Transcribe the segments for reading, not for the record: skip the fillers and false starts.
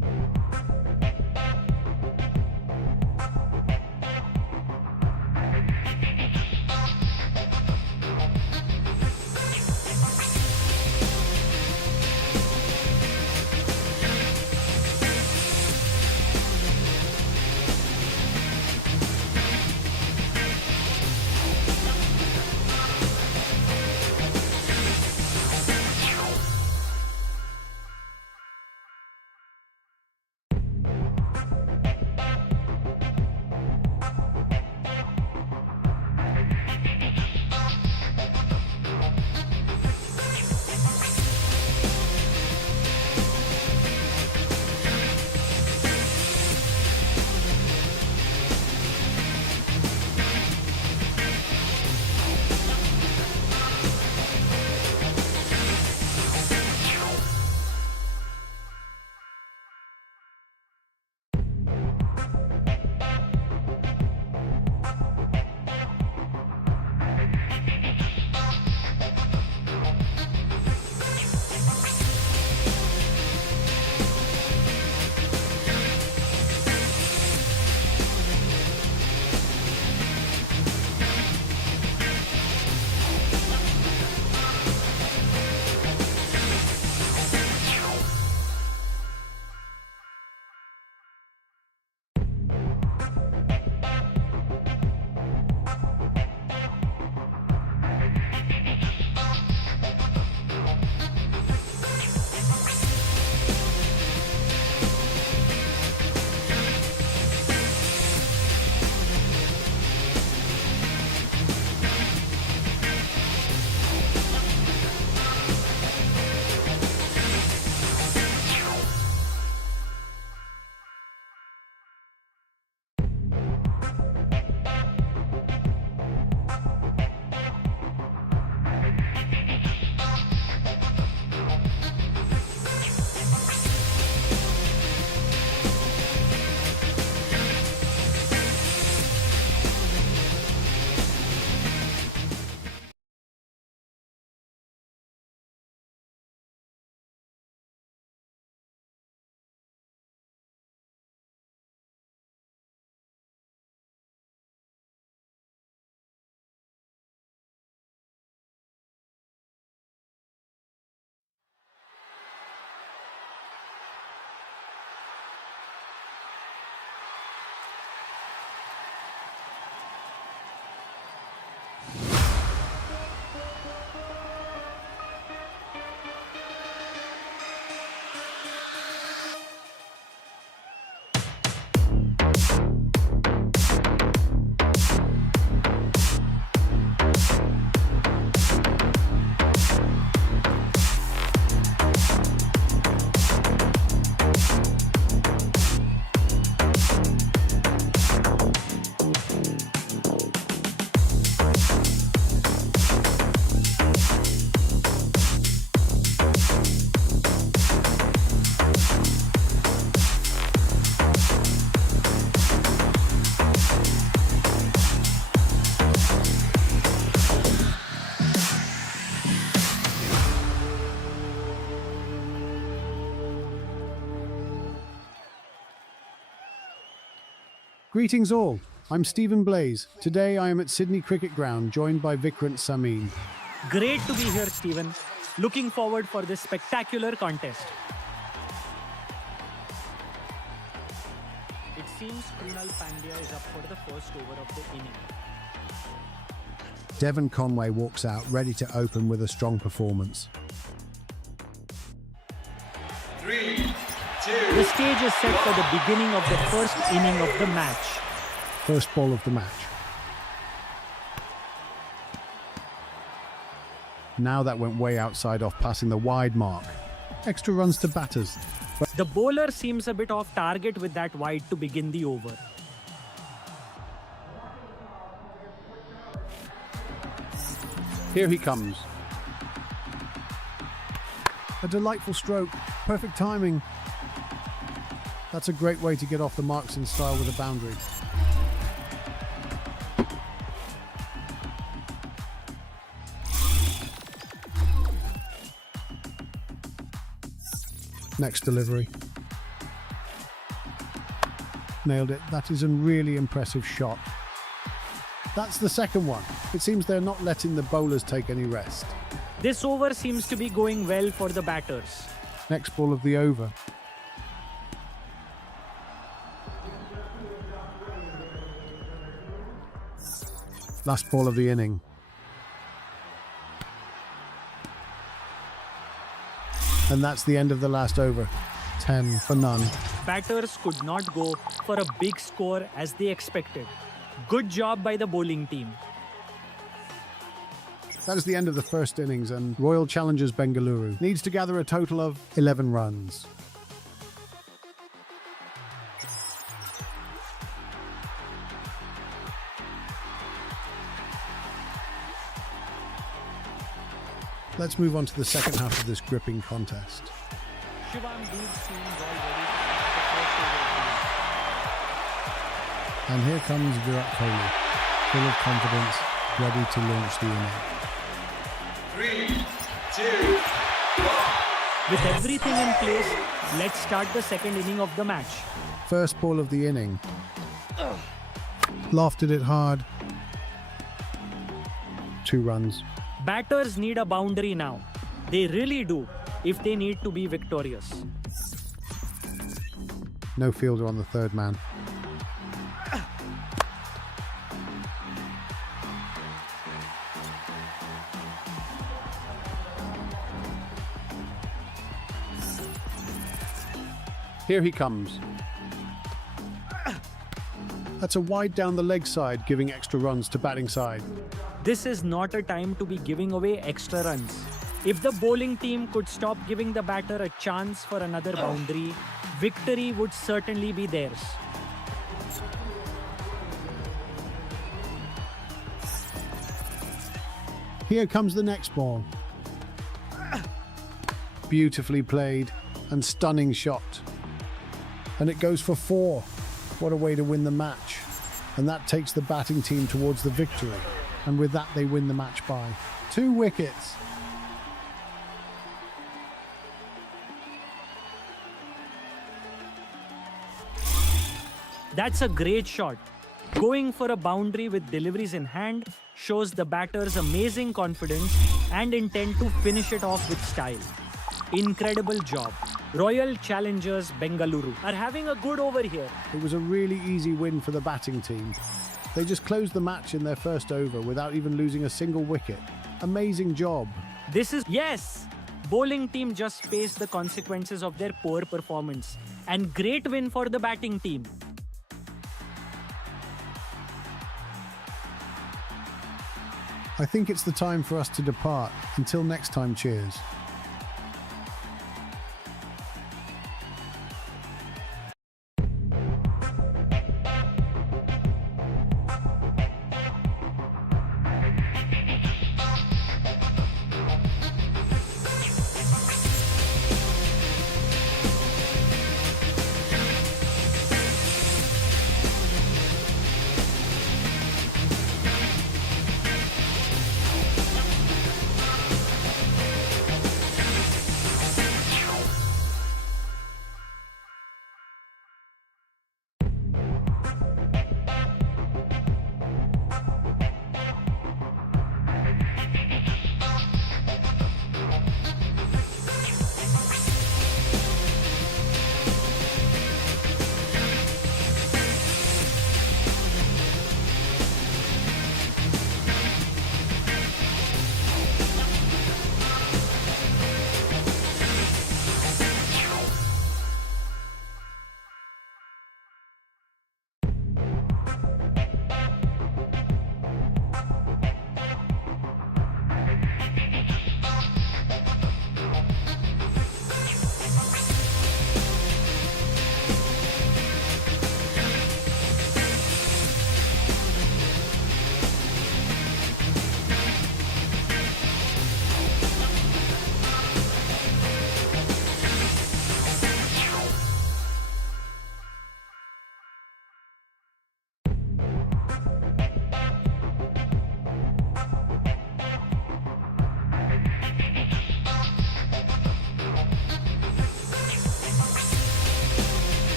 Greetings all, I'm Stephen Blaze. Today I am at Sydney Cricket Ground, joined by Vikrant Samin. Great to be here, Stephen. Looking forward for this spectacular contest. It seems Krunal Pandya is up for the first over of the inning. Devon Conway walks out, ready to open with a strong performance. 3, 2. The stage is set for the beginning of the first inning of the match. First ball of the match. Now that went way outside off, passing the wide mark. Extra runs to batters. The bowler seems a bit off target with that wide to begin the over. Here he comes. A delightful stroke, perfect timing. That's a great way to get off the marks in style with a boundary. Next delivery. Nailed it. That is a really impressive shot. That's the second one. It seems they're not letting the bowlers take any rest. This over seems to be going well for the batters. Next ball of the over. Last ball of the inning. And that's the end of the last over. 10 for none. Batters could not go for a big score as they expected. Good job by the bowling team. That is the end of the first innings, and Royal Challengers Bengaluru needs to gather a total of 11 runs. Let's move on to the second half of this gripping contest. Shivam Dub's team is all ready for the first over. And here comes Virat Kohli, full of confidence, ready to launch the inning. 3, 2, 1. With everything in place, let's start the second inning of the match. First ball of the inning. Lofted it hard. 2 runs. Batters need a boundary now. They really do, if they need to be victorious. No fielder on the third man. Here he comes. That's a wide down the leg side, giving extra runs to batting side. This is not a time to be giving away extra runs. If the bowling team could stop giving the batter a chance for another boundary, victory would certainly be theirs. Here comes the next ball. Beautifully played and stunning shot. And it goes for 4. What a way to win the match. And that takes the batting team towards the victory. And with that, they win the match by 2 wickets. That's a great shot. Going for a boundary with deliveries in hand shows the batter's amazing confidence and intent to finish it off with style. Incredible job. Royal Challengers Bengaluru are having a good over here. It was a really easy win for the batting team. They just closed the match in their first over without even losing a single wicket. Amazing job. Yes! Bowling team just faced the consequences of their poor performance. And great win for the batting team. I think it's the time for us to depart. Until next time, cheers.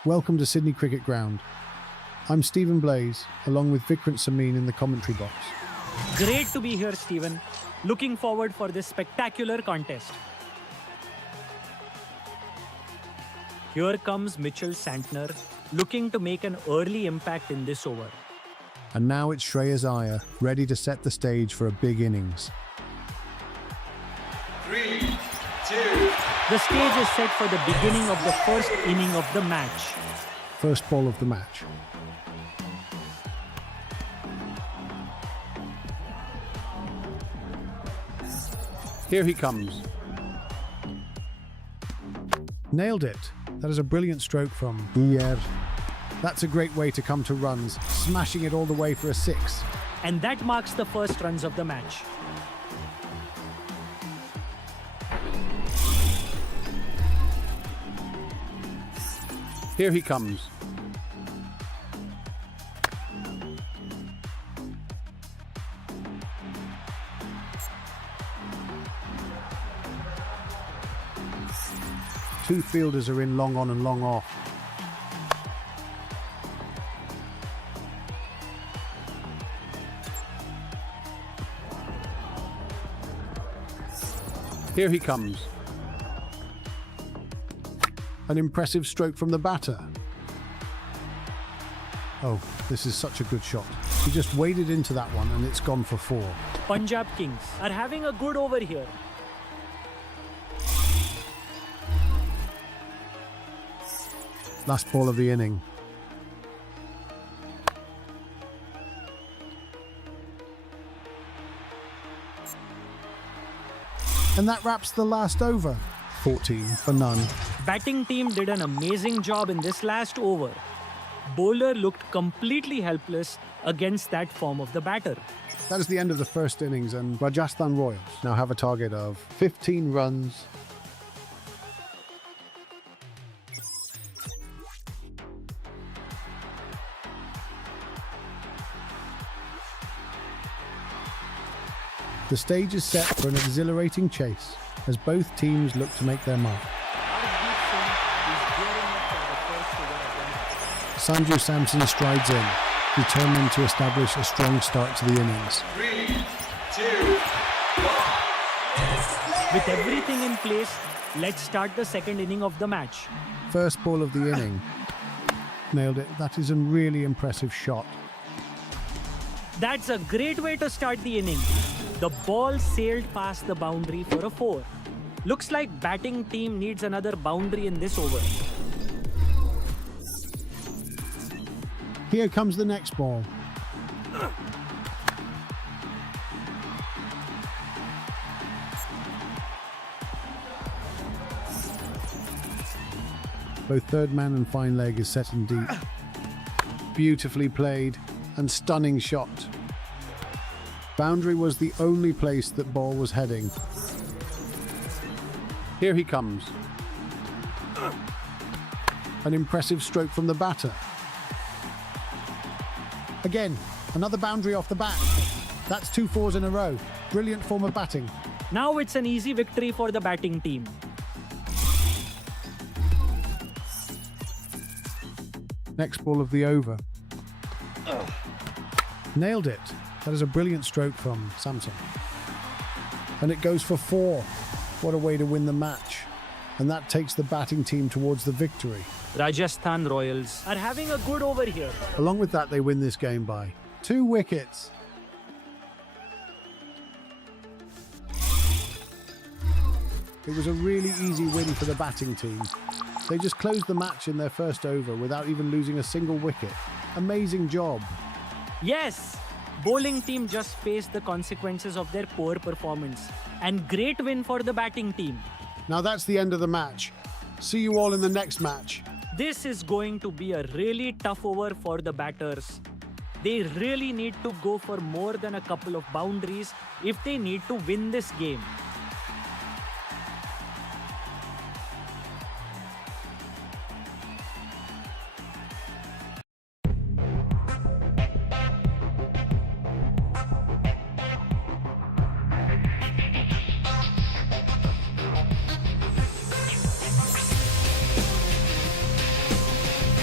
Welcome to Sydney Cricket Ground. I'm Stephen Blaze, along with Vikrant Samin in the commentary box. Great to be here, Stephen. Looking forward for this spectacular contest. Here comes Mitchell Santner, looking to make an early impact in this over. And now it's Shreyas Iyer, ready to set the stage for a big innings. 3, 2, The stage is set for the beginning of the first inning of the match. First ball of the match. Here he comes. Nailed it. That is a brilliant stroke from Iyer. That's a great way to come to runs, smashing it all the way for a 6. And that marks the first runs of the match. Here he comes. Two fielders are in long on and long off. Here he comes. An impressive stroke from the batter. Oh, this is such a good shot. He just waded into that one and it's gone for 4. Punjab Kings are having a good over here. Last ball of the inning. And that wraps the last over. 14 for none. Batting team did an amazing job in this last over. Bowler looked completely helpless against that form of the batter. That is the end of the first innings, and Rajasthan Royals now have a target of 15 runs. The stage is set for an exhilarating chase as both teams look to make their mark. Sanju Samson strides in, determined to establish a strong start to the innings. 3, 2, 1. With everything in place, let's start the second inning of the match. First ball of the inning. Nailed it. That is a really impressive shot. That's a great way to start the inning. The ball sailed past the boundary for a 4. Looks like batting team needs another boundary in this over. Here comes the next ball. Both third man and fine leg is set in deep. Beautifully played and stunning shot. Boundary was the only place that ball was heading. Here he comes. An impressive stroke from the batter. Again, another boundary off the bat. That's 2 4s in a row. Brilliant form of batting. Now it's an easy victory for the batting team. Next ball of the over. Nailed it. That is a brilliant stroke from Samson. And it goes for 4. What a way to win the match. And that takes the batting team towards the victory. Rajasthan Royals are having a good over here. Along with that, they win this game by 2 wickets. It was a really easy win for the batting team. They just closed the match in their first over without even losing a single wicket. Amazing job. Yes! Bowling team just faced the consequences of their poor performance. And great win for the batting team. Now that's the end of the match. See you all in the next match. This is going to be a really tough over for the batters. They really need to go for more than a couple of boundaries if they need to win this game.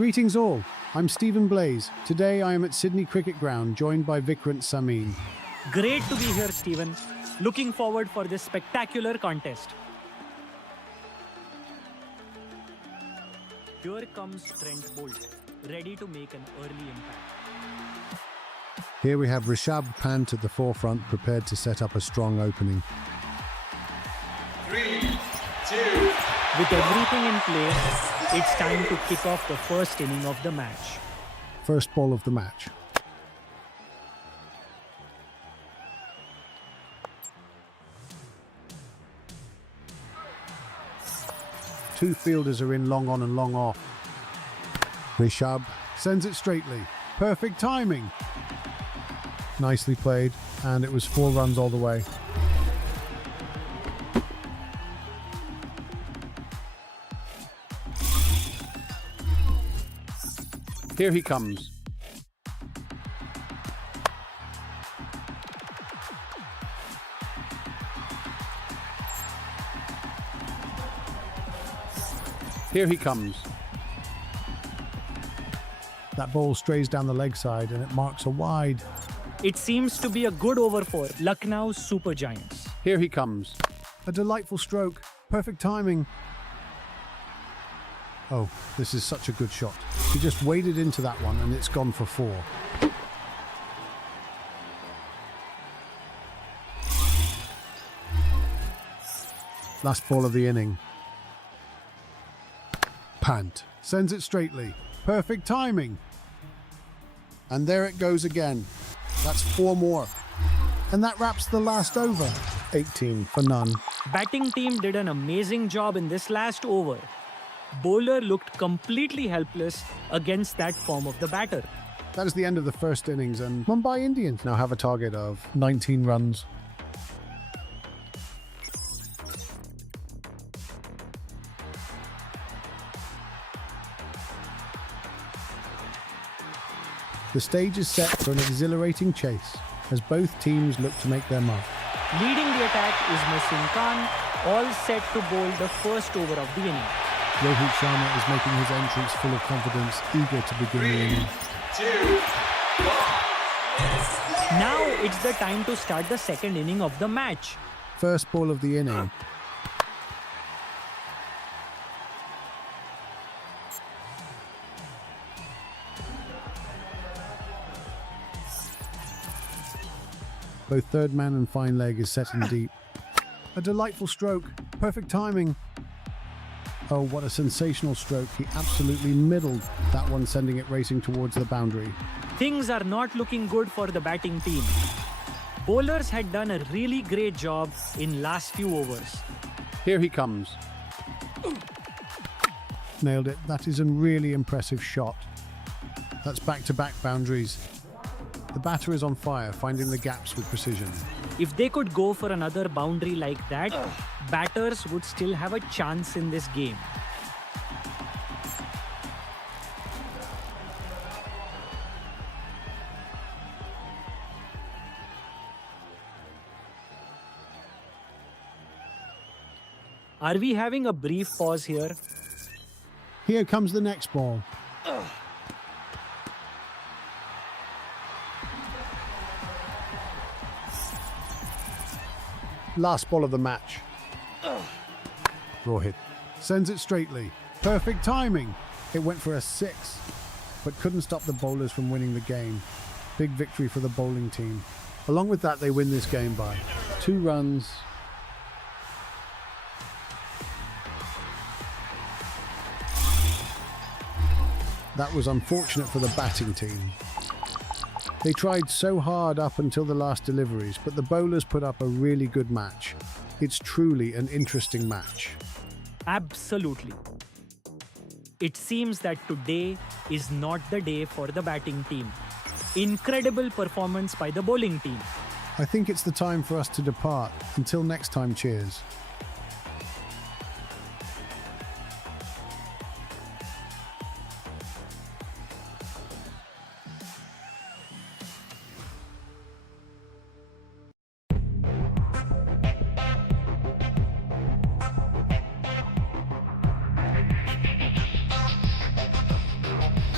Greetings all, I'm Stephen Blaze. Today I am at Sydney Cricket Ground, joined by Vikrant Samin. Great to be here, Stephen. Looking forward for this spectacular contest. Here comes Trent Bolt, ready to make an early impact. Here we have Rishabh Pant at the forefront, prepared to set up a strong opening. 3, 2, With everything in place, it's time to kick off the first inning of the match. First ball of the match. Two fielders are in long on and long off. Rishabh sends it straightly. Perfect timing. Nicely played, and it was 4 runs all the way. Here he comes. Here he comes. That ball strays down the leg side and it marks a wide. It seems to be a good over for Lucknow Super Giants. Here he comes. A delightful stroke. Perfect timing. Oh, this is such a good shot. He just waded into that one and it's gone for 4. Last ball of the inning. Pant sends it straightly. Perfect timing. And there it goes again. That's 4 more. And that wraps the last over. 18 for none. Batting team did an amazing job in this last over. Bowler looked completely helpless against that form of the batter. That is the end of the first innings, and Mumbai Indians now have a target of 19 runs. The stage is set for an exhilarating chase as both teams look to make their mark. Leading the attack is Mohsin Khan, all set to bowl the first over of the inning. Rohit Sharma is making his entrance full of confidence, eager to begin the 3, inning. 2, 1. Now it's the time to start the second inning of the match. First ball of the inning. Both third man and fine leg is set in deep. A delightful stroke. Perfect timing. Oh, what a sensational stroke. He absolutely middled that one, sending it racing towards the boundary. Things are not looking good for the batting team. Bowlers had done a really great job in last few overs. Here he comes. Nailed it. That is a really impressive shot. That's back-to-back boundaries. The batter is on fire, finding the gaps with precision. If they could go for another boundary like that, batters would still have a chance in this game. Are we having a brief pause here? Here comes the next ball. Last ball of the match. Rohit sends it straightly. Perfect timing. It went for a 6, but couldn't stop the bowlers from winning the game. Big victory for the bowling team. Along with that, they win this game by 2 runs. That was unfortunate for the batting team. They tried so hard up until the last deliveries, but the bowlers put up a really good match. It's truly an interesting match. Absolutely. It seems that today is not the day for the batting team. Incredible performance by the bowling team. I think it's the time for us to depart. Until next time, cheers.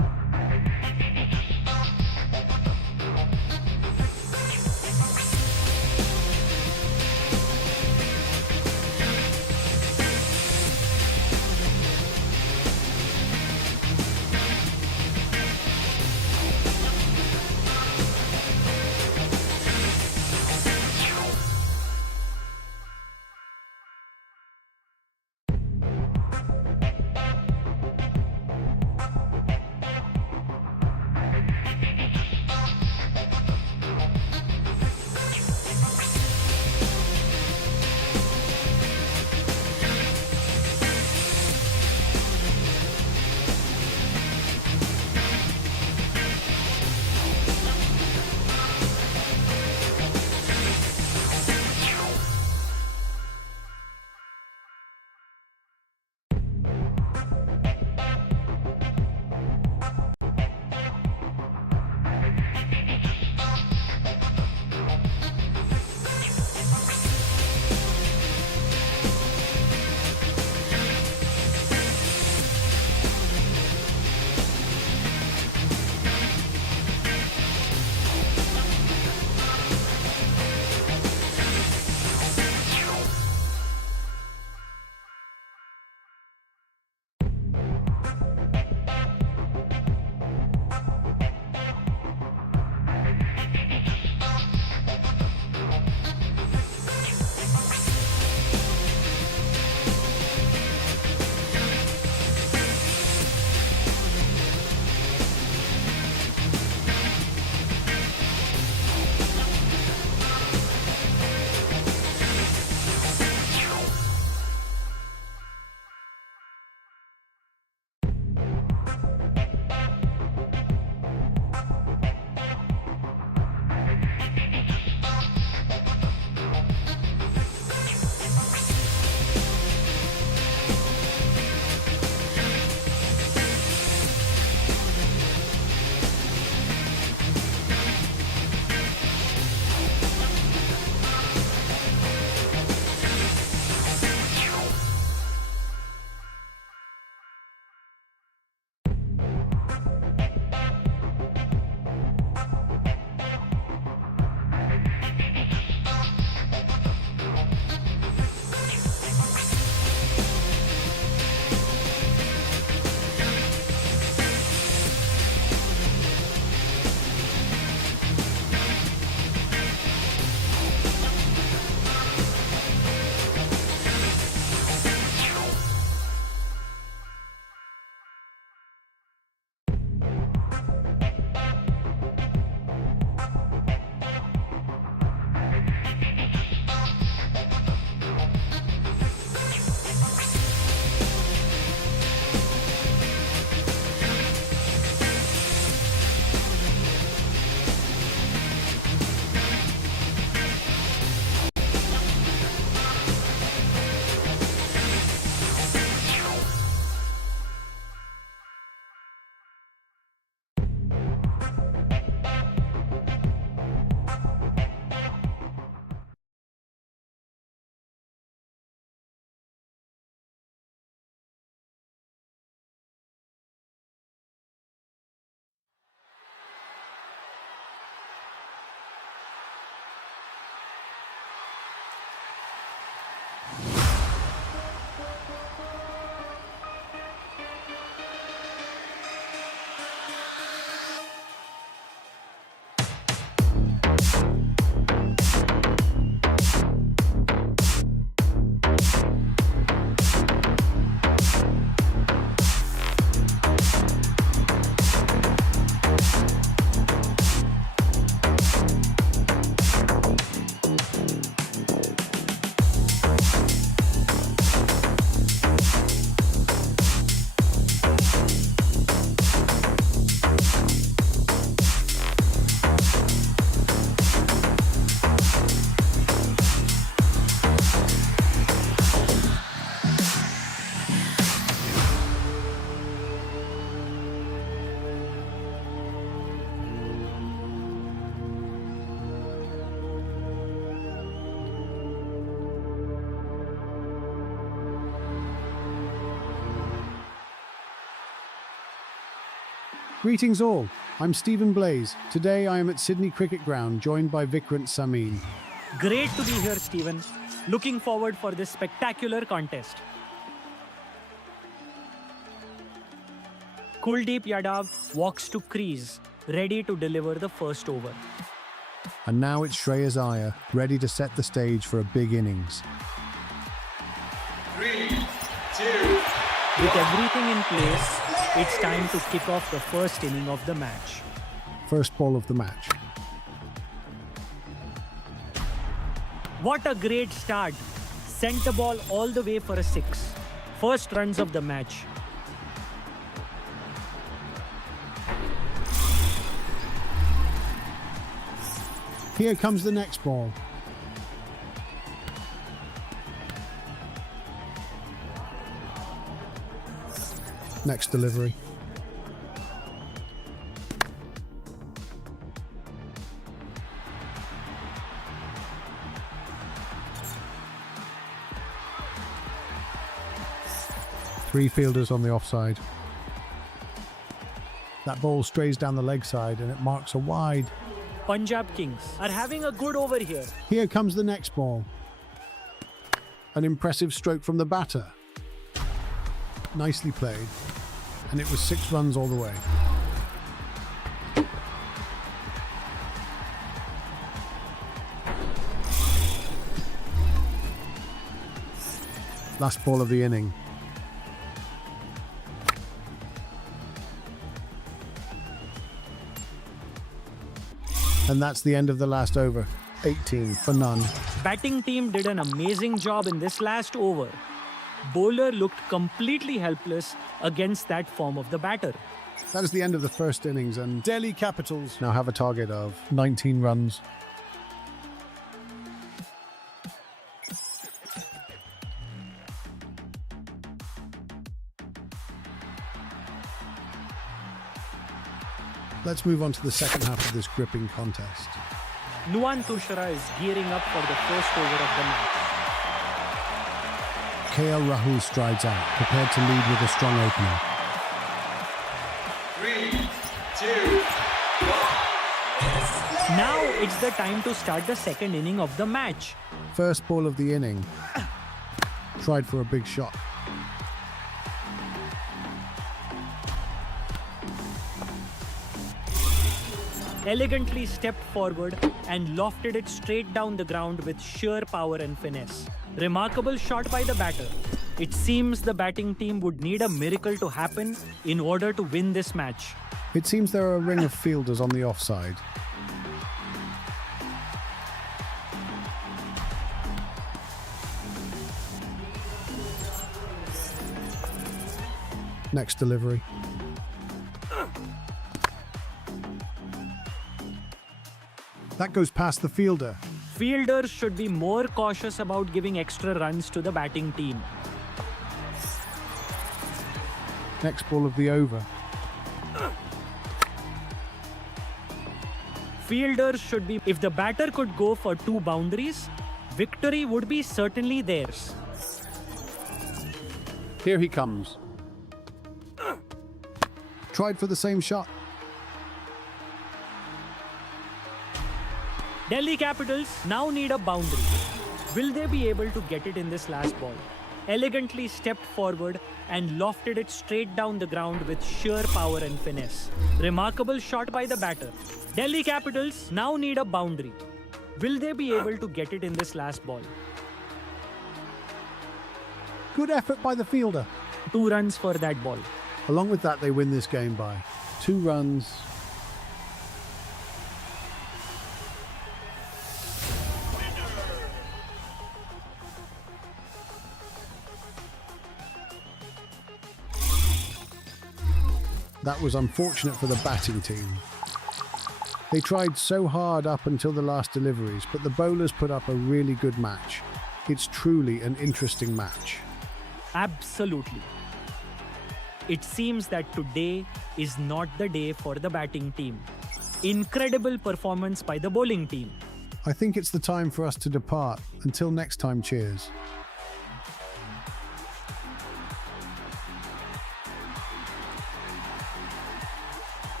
Greetings all, I'm Stephen Blaze. Today I am at Sydney Cricket Ground, joined by Vikrant Samin. Great to be here, Stephen. Looking forward for this spectacular contest. Kuldeep Yadav walks to crease, ready to deliver the first over. And now it's Shreyas Iyer, ready to set the stage for a big innings. 3, 2, With everything in place, it's time to kick off the first inning of the match. First ball of the match. What a great start. Sent the ball all the way for a 6. First runs of the match. Here comes the next ball. Next delivery. Three fielders on the offside. That ball strays down the leg side and it marks a wide. Punjab Kings are having a good over here. Here comes the next ball. An impressive stroke from the batter. Nicely played. And it was 6 runs all the way. Last ball of the inning. And that's the end of the last over. 18 for none. Batting team did an amazing job in this last over. Bowler looked completely helpless against that form of the batter. That is the end of the first innings, and Delhi Capitals now have a target of 19 runs. Let's move on to the second half of this gripping contest. Nuwan Tushara is gearing up for the first over of the match. KL Rahul strides out, prepared to lead with a strong opener. 3, 2, Now it's the time to start the second inning of the match. First ball of the inning. Tried for a big shot. Elegantly stepped forward and lofted it straight down the ground with sheer power and finesse. Remarkable shot by the batter. It seems the batting team would need a miracle to happen in order to win this match. It seems there are a ring of fielders on the offside. Next delivery. That goes past the fielder. Fielders should be more cautious about giving extra runs to the batting team. Next ball of the over. Fielders should be... If the batter could go for 2 boundaries, victory would be certainly theirs. Here he comes. Tried for the same shot. Delhi Capitals now need a boundary. Will they be able to get it in this last ball? Elegantly stepped forward and lofted it straight down the ground with sheer power and finesse. Remarkable shot by the batter. Delhi Capitals now need a boundary. Will they be able to get it in this last ball? Good effort by the fielder. 2 runs for that ball. Along with that, they win this game by 2 runs. That was unfortunate for the batting team. They tried so hard up until the last deliveries, but the bowlers put up a really good match. It's truly an interesting match. Absolutely. It seems that today is not the day for the batting team. Incredible performance by the bowling team. I think it's the time for us to depart. Until next time, cheers.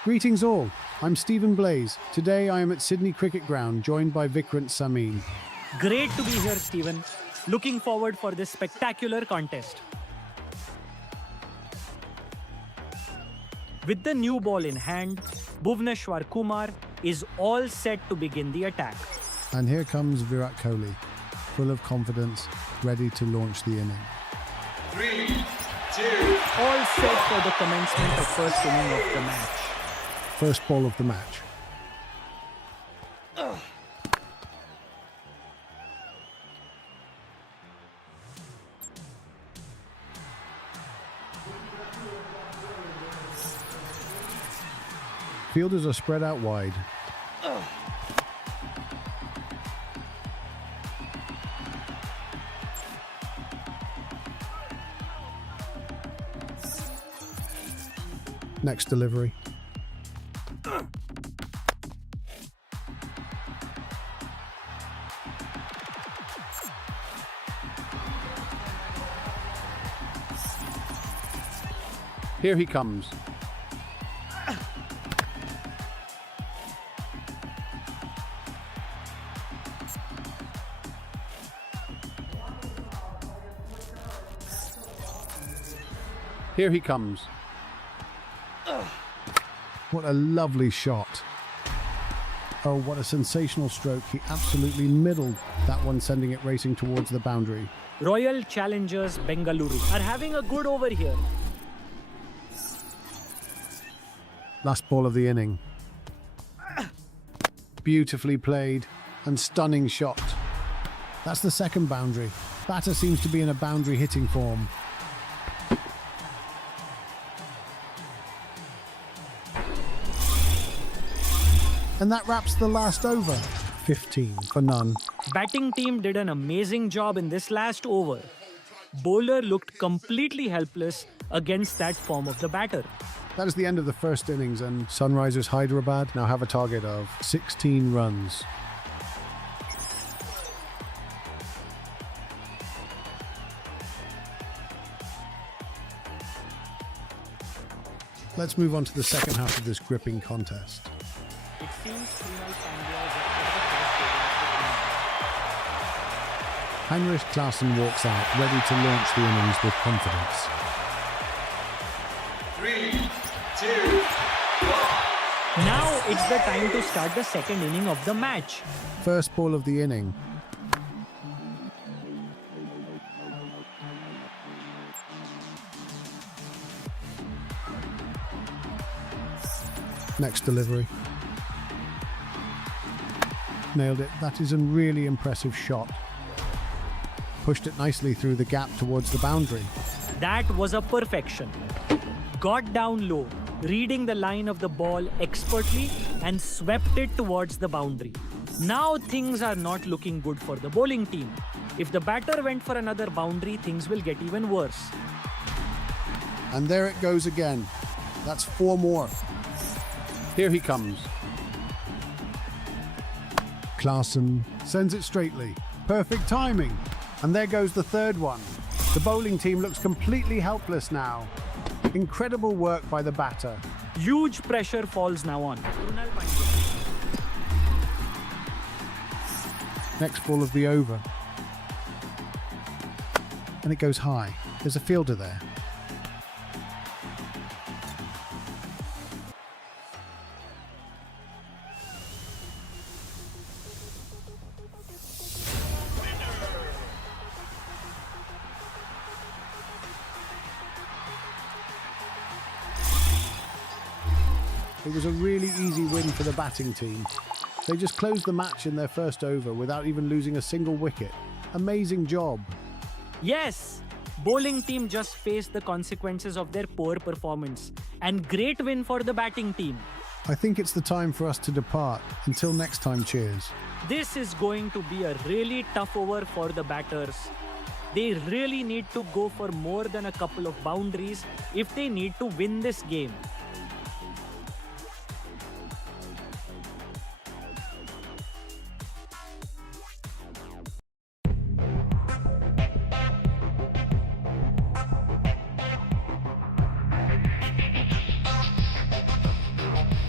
Greetings all, I'm Stephen Blaze. Today I am at Sydney Cricket Ground, joined by Vikrant Samin. Great to be here, Stephen. Looking forward for this spectacular contest. With the new ball in hand, Bhuvneshwar Kumar is all set to begin the attack. And here comes Virat Kohli, full of confidence, ready to launch the inning. 3, 2, All set for the commencement of first inning of the match. First ball of the match. Fielders are spread out wide. Next delivery. Here he comes. Here he comes. What a lovely shot. Oh, what a sensational stroke. He absolutely middled that one, sending it racing towards the boundary. Royal Challengers Bengaluru are having a good over here. Last ball of the inning. Beautifully played and stunning shot. That's the second boundary. Batter seems to be in a boundary hitting form. And that wraps the last over. 15 for none. Batting team did an amazing job in this last over. Bowler looked completely helpless against that form of the batter. That is the end of the first innings, and Sunrisers Hyderabad now have a target of 16 runs. Let's move on to the second half of this gripping contest. It seems Heinrich Klaassen walks out, ready to launch the innings with confidence. 3, 2, 1. Now it's the time to start the second inning of the match. First ball of the inning. Next delivery. Nailed it. That is a really impressive shot. Pushed it nicely through the gap towards the boundary. That was a perfection. Got down low, reading the line of the ball expertly and swept it towards the boundary. Now things are not looking good for the bowling team. If the batter went for another boundary, things will get even worse. And there it goes again. That's 4 more. Here he comes. Klaassen sends it straightly. Perfect timing. And there goes the third one. The bowling team looks completely helpless now. Incredible work by the batter. Huge pressure falls now on. Next ball of the over. And it goes high. There's a fielder there. It was a really easy win for the batting team. They just closed the match in their first over without even losing a single wicket. Amazing job. Yes, bowling team just faced the consequences of their poor performance. And great win for the batting team. I think it's the time for us to depart. Until next time, cheers. This is going to be a really tough over for the batters. They really need to go for more than a couple of boundaries if they need to win this game.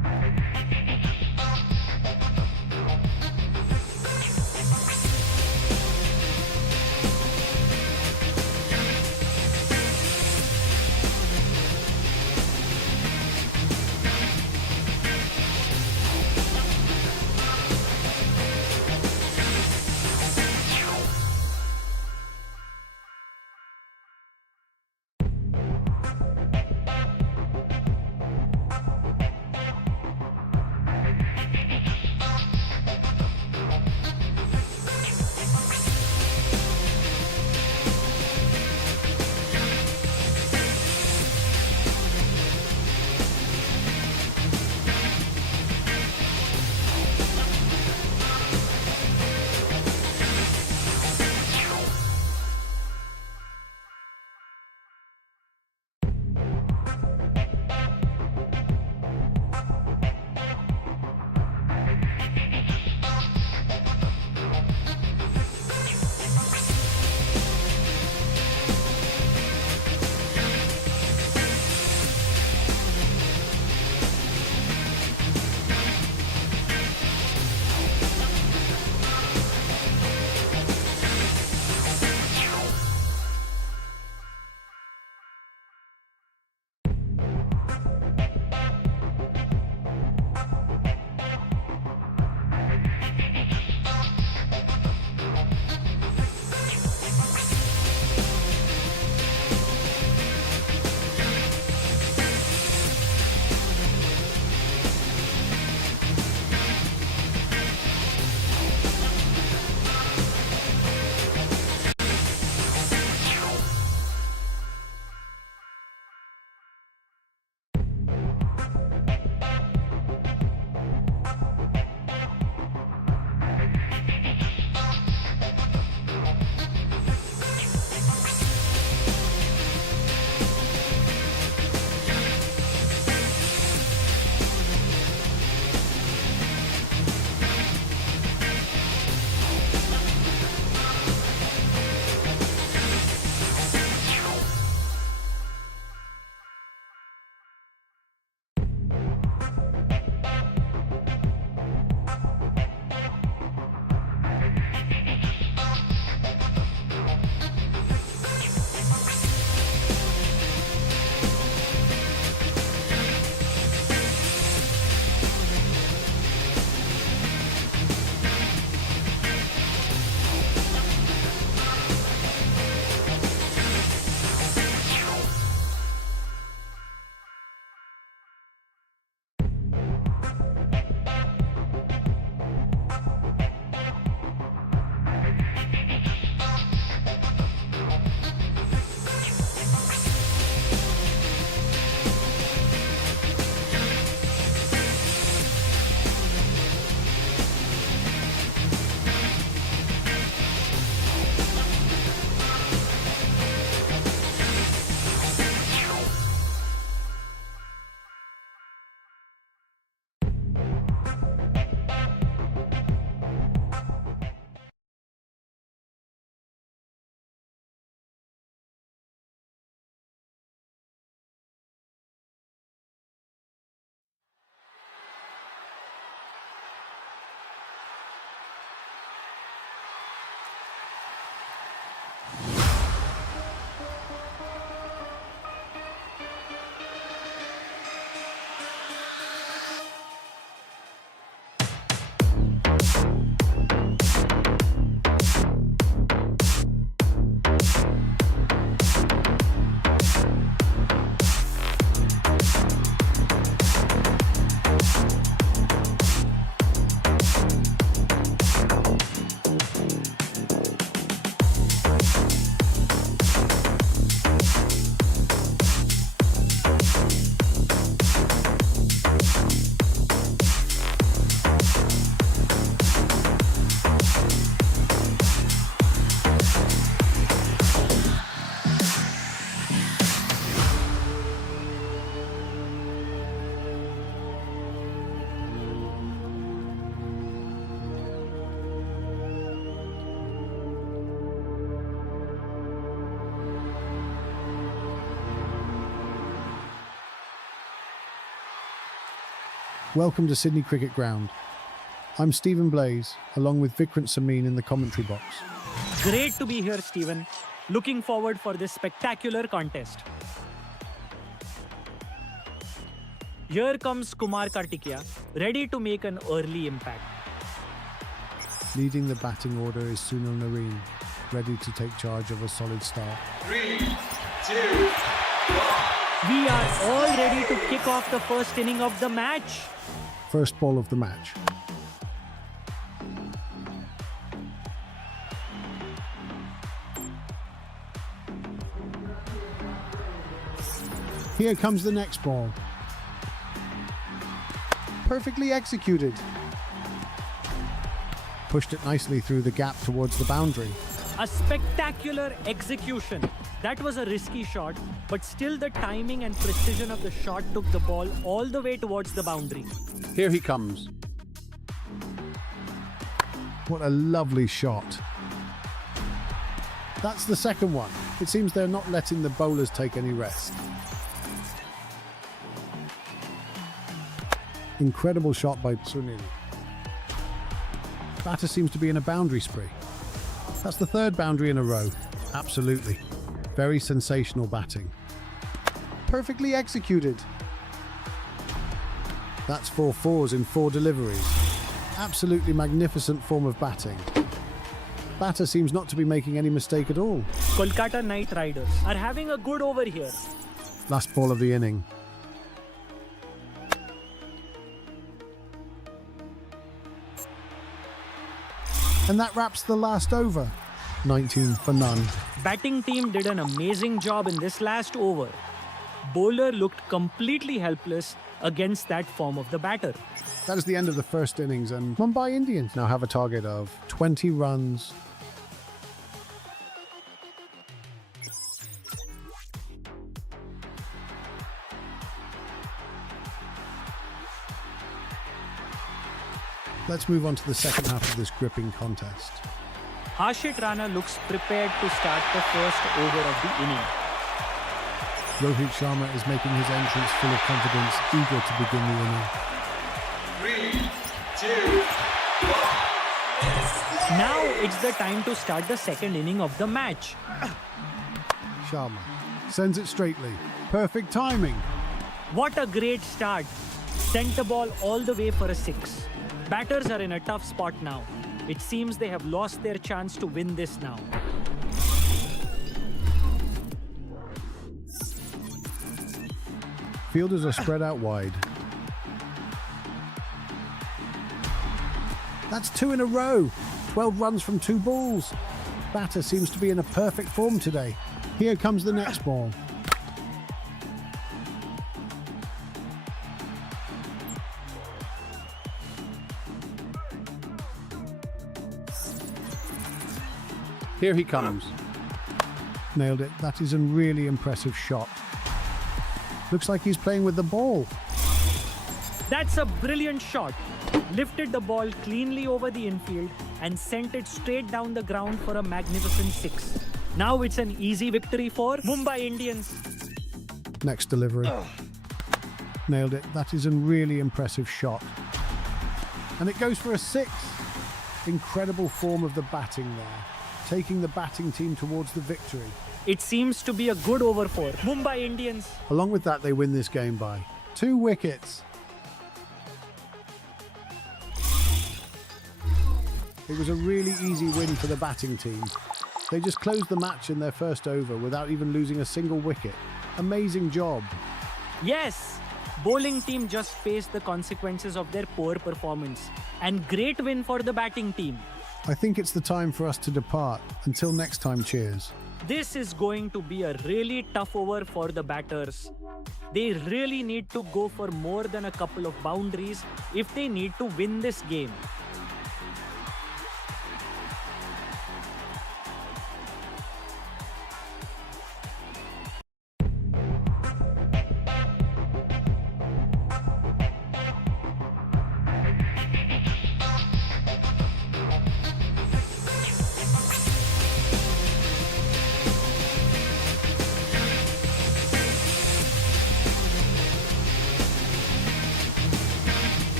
Welcome to Sydney Cricket Ground. I'm Stephen Blaze, along with Vikrant Samin in the commentary box. Great to be here, Stephen. Looking forward for this spectacular contest. Here comes Kumar Kartikeya, ready to make an early impact. Leading the batting order is Sunil Narine, ready to take charge of a solid start. 3, 2, 1. We are all ready to kick off the first inning of the match. First ball of the match. Here comes the next ball. Perfectly executed. Pushed it nicely through the gap towards the boundary. A spectacular execution. That was a risky shot, but still the timing and precision of the shot took the ball all the way towards the boundary. Here he comes. What a lovely shot. That's the second one. It seems they're not letting the bowlers take any rest. Incredible shot by Sunil. Batter seems to be in a boundary spree. That's the third boundary in a row. Absolutely. Very sensational batting. Perfectly executed. That's 4 fours in 4 deliveries. Absolutely magnificent form of batting. Batter seems not to be making any mistake at all. Kolkata Knight Riders are having a good over here. Last ball of the inning. And that wraps the last over. 19 for none. Batting team did an amazing job in this last over. Bowler looked completely helpless against that form of the batter. That is the end of the first innings, and Mumbai Indians now have a target of 20 runs. Let's move on to the second half of this gripping contest. Harshit Rana looks prepared to start the first over of the inning. Rohit Sharma is making his entrance full of confidence, eager to begin the inning. 3, 2, 1. Now it's the time to start the second inning of the match. Sharma sends it straightly. Perfect timing. What a great start. Sent the ball all the way for a 6. Batters are in a tough spot now. It seems they have lost their chance to win this now. Fielders are spread out wide. That's 2 in a row. 12 runs from 2 balls. Batter seems to be in a perfect form today. Here comes the next ball. Here he comes. Nailed it. That is a really impressive shot. Looks like he's playing with the ball. That's a brilliant shot. Lifted the ball cleanly over the infield and sent it straight down the ground for a magnificent 6. Now it's an easy victory for Mumbai Indians. Next delivery. Nailed it. That is a really impressive shot. And it goes for a 6. Incredible form of the batting there, taking the batting team towards the victory. It seems to be a good over for Mumbai Indians. Along with that, they win this game by 2 wickets. It was a really easy win for the batting team. They just closed the match in their first over without even losing a single wicket. Amazing job. Yes, bowling team just faced the consequences of their poor performance. And great win for the batting team. I think it's the time for us to depart. Until next time, cheers. This is going to be a really tough over for the batters. They really need to go for more than a couple of boundaries if they need to win this game.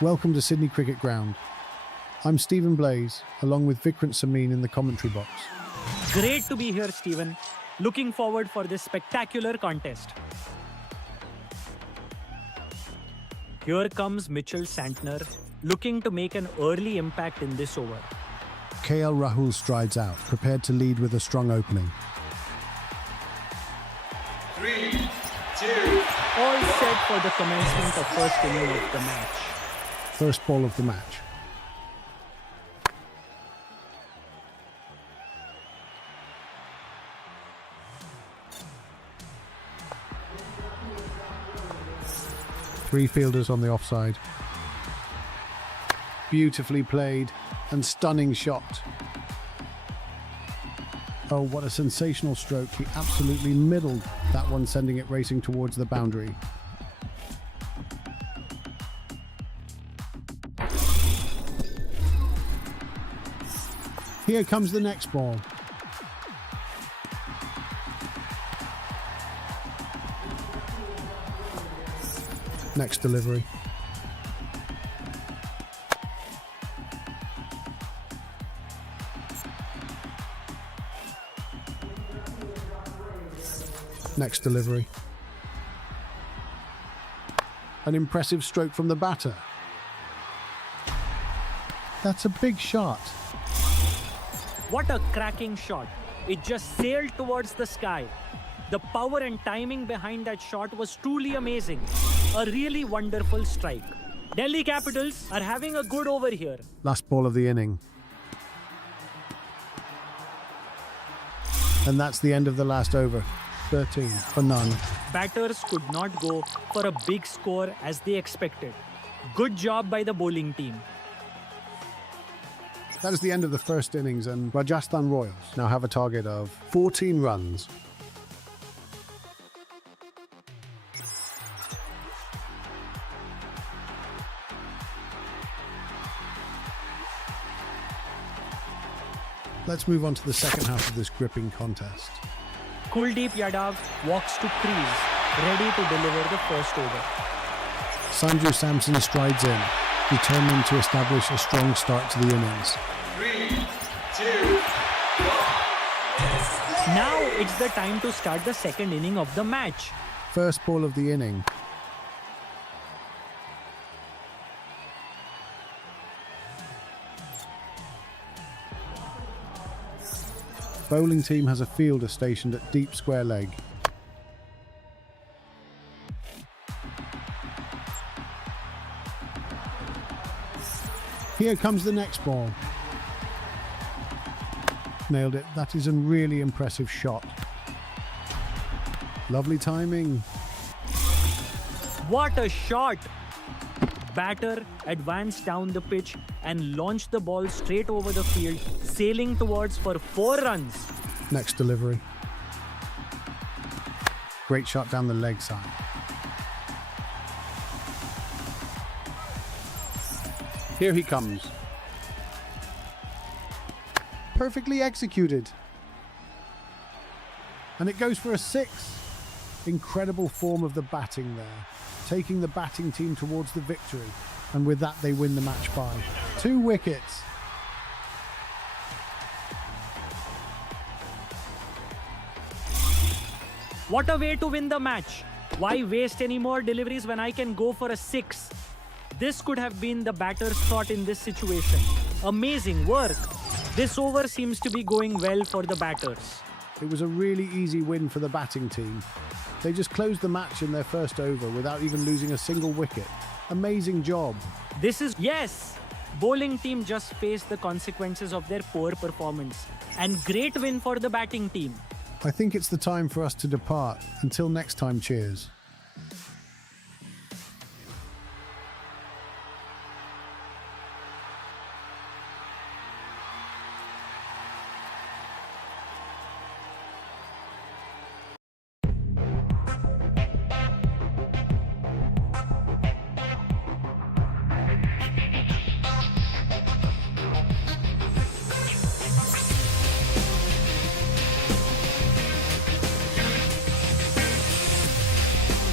Welcome to Sydney Cricket Ground. I'm Stephen Blaze, along with Vikrant Samin in the commentary box. Great to be here, Stephen. Looking forward for this spectacular contest. Here comes Mitchell Santner, looking to make an early impact in this over. KL Rahul strides out, prepared to lead with a strong opening. 3, 2, All set for the commencement of first inning of the match. First ball of the match. Three fielders on the offside. Beautifully played and stunning shot. Oh, what a sensational stroke. He absolutely middled that one, sending it racing towards the boundary. Here comes the next ball. Next delivery. Next delivery. An impressive stroke from the batter. That's a big shot. What a cracking shot. It just sailed towards the sky. The power and timing behind that shot was truly amazing. A really wonderful strike. Delhi Capitals are having a good over here. Last ball of the inning. And that's the end of the last over. 13 for none. Batters could not go for a big score as they expected. Good job by the bowling team. That is the end of the first innings, and Rajasthan Royals now have a target of 14 runs. Let's move on to the second half of this gripping contest. Kuldeep Yadav walks to crease, ready to deliver the first over. Sanju Samson strides in, determined to establish a strong start to the innings. 3, 2, 1. Now it's the time to start the second inning of the match. First ball of the inning. Bowling team has a fielder stationed at deep square leg. Here comes the next ball. Nailed it. That is a really impressive shot. Lovely timing. What a shot! Batter advanced down the pitch and launched the ball straight over the field, sailing towards for 4 runs. Next delivery. Great shot down the leg side. Here he comes. Perfectly executed. And it goes for a 6. Incredible form of the batting there, taking the batting team towards the victory. And with that, they win the match by 2 wickets. What a way to win the match! Why waste any more deliveries when I can go for a 6? This could have been the batter's thought in this situation. Amazing work! This over seems to be going well for the batters. It was a really easy win for the batting team. They just closed the match in their first over without even losing a single wicket. Amazing job. Yes! Bowling team just faced the consequences of their poor performance. And great win for the batting team. I think it's the time for us to depart. Until next time, cheers.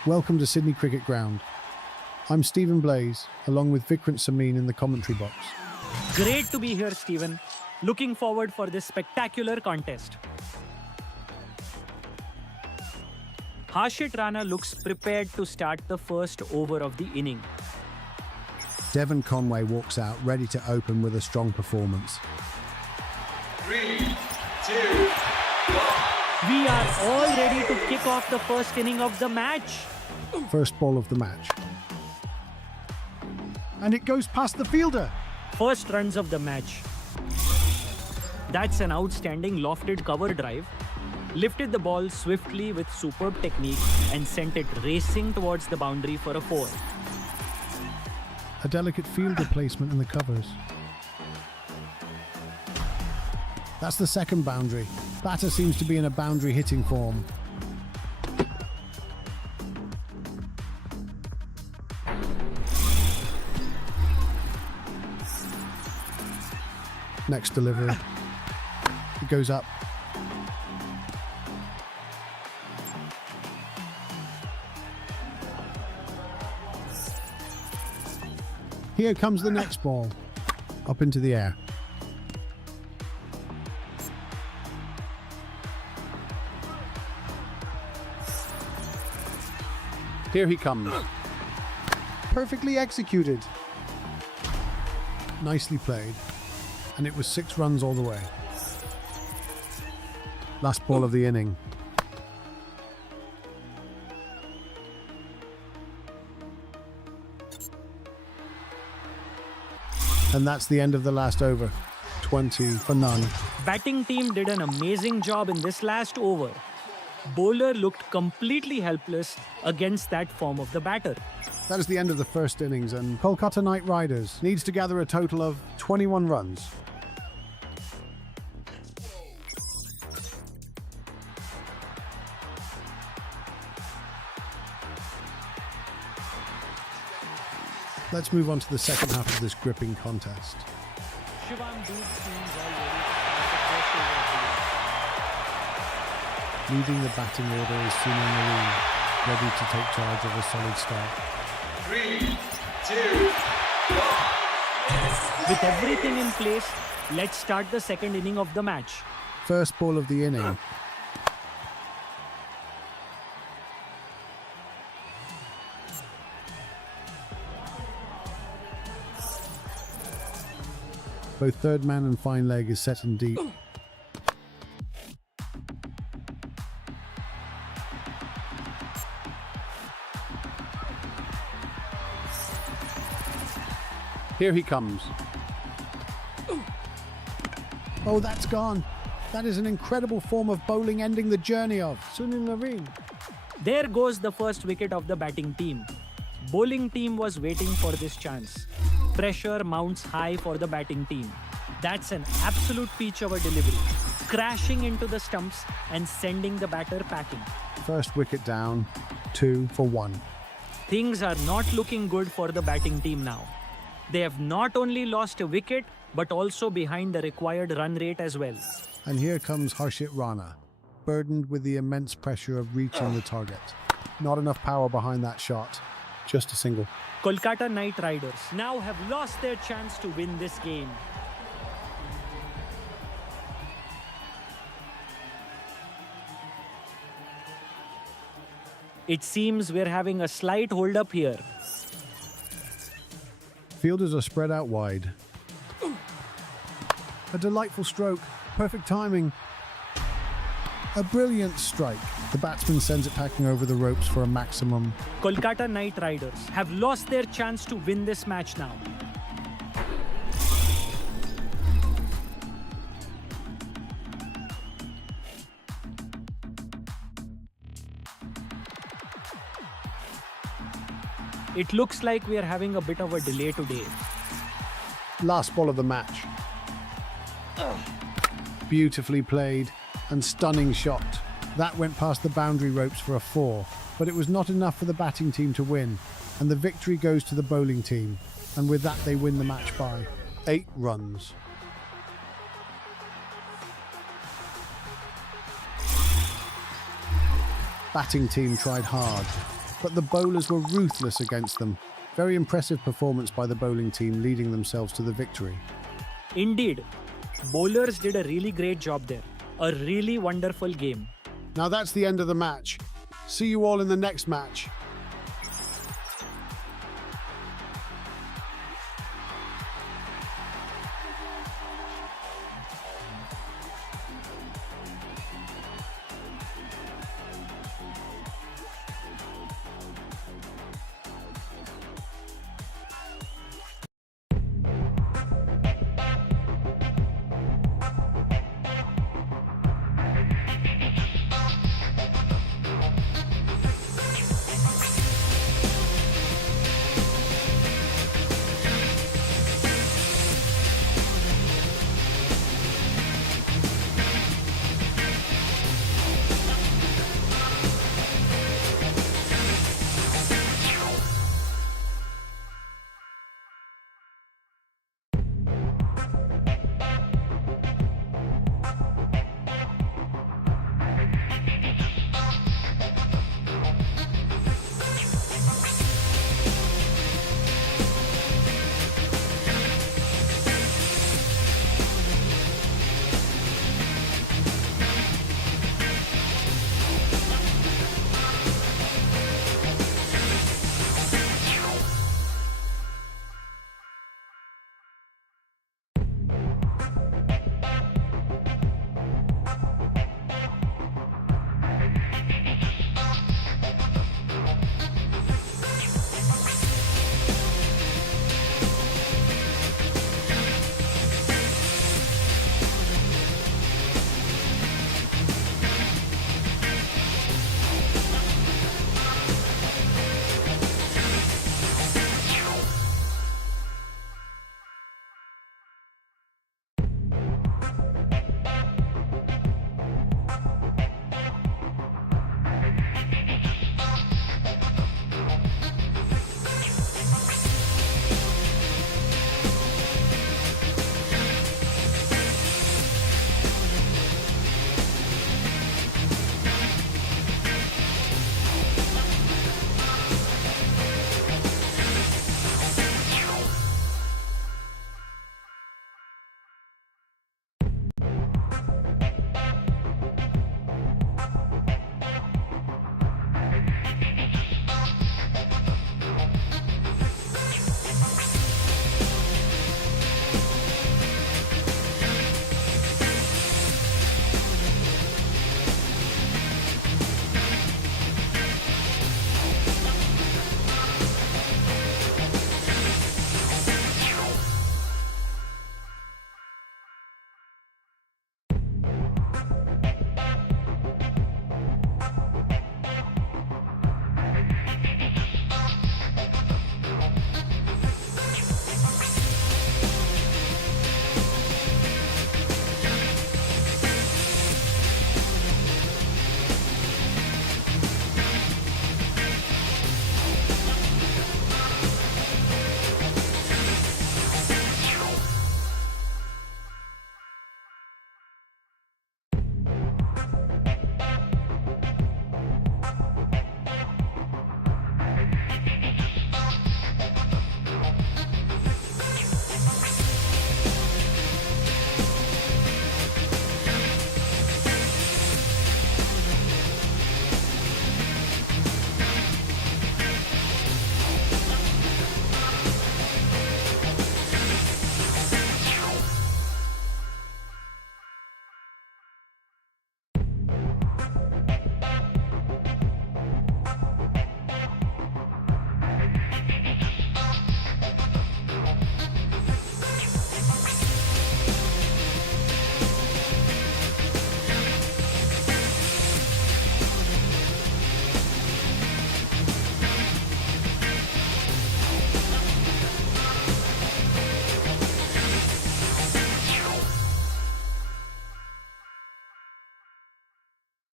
Welcome to Sydney Cricket Ground. I'm Stephen Blaze, along with Vikrant Samin in the commentary box. Great to be here, Stephen. Looking forward for this spectacular contest. Harshit Rana looks prepared to start the first over of the inning. Devon Conway walks out, ready to open with a strong performance. 3, 2, 1. We are all ready to kick off the first inning of the match. First ball of the match. And it goes past the fielder. First runs of the match. That's an outstanding lofted cover drive. Lifted the ball swiftly with superb technique and sent it racing towards the boundary for a 4. A delicate fielder placement in the covers. That's the second boundary. Batter seems to be in a boundary hitting form. Next delivery. It goes up. Here comes the next ball. Up into the air. Here he comes. Perfectly executed. Nicely played. And it was 6 runs all the way. Last ball of the inning. And that's the end of the last over. 20 for none. Batting team did an amazing job in this last over. Bowler looked completely helpless against that form of the batter. That is the end of the first innings, and Kolkata Knight Riders needs to gather a total of 21 runs. Let's move on to the second half of this gripping contest. Shivam Dube seems all ready to start the first over of the Leading the batting order is Sunil Marine, ready to take charge of a solid start. 3, 2, 1. With everything in place, let's start the second inning of the match. First ball of the inning. Both third man and fine leg is set in deep. Here he comes. Oh, that's gone. That is an incredible form of bowling, ending the journey of Sunil Narine. There goes the first wicket of the batting team. Bowling team was waiting for this chance. Pressure mounts high for the batting team. That's an absolute peach of a delivery. Crashing into the stumps and sending the batter packing. First wicket down, 2 for 1. Things are not looking good for the batting team now. They have not only lost a wicket, but also behind the required run rate as well. And here comes Harshit Rana, burdened with the immense pressure of reaching the target. Not enough power behind that shot. Just a single. Kolkata Knight Riders now have lost their chance to win this game. It seems we're having a slight hold-up here. Fielders are spread out wide. A delightful stroke. Perfect timing. A brilliant strike. The batsman sends it packing over the ropes for a maximum. Kolkata Knight Riders have lost their chance to win this match now. It looks like we are having a bit of a delay today. Last ball of the match. Beautifully played and stunning shot. That went past the boundary ropes for a 4, but it was not enough for the batting team to win, and the victory goes to the bowling team, and with that they win the match by 8 runs. Batting team tried hard, but the bowlers were ruthless against them. Very impressive performance by the bowling team, leading themselves to the victory. Indeed, bowlers did a really great job there. A really wonderful game. Now that's the end of the match. See you all in the next match.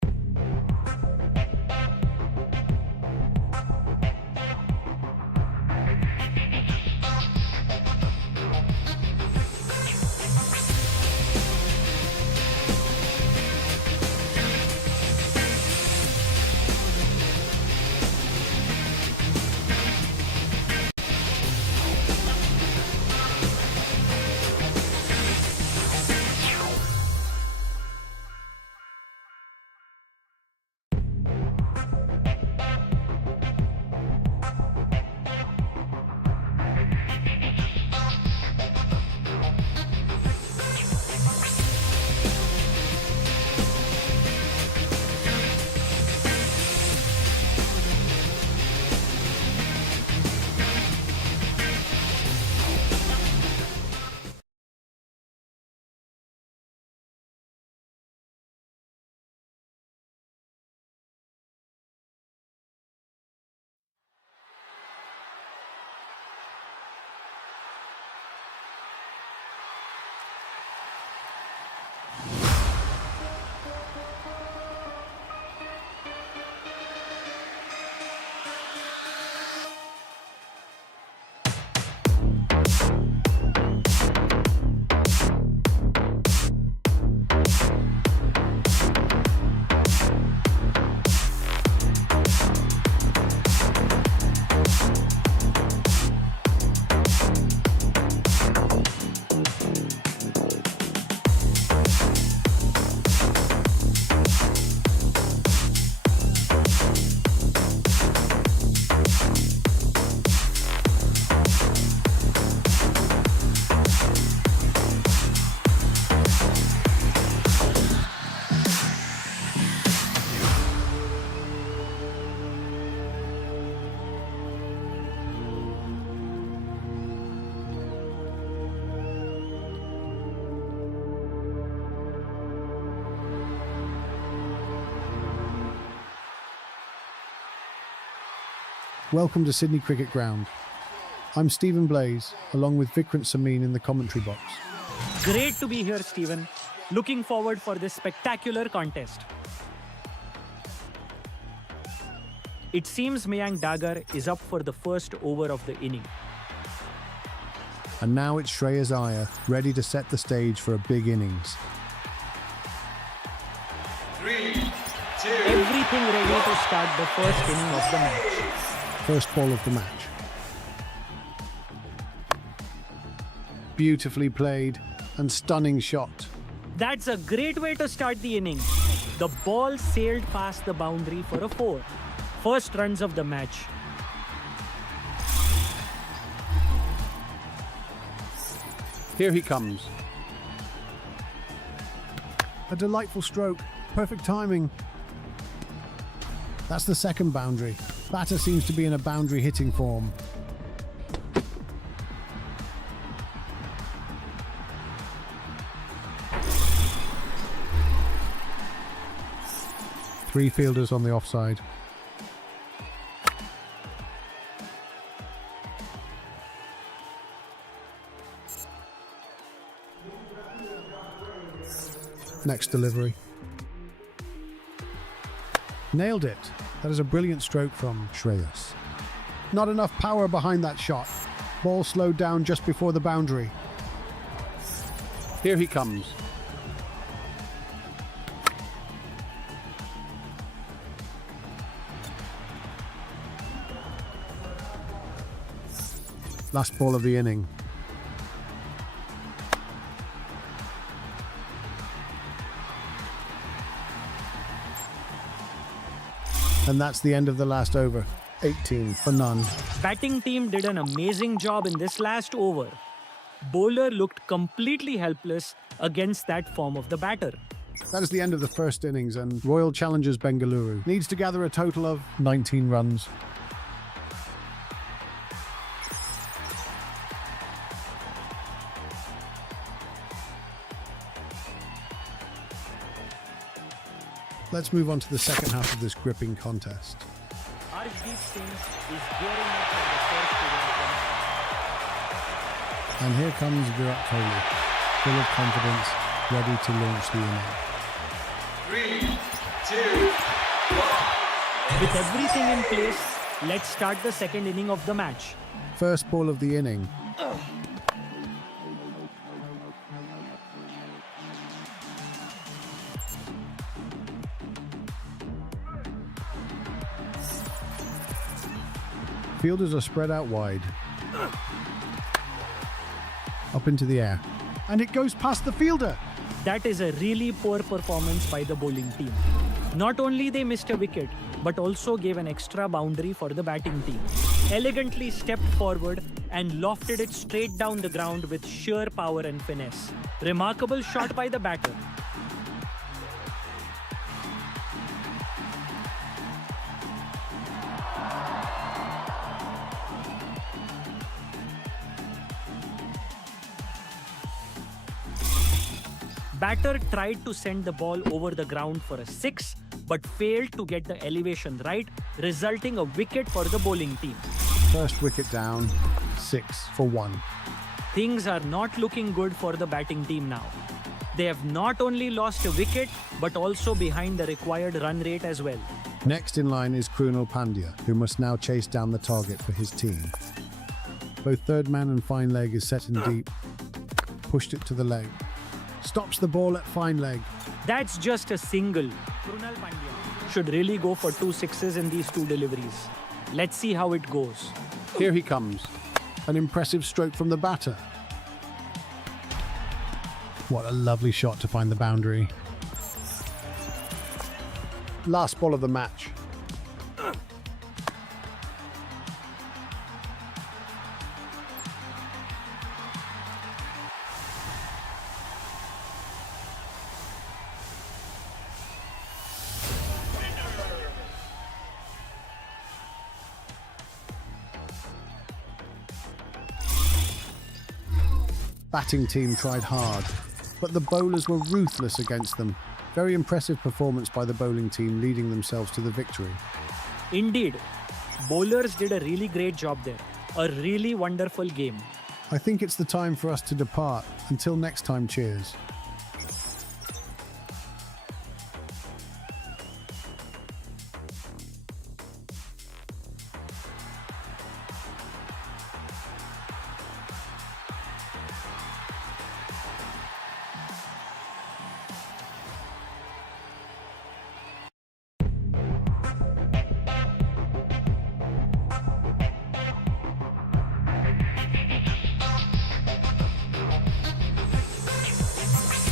Welcome to Sydney Cricket Ground. I'm Stephen Blaze, along with Vikrant Samin in the commentary box. Great to be here, Stephen. Looking forward for this spectacular contest. It seems Mayank Dagar is up for the first over of the inning. And now it's Shreyas Iyer, ready to set the stage for a big innings. 3, 2, Everything ready to start the first inning of the match. First ball of the match. Beautifully played and stunning shot. That's a great way to start the inning. The ball sailed past the boundary for a 4. First runs of the match. Here he comes. A delightful stroke. Perfect timing. That's the second boundary. Batter seems to be in a boundary hitting form. Three fielders on the offside. Next delivery. Nailed it. That is a brilliant stroke from Shreyas. Not enough power behind that shot. Ball slowed down just before the boundary. Here he comes. Last ball of the inning. And that's the end of the last over. 18 for none. Batting team did an amazing job in this last over. Bowler looked completely helpless against that form of the batter. That is the end of the first innings, and Royal Challengers Bengaluru needs to gather a total of 19 runs. Let's move on to the second half of this gripping contest. Arshdeep Singh is gearing up for the first over of the match. And here comes Virat Kohli, full of confidence, ready to launch the inning. 3, 2, 1. With everything in place, let's start the second inning of the match. First ball of the inning. Fielders are spread out wide. Up into the air. And it goes past the fielder. That is a really poor performance by the bowling team. Not only they missed a wicket, but also gave an extra boundary for the batting team. Elegantly stepped forward and lofted it straight down the ground with sheer power and finesse. Remarkable shot by the batter. Batter tried to send the ball over the ground for a 6, but failed to get the elevation right, resulting a wicket for the bowling team. First wicket down, 6 for 1. Things are not looking good for the batting team now. They have not only lost a wicket, but also behind the required run rate as well. Next in line is Krunal Pandya, who must now chase down the target for his team. Both third man and fine leg is set in deep. Pushed it to the leg. Stops the ball at fine leg. That's just a single. Krunal Pandya should really go for 2 sixes in these 2 deliveries. Let's see how it goes. Here he comes. An impressive stroke from the batter. What a lovely shot to find the boundary. Last ball of the match. Batting team tried hard, but the bowlers were ruthless against them. Very impressive performance by the bowling team, leading themselves to the victory. Indeed, Bowlers did a really great job there. A really wonderful game. I think it's the time for us to depart. Until next time, cheers.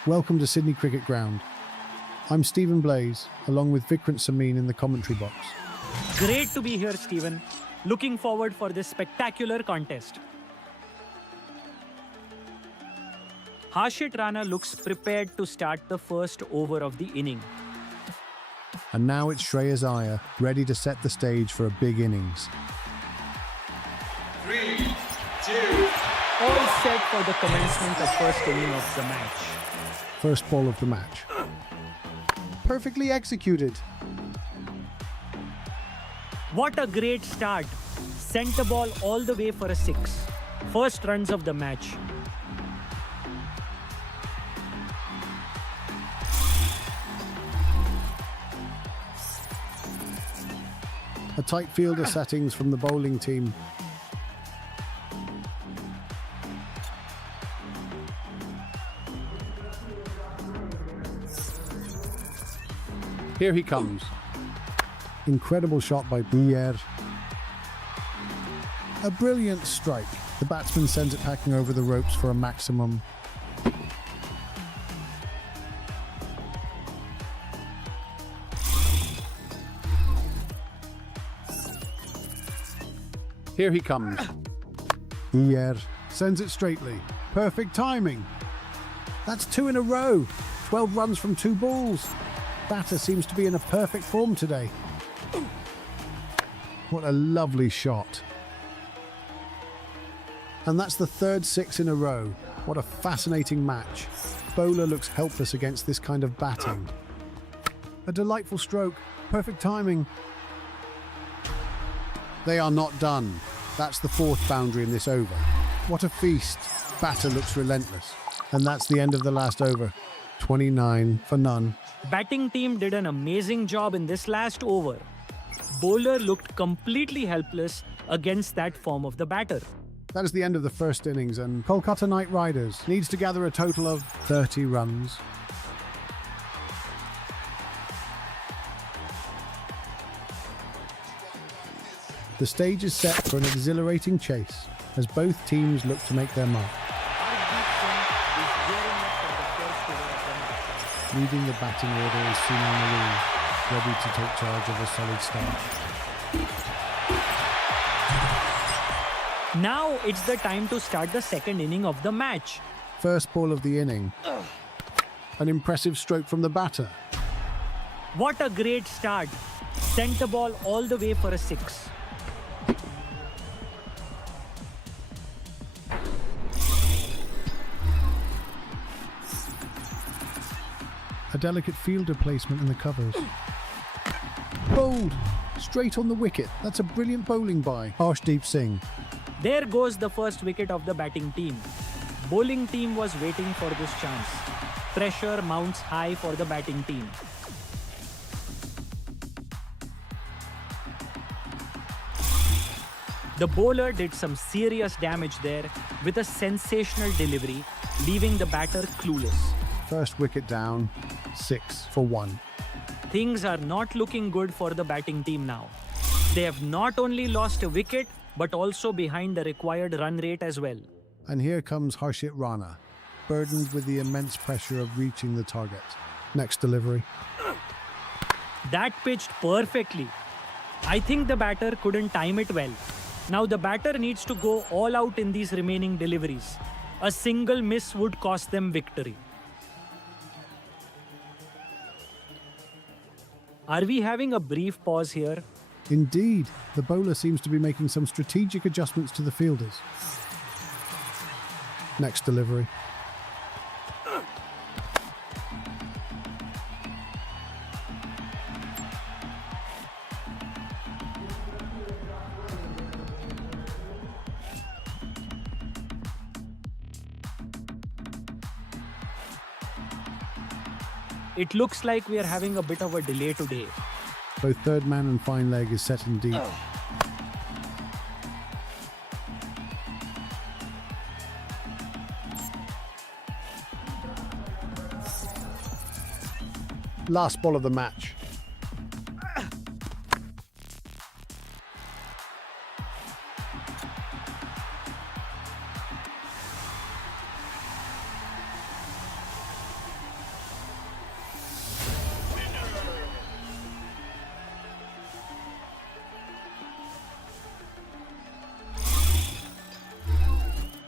Welcome to Sydney Cricket Ground. I'm Stephen Blaze, along with Vikrant Samin in the commentary box. Great to be here, Stephen. Looking forward for this spectacular contest. Harshit Rana looks prepared to start the first over of the inning. And now it's Shreyas Iyer, ready to set the stage for a big innings. 3, 2, All set for the commencement of first inning of the match. First ball of the match. Perfectly executed. What a great start. Sent the ball all the way for a 6. First runs of the match. A tight fielder settings from the bowling team. Here he comes. Incredible shot by Iyer. A brilliant strike. The batsman sends it packing over the ropes for a maximum. Here he comes. Iyer sends it straightly. Perfect timing. That's 2 in a row. 12 runs from 2 balls. Batter seems to be in a perfect form today. What a lovely shot. And that's the 3rd 6 in a row. What a fascinating match. Bowler looks helpless against this kind of batting. A delightful stroke. Perfect timing. They are not done. That's the 4th boundary in this over. What a feast. Batter looks relentless. And that's the end of the last over. 29 for none. Batting team did an amazing job in this last over. Bowler looked completely helpless against that form of the batter. That is the end of the first innings, and Kolkata Knight Riders needs to gather a total of 30 runs. The stage is set for an exhilarating chase as both teams look to make their mark. Leading the batting order is Sunil Marie, ready to take charge of a solid start. Now it's the time to start the second inning of the match. First ball of the inning. An impressive stroke from the batter. What a great start. Sent the ball all the way for a 6. A delicate fielder placement in the covers. Bowled! Straight on the wicket. That's a brilliant bowling by Arshdeep Singh. There goes the first wicket of the batting team. Bowling team was waiting for this chance. Pressure mounts high for the batting team. The bowler did some serious damage there with a sensational delivery, leaving the batter clueless. First wicket down, 6 for 1. Things are not looking good for the batting team now. They have not only lost a wicket, but also behind the required run rate as well. And here comes Harshit Rana, burdened with the immense pressure of reaching the target. Next delivery. That pitched perfectly. I think the batter couldn't time it well. Now the batter needs to go all out in these remaining deliveries. A single miss would cost them victory. Are we having a brief pause here? Indeed, the bowler seems to be making some strategic adjustments to the fielders. Next delivery. It looks like we are having a bit of a delay today. Both third man and fine leg is set in deep. Last ball of the match.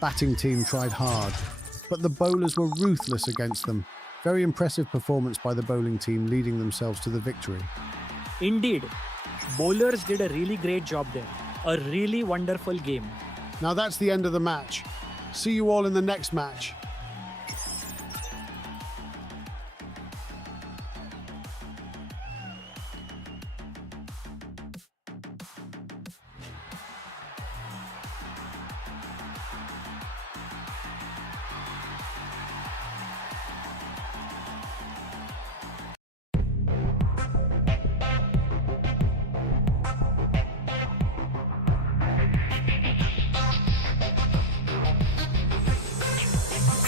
batting team tried hard, but the bowlers were ruthless against them. Very impressive performance by the bowling team, leading themselves to the victory. Indeed, bowlers did a really great job there. A really wonderful game. Now that's the end of the match. See you all in the next match.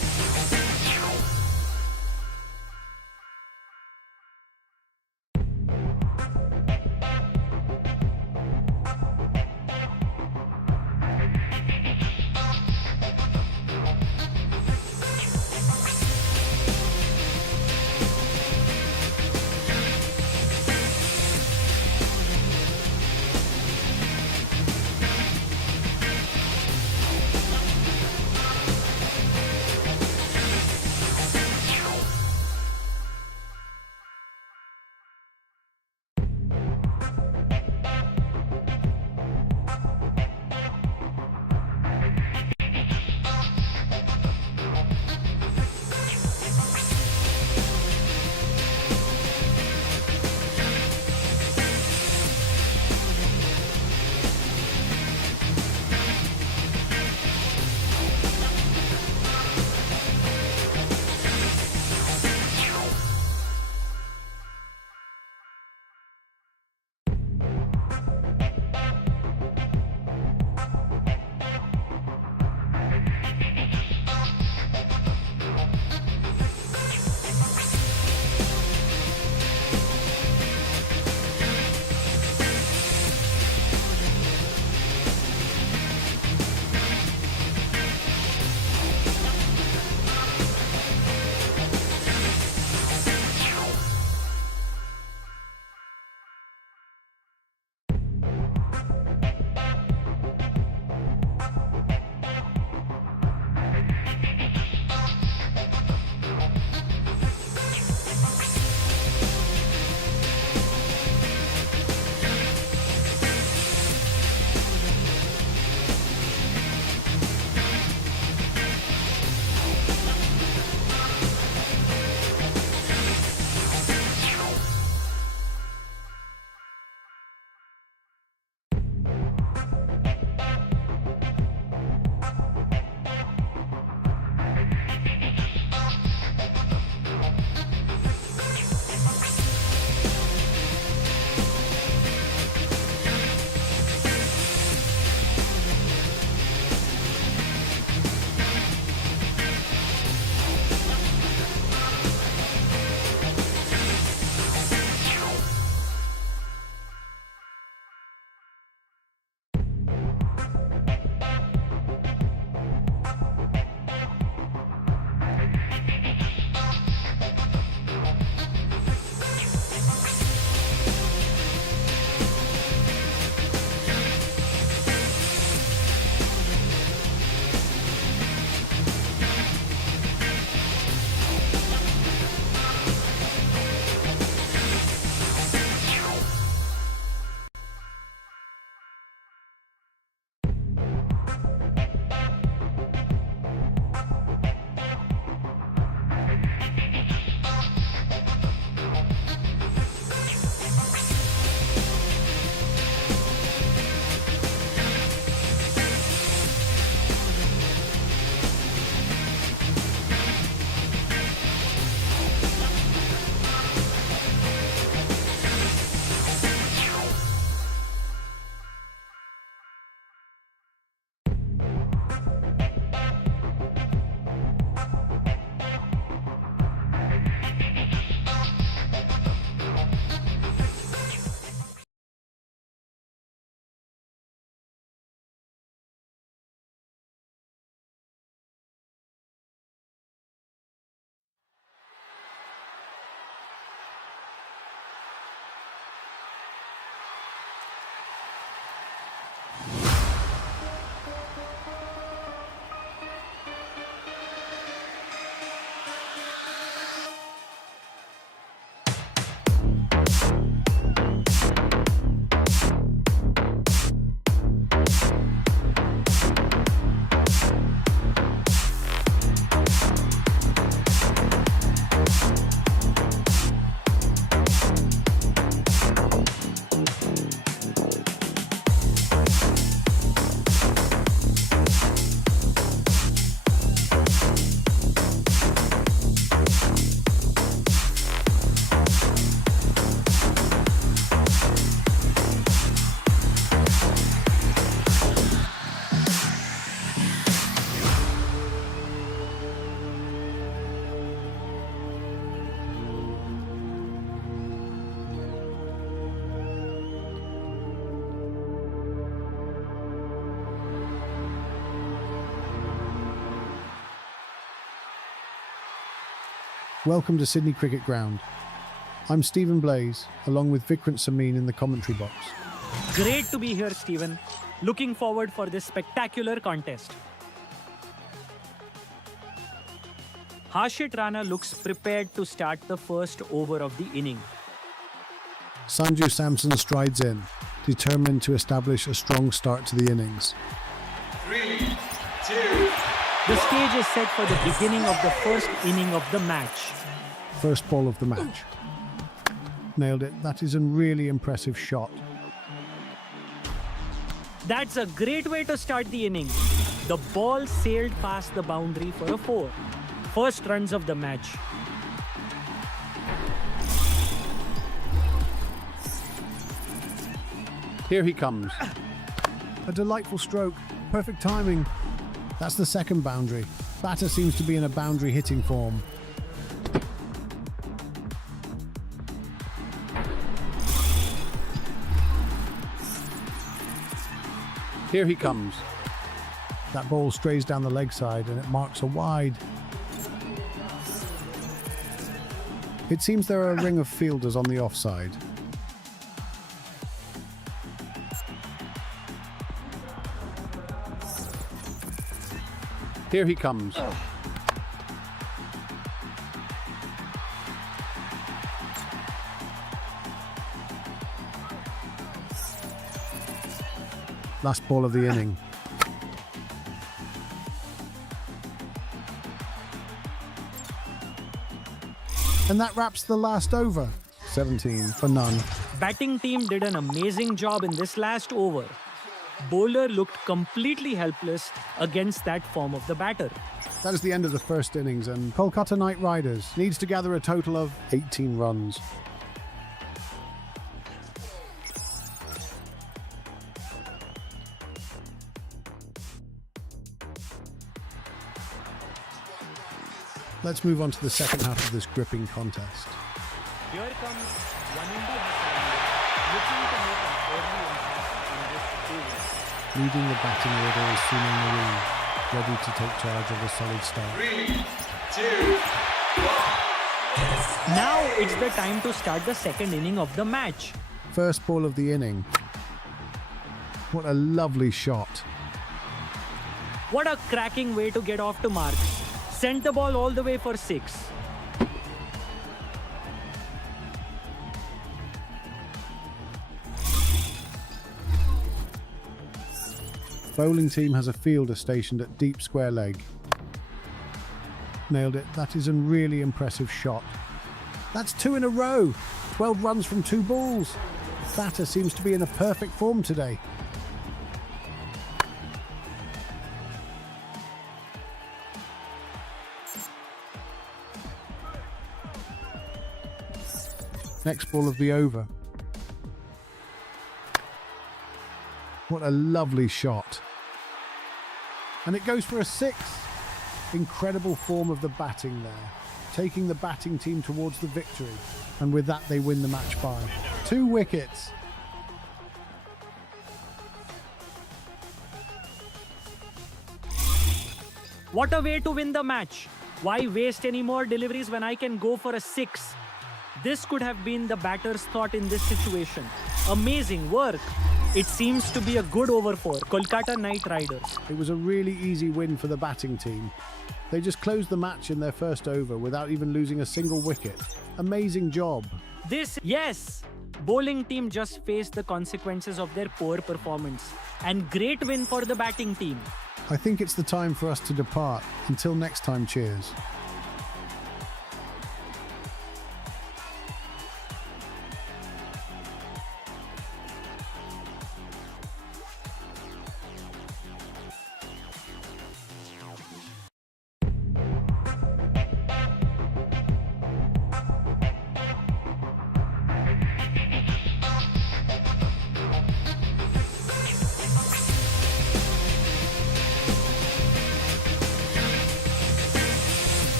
Welcome to Sydney Cricket Ground. I'm Stephen Blaze, along with Vikrant Samin in the commentary box. Great to be here, Stephen. Looking forward for this spectacular contest. Harshit Rana looks prepared to start the first over of the inning. Sanju Samson strides in, determined to establish a strong start to the innings. 3, 2, The stage is set for the beginning of the first inning of the match. First ball of the match. Nailed it. That is a really impressive shot. That's a great way to start the inning. The ball sailed past the boundary for a 4. First runs of the match. Here he comes. A delightful stroke. Perfect timing. That's the second boundary. Batter seems to be in a boundary hitting form. Here he comes. That ball strays down the leg side and it marks a wide. It seems there are a ring of fielders on the offside. Here he comes. Last ball of the inning. And that wraps the last over. 17 for none. Batting team did an amazing job in this last over. Bowler looked completely helpless against that form of the batter. That is the end of the first innings, and Kolkata Knight Riders needs to gather a total of 18 runs. Let's move on to the second half of this gripping contest. Here comes one India looking to make an early impact in this over. Leading the batting order is Sunil Marine, ready to take charge of a solid start. 3, 2, 1. Now it's the time to start the second inning of the match. First ball of the inning. What a lovely shot. What a cracking way to get off to marks. Sent the ball all the way for 6. Bowling team has a fielder stationed at deep square leg. Nailed it. That is a really impressive shot. That's 2 in a row. 12 runs from 2 balls. Batter seems to be in a perfect form today. Next ball of the over. What a lovely shot. And it goes for a 6. Incredible form of the batting there, taking the batting team towards the victory. And with that, they win the match by 2 wickets. What a way to win the match. Why waste any more deliveries when I can go for a 6? This could have been the batter's thought in this situation. Amazing work. It seems to be a good over for Kolkata Knight Riders. It was a really easy win for the batting team. They just closed the match in their first over without even losing a single wicket. Amazing job. Yes! Bowling team just faced the consequences of their poor performance. And great win for the batting team. I think it's the time for us to depart. Until next time, cheers.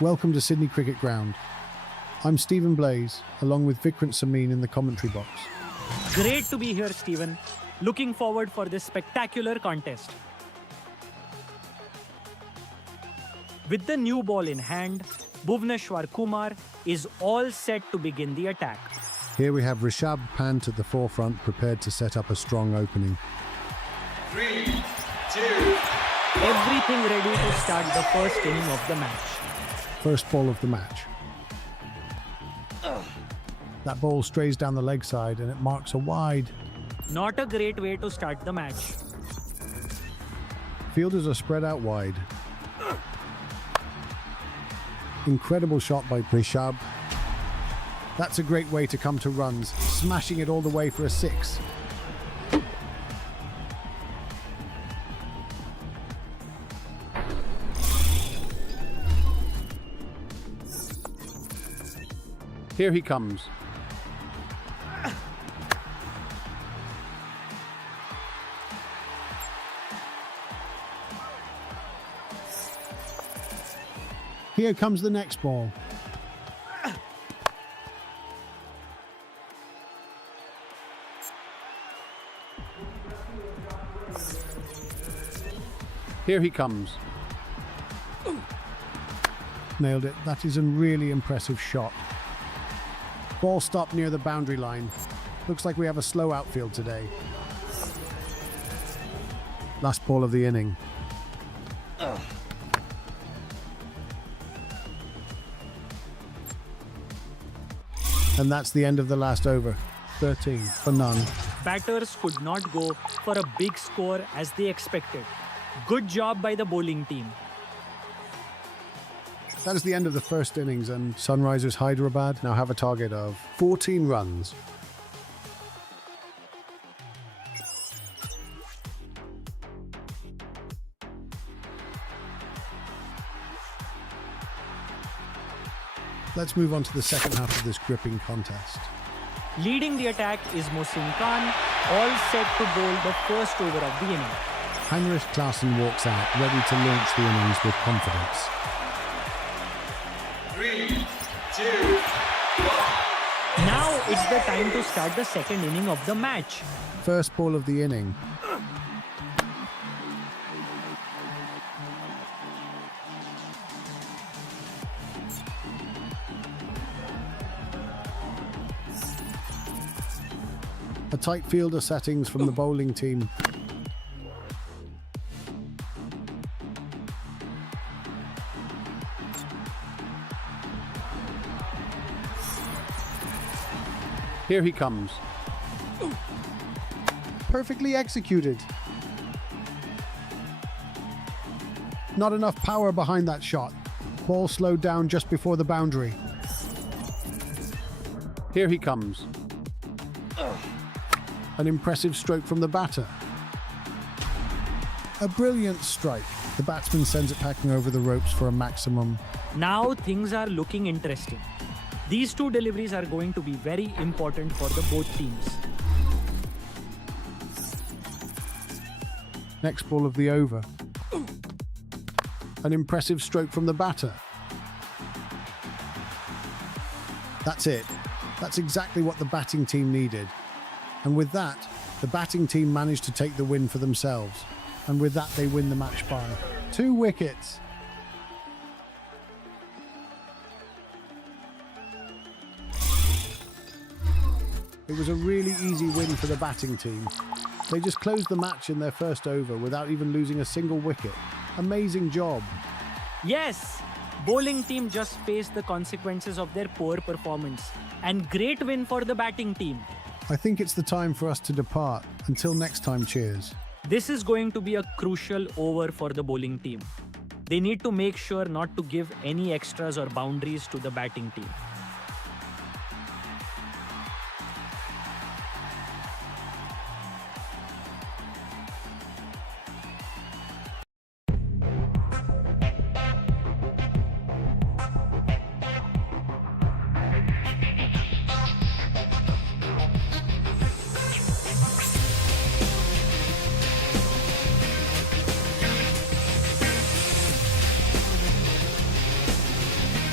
Welcome to Sydney Cricket Ground. I'm Stephen Blaze, along with Vikrant Samin in the commentary box. Great to be here, Stephen. Looking forward for this spectacular contest. With the new ball in hand, Bhuvneshwar Kumar is all set to begin the attack. Here we have Rishabh Pant at the forefront, prepared to set up a strong opening. 3, 2, Everything ready to start the first inning of the match. First ball of the match. That ball strays down the leg side and it marks a wide. Not a great way to start the match. Fielders are spread out wide. Incredible shot by Rishabh. That's a great way to come to runs, smashing it all the way for a 6. Here he comes. Here comes the next ball. Here he comes. Nailed it. That is a really impressive shot. Ball stopped near the boundary line. Looks like we have a slow outfield today. Last ball of the inning. And that's the end of the last over. 13 for none. Batters could not go for a big score as they expected. Good job by the bowling team. That is the end of the first innings, and Sunrisers Hyderabad now have a target of 14 runs. Let's move on to the second half of this gripping contest. Leading the attack is Mohsin Khan, all set to bowl the first over of the inning. Heinrich Klaassen walks out, ready to launch the innings with confidence. 3, 2, 1. Now it's the time to start the second inning of the match. First ball of the inning. A tight fielder settings from the bowling team. Here he comes. Perfectly executed. Not enough power behind that shot. Ball slowed down just before the boundary. Here he comes. An impressive stroke from the batter. A brilliant strike. The batsman sends it packing over the ropes for a maximum. Now things are looking interesting. These two deliveries are going to be very important for the both teams. Next ball of the over. An impressive stroke from the batter. That's it. That's exactly what the batting team needed. And with that, the batting team managed to take the win for themselves. And with that, they win the match by 2 wickets. It was a really easy win for the batting team. They just closed the match in their first over without even losing a single wicket. Amazing job. Yes, bowling team just faced the consequences of their poor performance. And great win for the batting team. I think it's the time for us to depart. Until next time, cheers. This is going to be a crucial over for the bowling team. They need to make sure not to give any extras or boundaries to the batting team.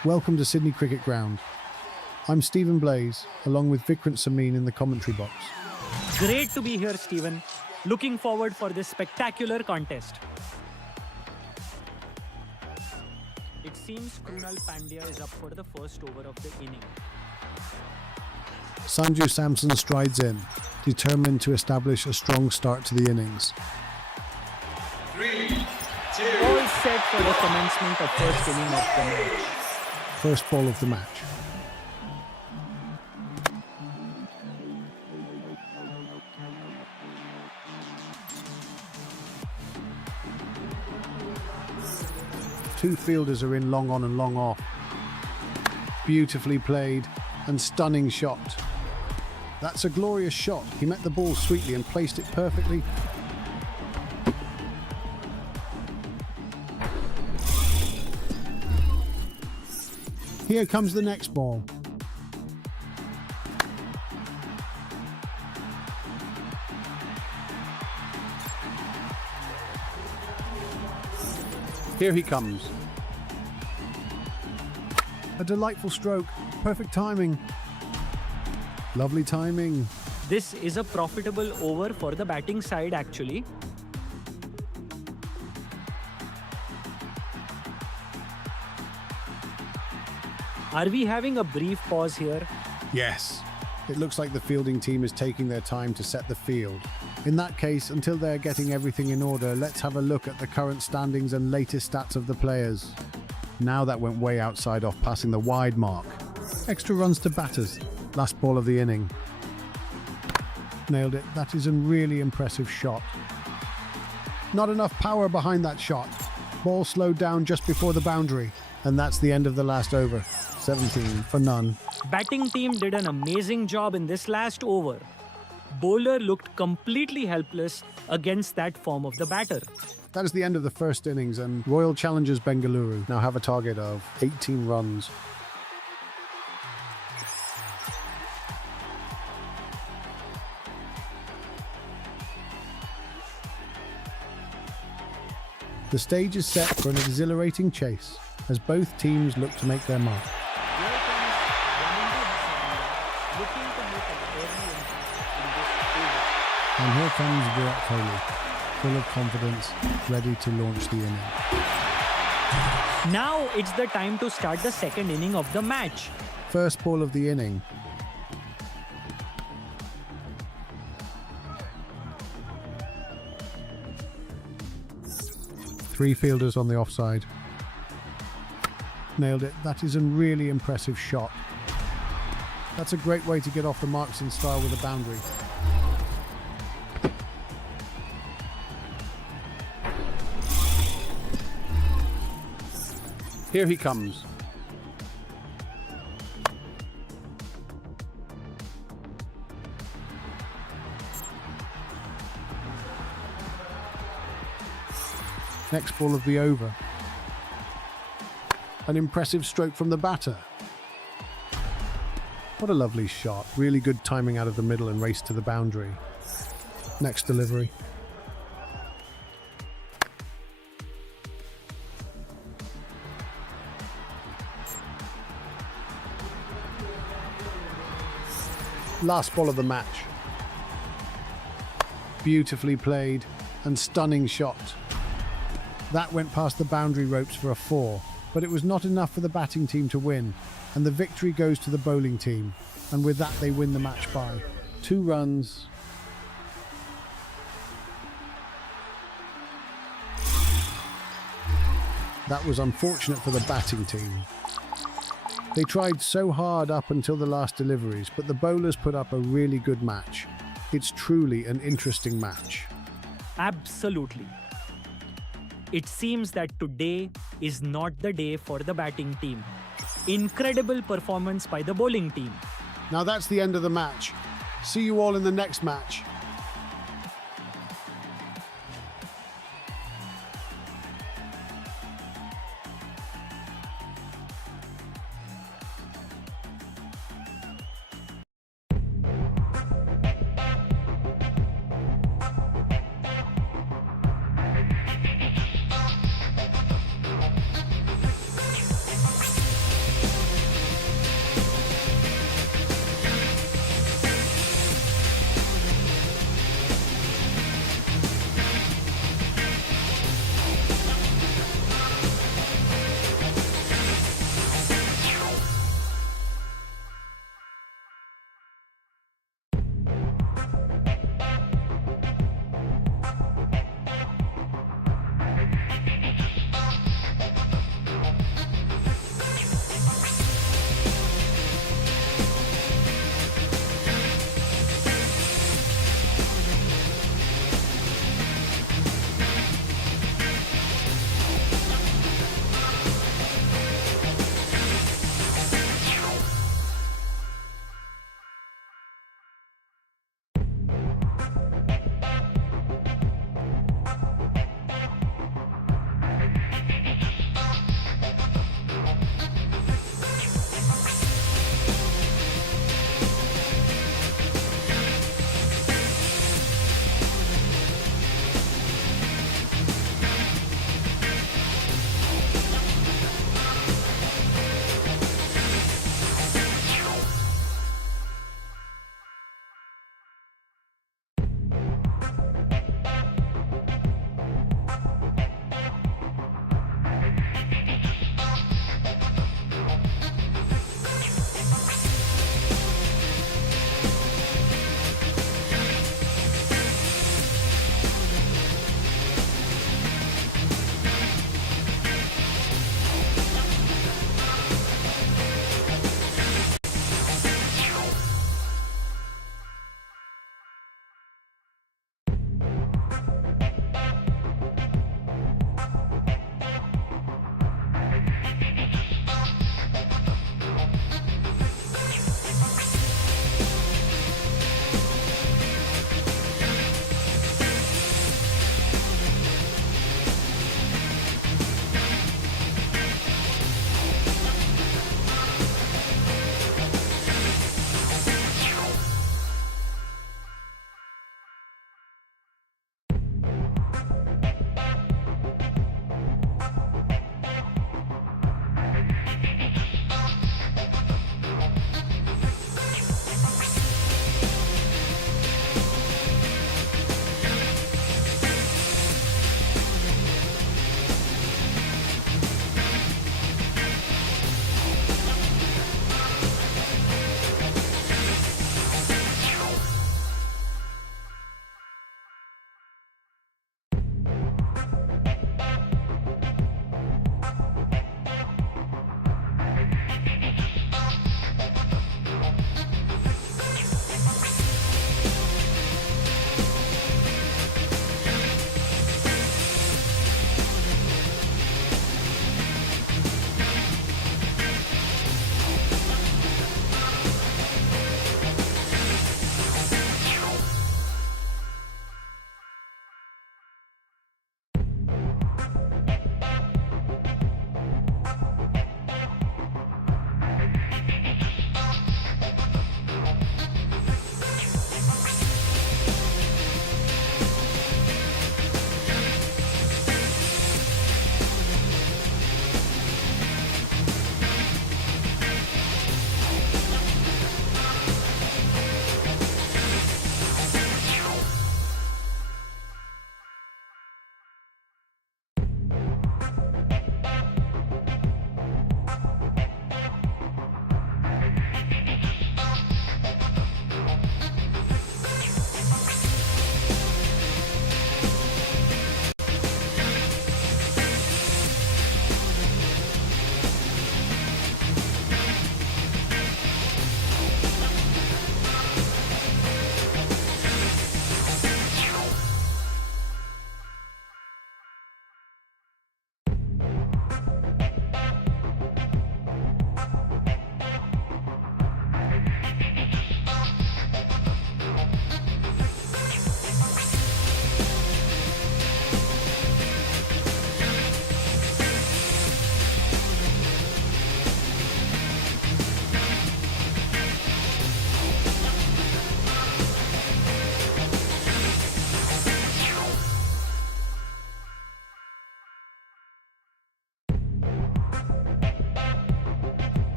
Welcome to Sydney Cricket Ground. I'm Stephen Blaze, along with Vikrant Samin in the commentary box. Great to be here, Stephen. Looking forward for this spectacular contest. It seems Krunal Pandya is up for the first over of the inning. Sanju Samson strides in, determined to establish a strong start to the innings. 3, 2, All set for the commencement of first inning of the match. First ball of the match. Two fielders are in long on and long off. Beautifully played and stunning shot. That's a glorious shot. He met the ball sweetly and placed it perfectly. Here comes the next ball. Here he comes. A delightful stroke. Perfect timing. Lovely timing. This is a profitable over for the batting side actually. Are we having a brief pause here? Yes. It looks like the fielding team is taking their time to set the field. In that case, until they're getting everything in order, let's have a look at the current standings and latest stats of the players. Now that went way outside off passing the wide mark. Extra runs to batters. Last ball of the inning. Nailed it. That is a really impressive shot. Not enough power behind that shot. Ball slowed down just before the boundary. And that's the end of the last over. 17 for none. Batting team did an amazing job in this last over. Bowler looked completely helpless against that form of the batter. That is the end of the first innings, and Royal Challengers Bengaluru now have a target of 18 runs. The stage is set for an exhilarating chase as both teams look to make their mark. And here comes Virat Kohli, full of confidence, ready to launch the inning. Now it's the time to start the second inning of the match. First ball of the inning. Three fielders on the offside. Nailed it. That is a really impressive shot. That's a great way to get off the marks in style with a boundary. Here he comes. Next ball of the over. An impressive stroke from the batter. What a lovely shot. Really good timing out of the middle and race to the boundary. Next delivery. Last ball of the match. Beautifully played and stunning shot. That went past the boundary ropes for a 4, but it was not enough for the batting team to win, and the victory goes to the bowling team, and with that they win the match by 2 runs. That was unfortunate for the batting team. They tried so hard up until the last deliveries, but the bowlers put up a really good match. It's truly an interesting match. Absolutely. It seems that today is not the day for the batting team. Incredible performance by the bowling team. Now that's the end of the match. See you all in the next match.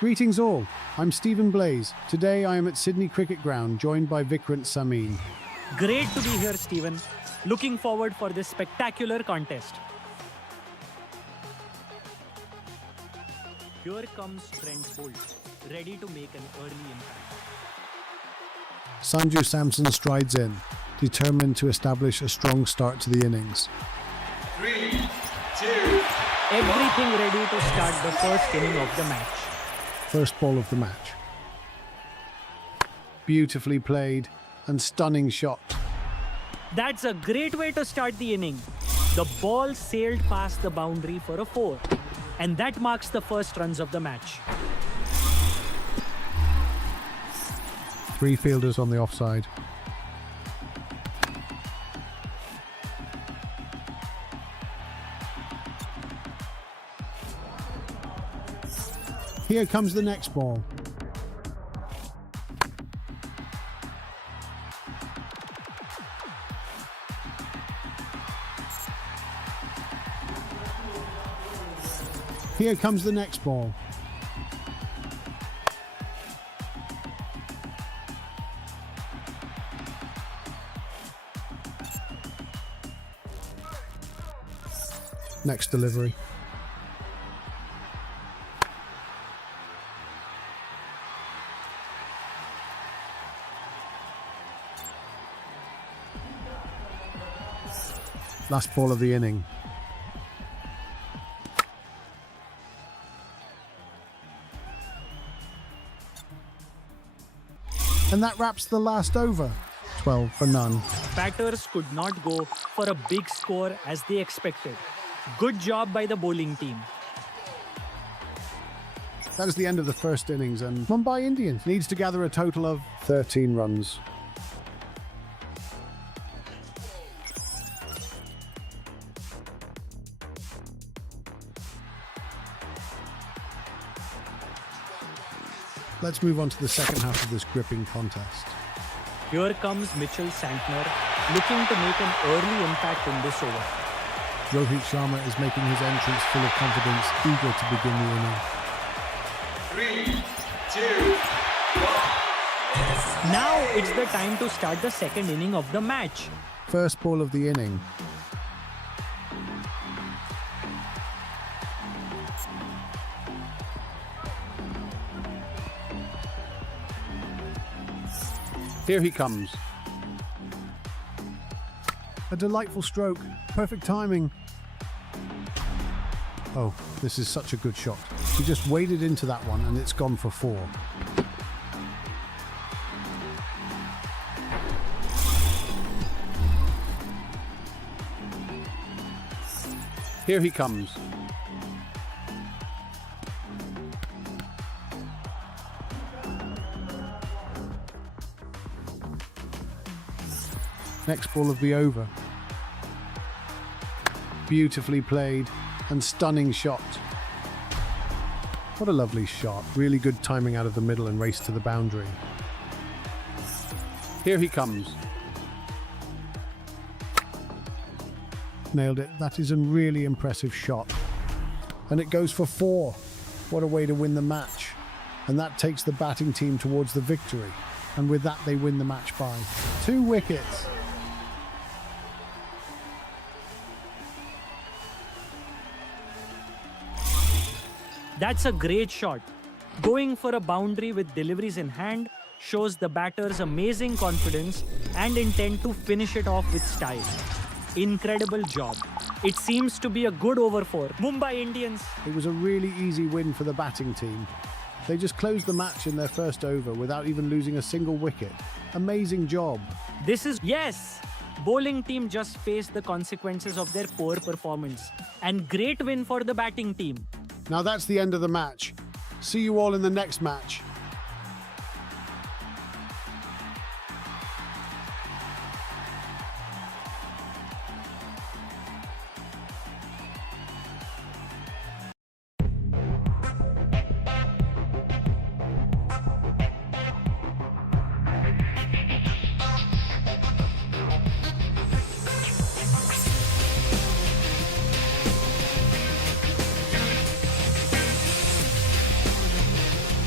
Greetings all, I'm Stephen Blaze. Today I am at Sydney Cricket Ground, joined by Vikrant Samin. Great to be here, Stephen. Looking forward for this spectacular contest. Here comes Trent Bolt, ready to make an early impact. Sanju Samson strides in, determined to establish a strong start to the innings. 3, 2, Everything ready to start the first inning of the match. First ball of the match. Beautifully played and stunning shot. That's a great way to start the inning. The ball sailed past the boundary for a 4. And that marks the first runs of the match. 3 fielders on the offside. Here comes the next ball. Here comes the next ball. Next delivery. Last ball of the inning. And that wraps the last over. 12 for none. Batters could not go for a big score as they expected. Good job by the bowling team. That is the end of the first innings, and Mumbai Indians needs to gather a total of 13 runs. Let's move on to the second half of this gripping contest. Here comes Mitchell Santner, looking to make an early impact in this over. Rohit Sharma is making his entrance full of confidence, eager to begin the inning. 3, 2, Now it's the time to start the second inning of the match. First ball of the inning. Here he comes. A delightful stroke. Perfect timing. Oh, this is such a good shot. He just waded into that one and it's gone for 4. Here he comes. Next ball of the over. Beautifully played and stunning shot. What a lovely shot. Really good timing out of the middle and race to the boundary. Here he comes. Nailed it. That is a really impressive shot. And it goes for 4. What a way to win the match. And that takes the batting team towards the victory. And with that, they win the match by 2 wickets. That's a great shot. Going for a boundary with deliveries in hand shows the batter's amazing confidence and intent to finish it off with style. Incredible job. It seems to be a good over for Mumbai Indians. It was a really easy win for the batting team. They just closed the match in their first over without even losing a single wicket. Amazing job. Yes! Bowling team just faced the consequences of their poor performance. And great win for the batting team. Now that's the end of the match. See you all in the next match.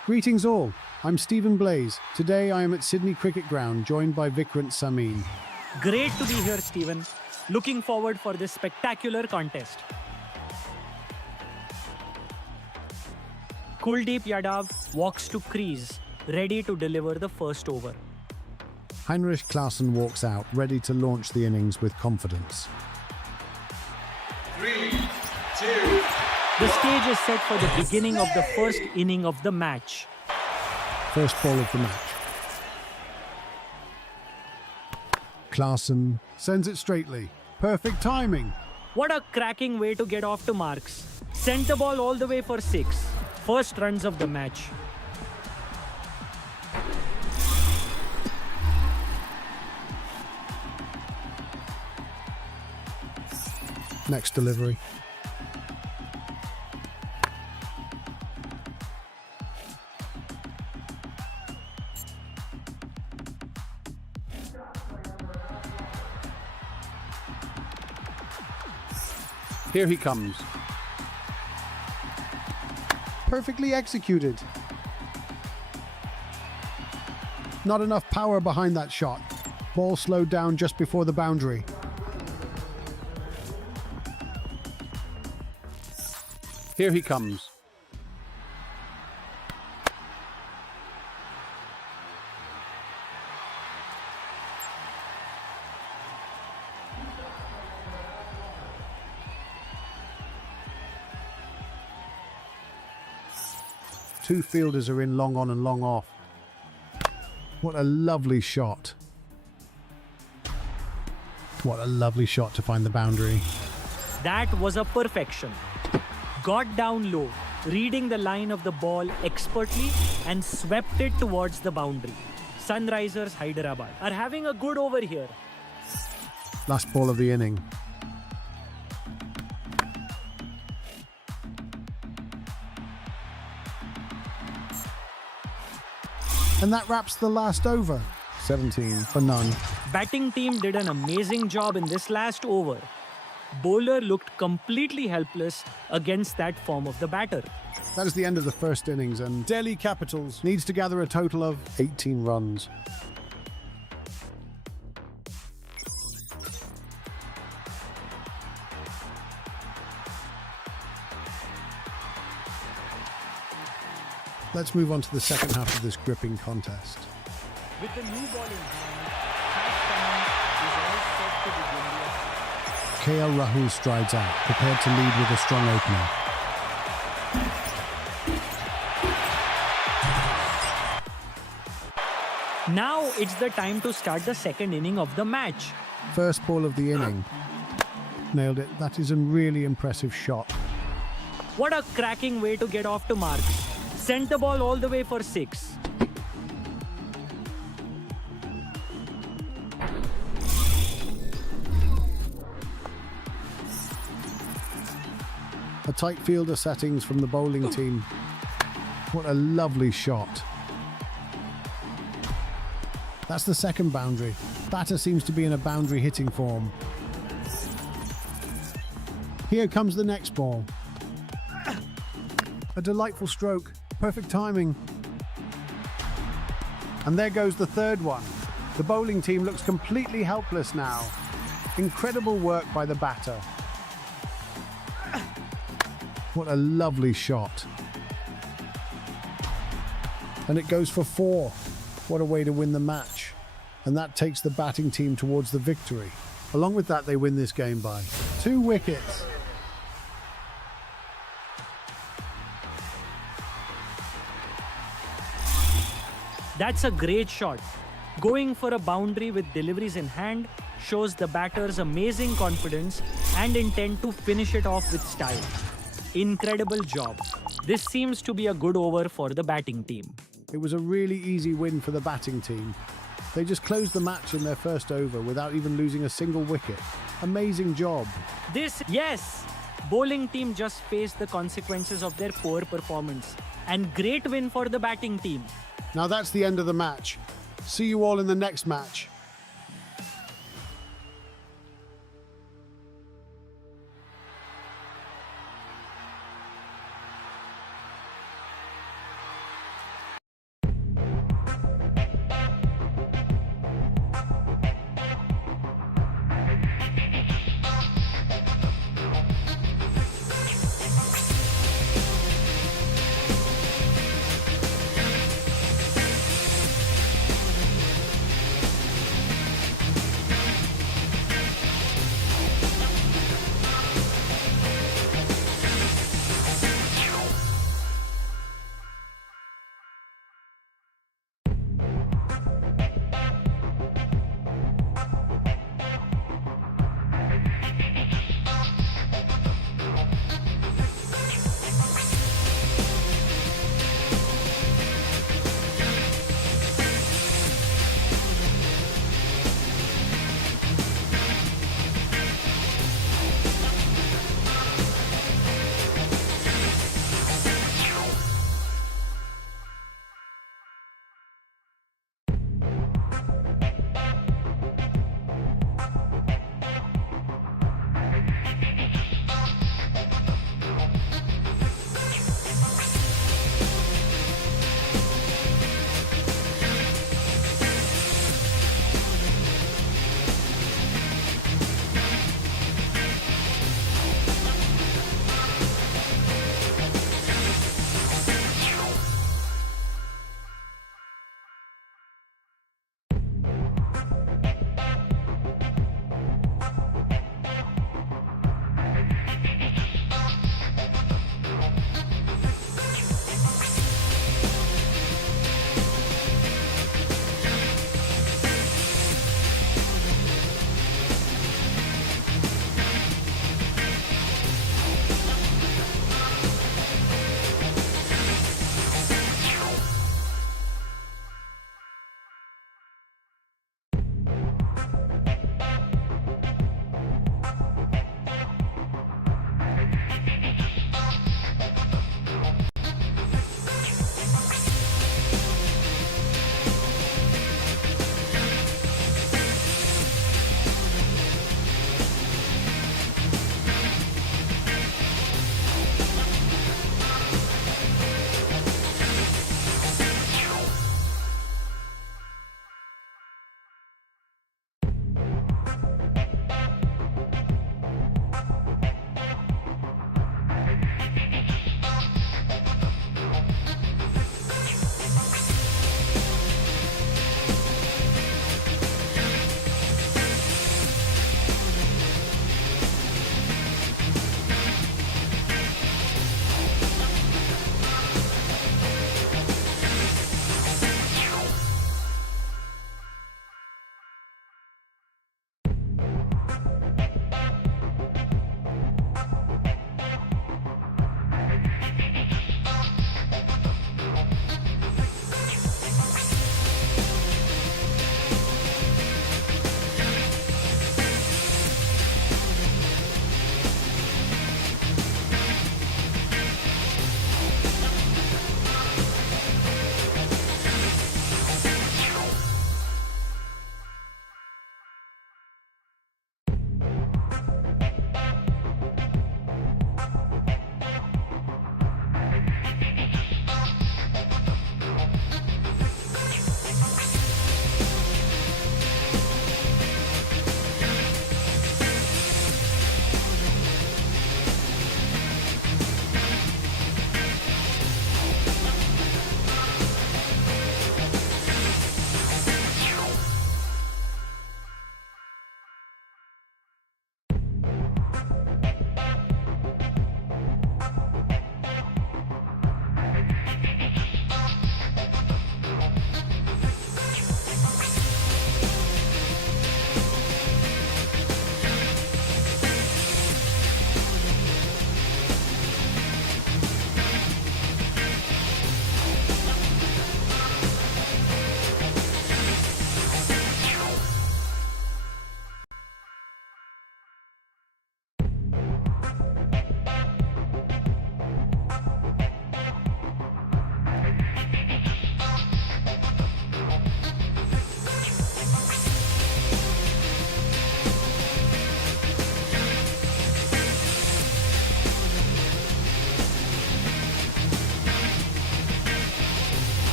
Greetings all, I'm Stephen Blaze. Today I am at Sydney Cricket Ground, joined by Vikrant Samin. Great to be here, Stephen. Looking forward for this spectacular contest. Kuldeep Yadav walks to crease, ready to deliver the first over. Heinrich Klaassen walks out, ready to launch the innings with confidence. 3, 2, The stage is set for the beginning of the first inning of the match. First ball of the match. Klaassen sends it straightly. Perfect timing. What a cracking way to get off to marks. Sent the ball all the way for 6. First runs of the match. Next delivery. Here he comes. Perfectly executed. Not enough power behind that shot. Ball slowed down just before the boundary. Here he comes. Two fielders are in long on and long off. What a lovely shot. What a lovely shot to find the boundary. That was a perfection. Got down low, reading the line of the ball expertly and swept it towards the boundary. Sunrisers Hyderabad are having a good over here. Last ball of the inning. And that wraps the last over. 17 for none. Batting team did an amazing job in this last over. Bowler looked completely helpless against that form of the batter. That is the end of the first innings, and Delhi Capitals needs to gather a total of 18 runs. Let's move on to the second half of this gripping contest. With the new ball in hand, Pat Cummins is all set to begin the attack. KL Rahul strides out, prepared to lead with a strong opener. Now it's the time to start the second inning of the match. First ball of the inning. Nailed it. That is a really impressive shot. What a cracking way to get off to marks. Sent the ball all the way for 6. A tight fielder settings from the bowling team. What a lovely shot. That's the second boundary. Batter seems to be in a boundary hitting form. Here comes the next ball. A delightful stroke. Perfect timing. And there goes the third one. The bowling team looks completely helpless now. Incredible work by the batter. What a lovely shot. And it goes for 4. What a way to win the match. And that takes the batting team towards the victory. Along with that, they win this game by 2 wickets. That's a great shot. Going for a boundary with deliveries in hand shows the batter's amazing confidence and intent to finish it off with style. Incredible job. This seems to be a good over for the batting team. It was a really easy win for the batting team. They just closed the match in their first over without even losing a single wicket. Amazing job. Yes! Bowling team just faced the consequences of their poor performance. And great win for the batting team. Now that's the end of the match. See you all in the next match.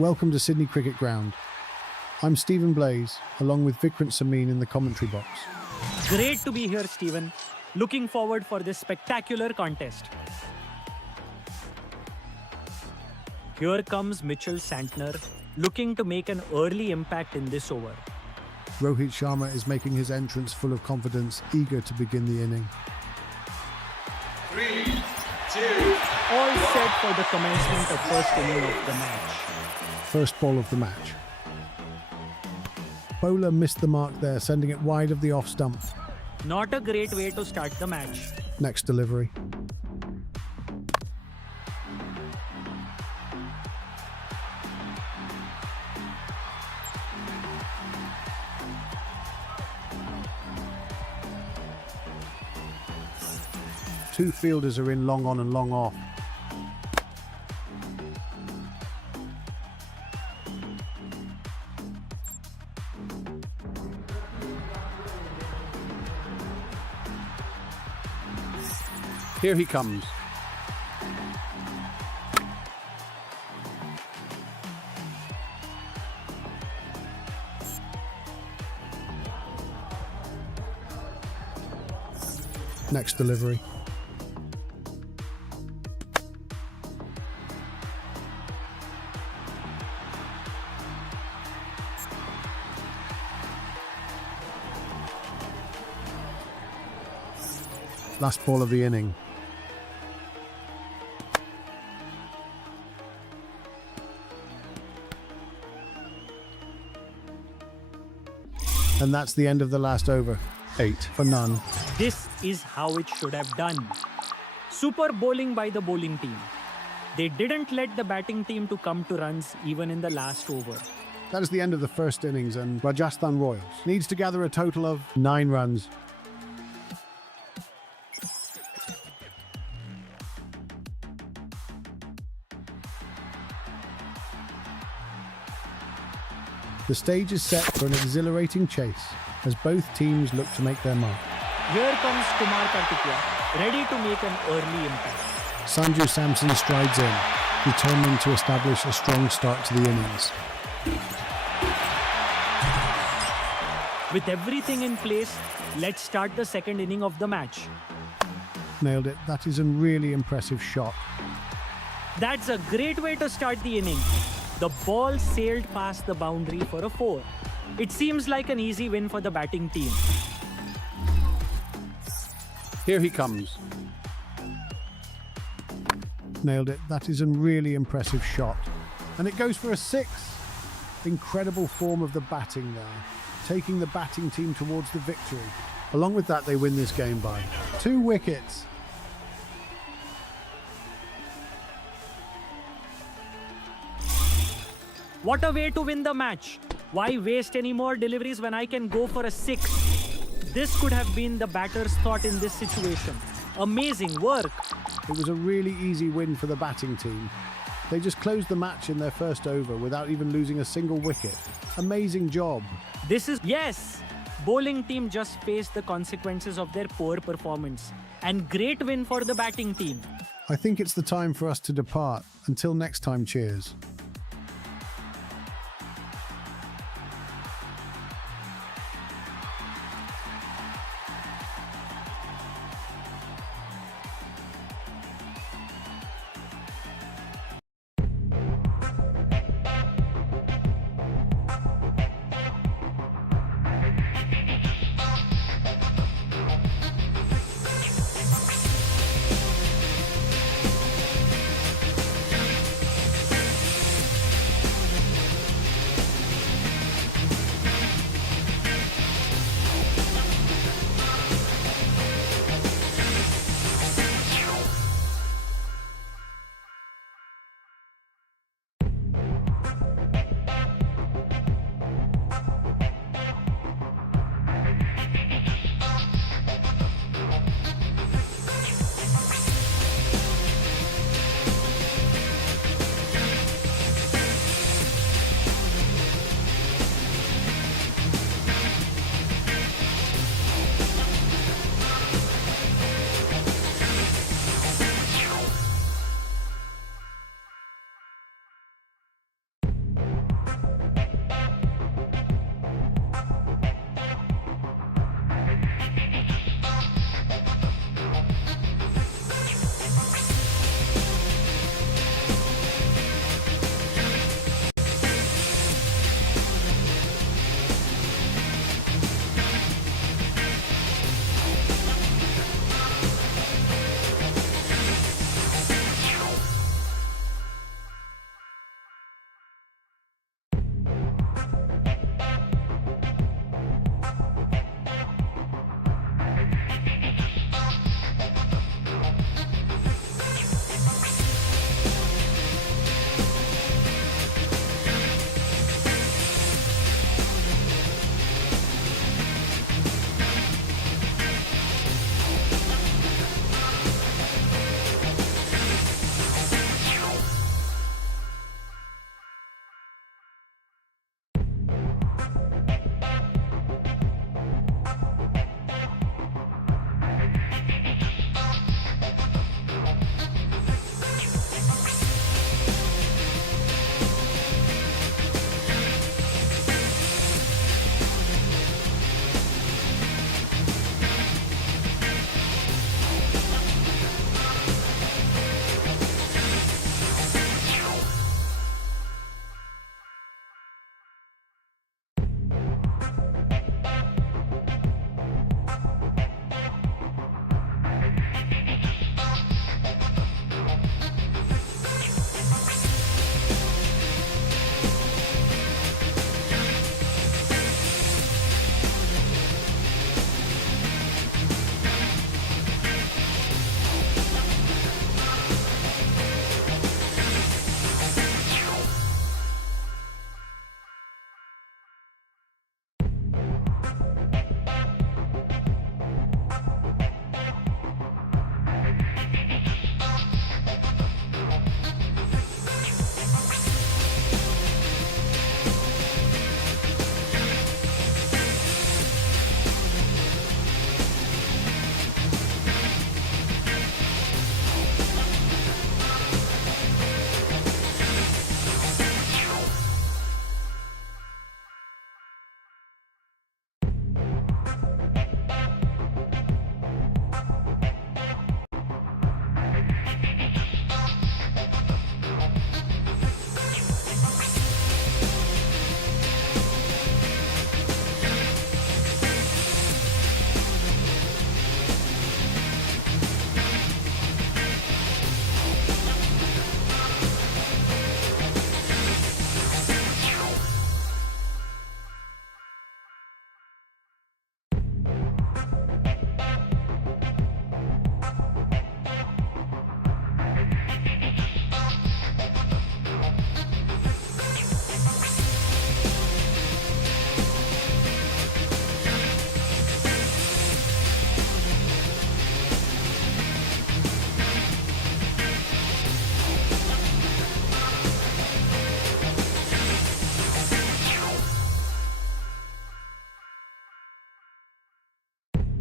Welcome to Sydney Cricket Ground. I'm Stephen Blaze, along with Vikrant Samin in the commentary box. Great to be here, Stephen. Looking forward for this spectacular contest. Here comes Mitchell Santner, looking to make an early impact in this over. Rohit Sharma is making his entrance full of confidence, eager to begin the inning. 3, 2, All set for the commencement of first inning of the match. First ball of the match. Bowler missed the mark there, sending it wide of the off stump. Not a great way to start the match. Next delivery. Two fielders are in long on and long off. Here he comes. Next delivery. Last ball of the inning. And that's the end of the last over. 8 for none. This is how it should have done. Super bowling by the bowling team. They didn't let the batting team to come to runs even in the last over. That is the end of the first innings, and Rajasthan Royals needs to gather a total of 9 runs. The stage is set for an exhilarating chase as both teams look to make their mark. Here comes Kumar Kartikeya, ready to make an early impact. Sanju Samson strides in, determined to establish a strong start to the innings. With everything in place, let's start the second inning of the match. Nailed it. That is a really impressive shot. That's a great way to start the inning. The ball sailed past the boundary for a 4. It seems like an easy win for the batting team. Here he comes. Nailed it. That is a really impressive shot. And it goes for a 6. Incredible form of the batting there, taking the batting team towards the victory. Along with that, they win this game by 2 wickets. What a way to win the match. Why waste any more deliveries when I can go for a 6? This could have been the batter's thought in this situation. Amazing work. It was a really easy win for the batting team. They just closed the match in their first over without even losing a single wicket. Amazing job. Yes! Bowling team just faced the consequences of their poor performance. And great win for the batting team. I think it's the time for us to depart. Until next time, cheers.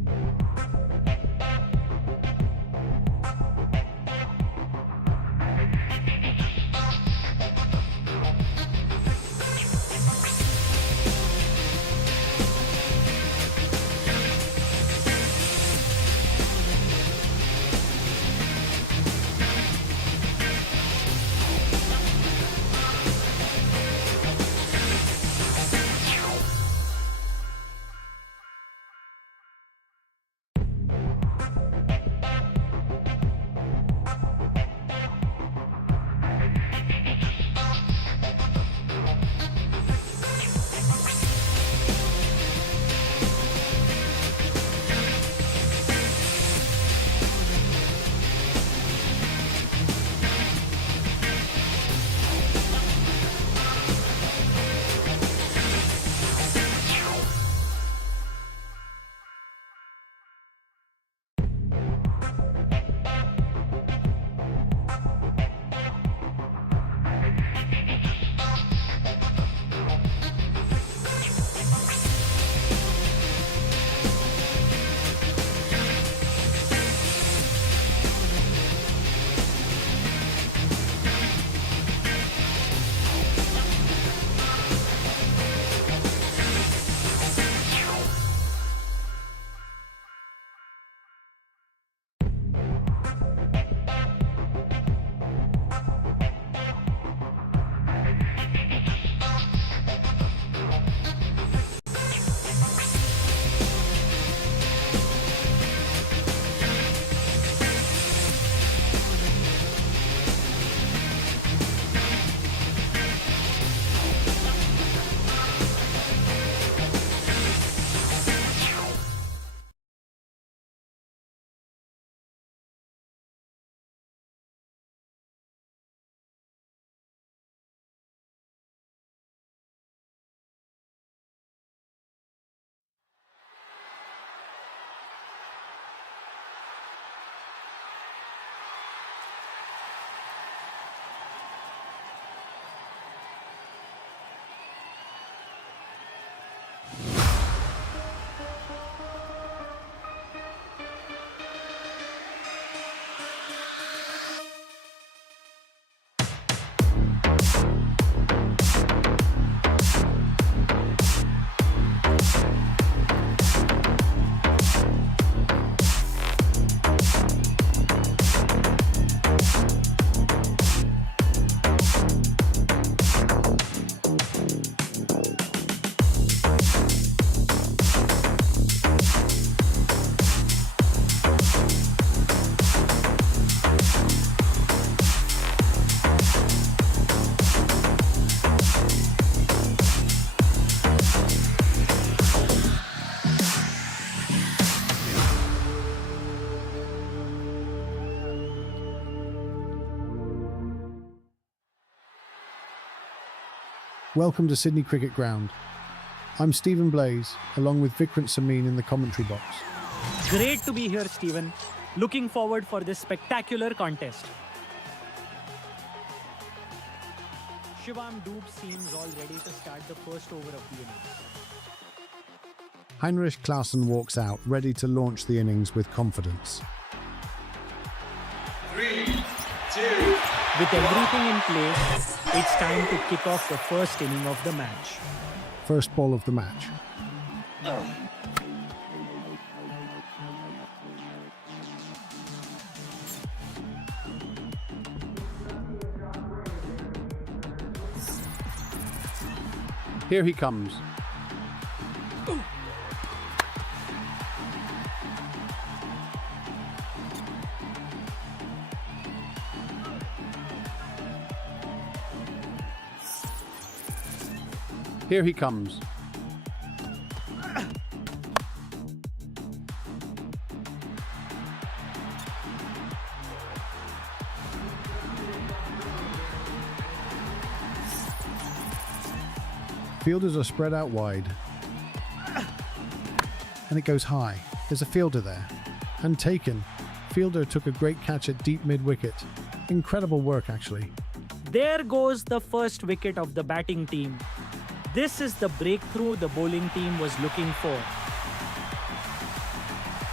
Welcome to Sydney Cricket Ground. I'm Stephen Blaze, along with Vikrant Samin in the commentary box. Great to be here, Stephen. Looking forward for this spectacular contest. Shivam Doob seems all ready to start the first over of the innings. Heinrich Klaassen walks out, ready to launch the innings with confidence. 3, 2, With everything in place, it's time to kick off the first inning of the match. First ball of the match. Here he comes. Here he comes. Fielders are spread out wide. And it goes high. There's a fielder there. And taken. Fielder took a great catch at deep mid-wicket. Incredible work, actually. There goes the first wicket of the batting team. This is the breakthrough the bowling team was looking for.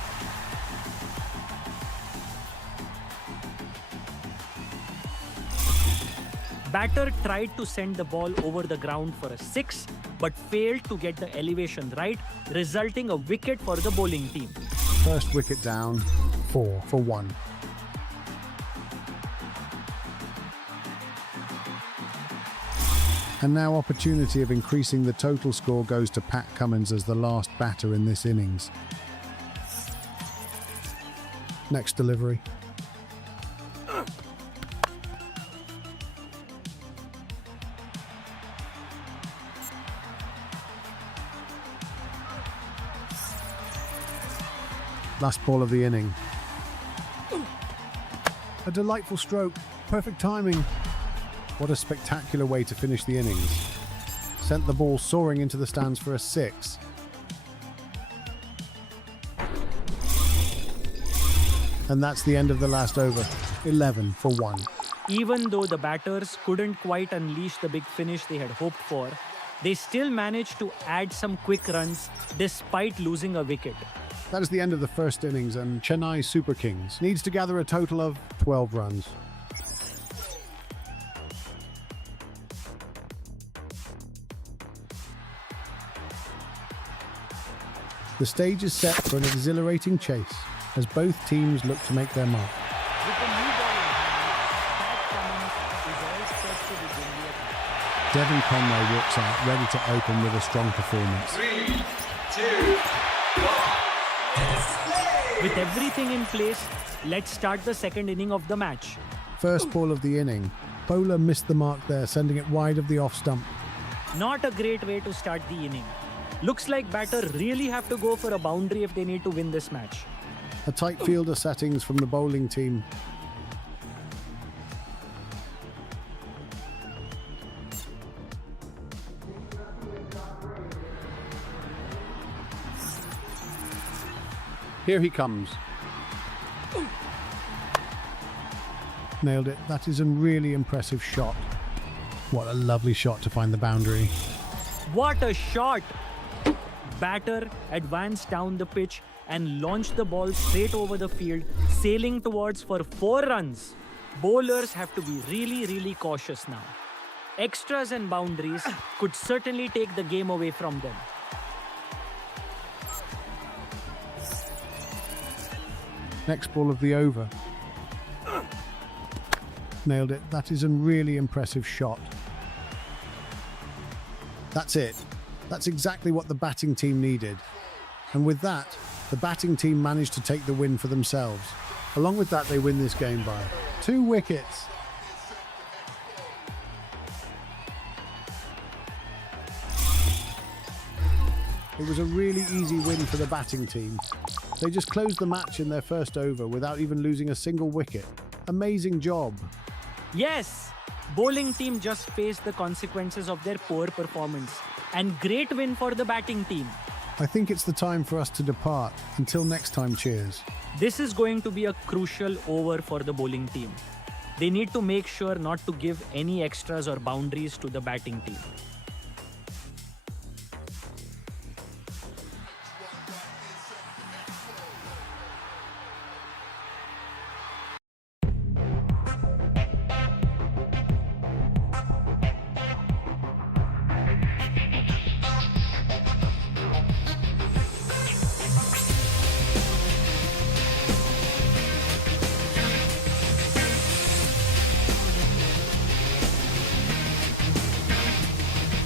Batter tried to send the ball over the ground for a 6 but failed to get the elevation right, resulting a wicket for the bowling team. First wicket down, 4 for 1. And now opportunity of increasing the total score goes to Pat Cummins as the last batter in this innings. Next delivery. Last ball of the inning. A delightful stroke, perfect timing. What a spectacular way to finish the innings. Sent the ball soaring into the stands for a 6. And that's the end of the last over, 11 for 1. Even though the batters couldn't quite unleash the big finish they had hoped for, they still managed to add some quick runs despite losing a wicket. That is the end of the first innings, and Chennai Super Kings needs to gather a total of 12 runs. The stage is set for an exhilarating chase as both teams look to make their mark. With the new ball in hand, Pat Cummins is all set to begin the attack. Devon Conway walks out ready to open with a strong performance. 3, 2, 1. With everything in place, let's start the second inning of the match. First ball of the inning. Bowler missed the mark there, sending it wide of the off stump. Not a great way to start the inning. Looks like batter really have to go for a boundary if they need to win this match. A tight fielder settings from the bowling team. Here he comes. Nailed it. That is a really impressive shot. What a lovely shot to find the boundary. What a shot! Batter advanced down the pitch and launched the ball straight over the field, sailing towards for 4 runs. Bowlers have to be really cautious now. Extras and boundaries could certainly take the game away from them. Next ball of the over. Nailed it. That is a really impressive shot. That's it. That's exactly what the batting team needed. And with that, the batting team managed to take the win for themselves. Along with that, they win this game by 2 wickets. It was a really easy win for the batting team. They just closed the match in their first over without even losing a single wicket. Amazing job. Yes! Bowling team just faced the consequences of their poor performance. And great win for the batting team. I think it's the time for us to depart. Until next time, cheers. This is going to be a crucial over for the bowling team. They need to make sure not to give any extras or boundaries to the batting team.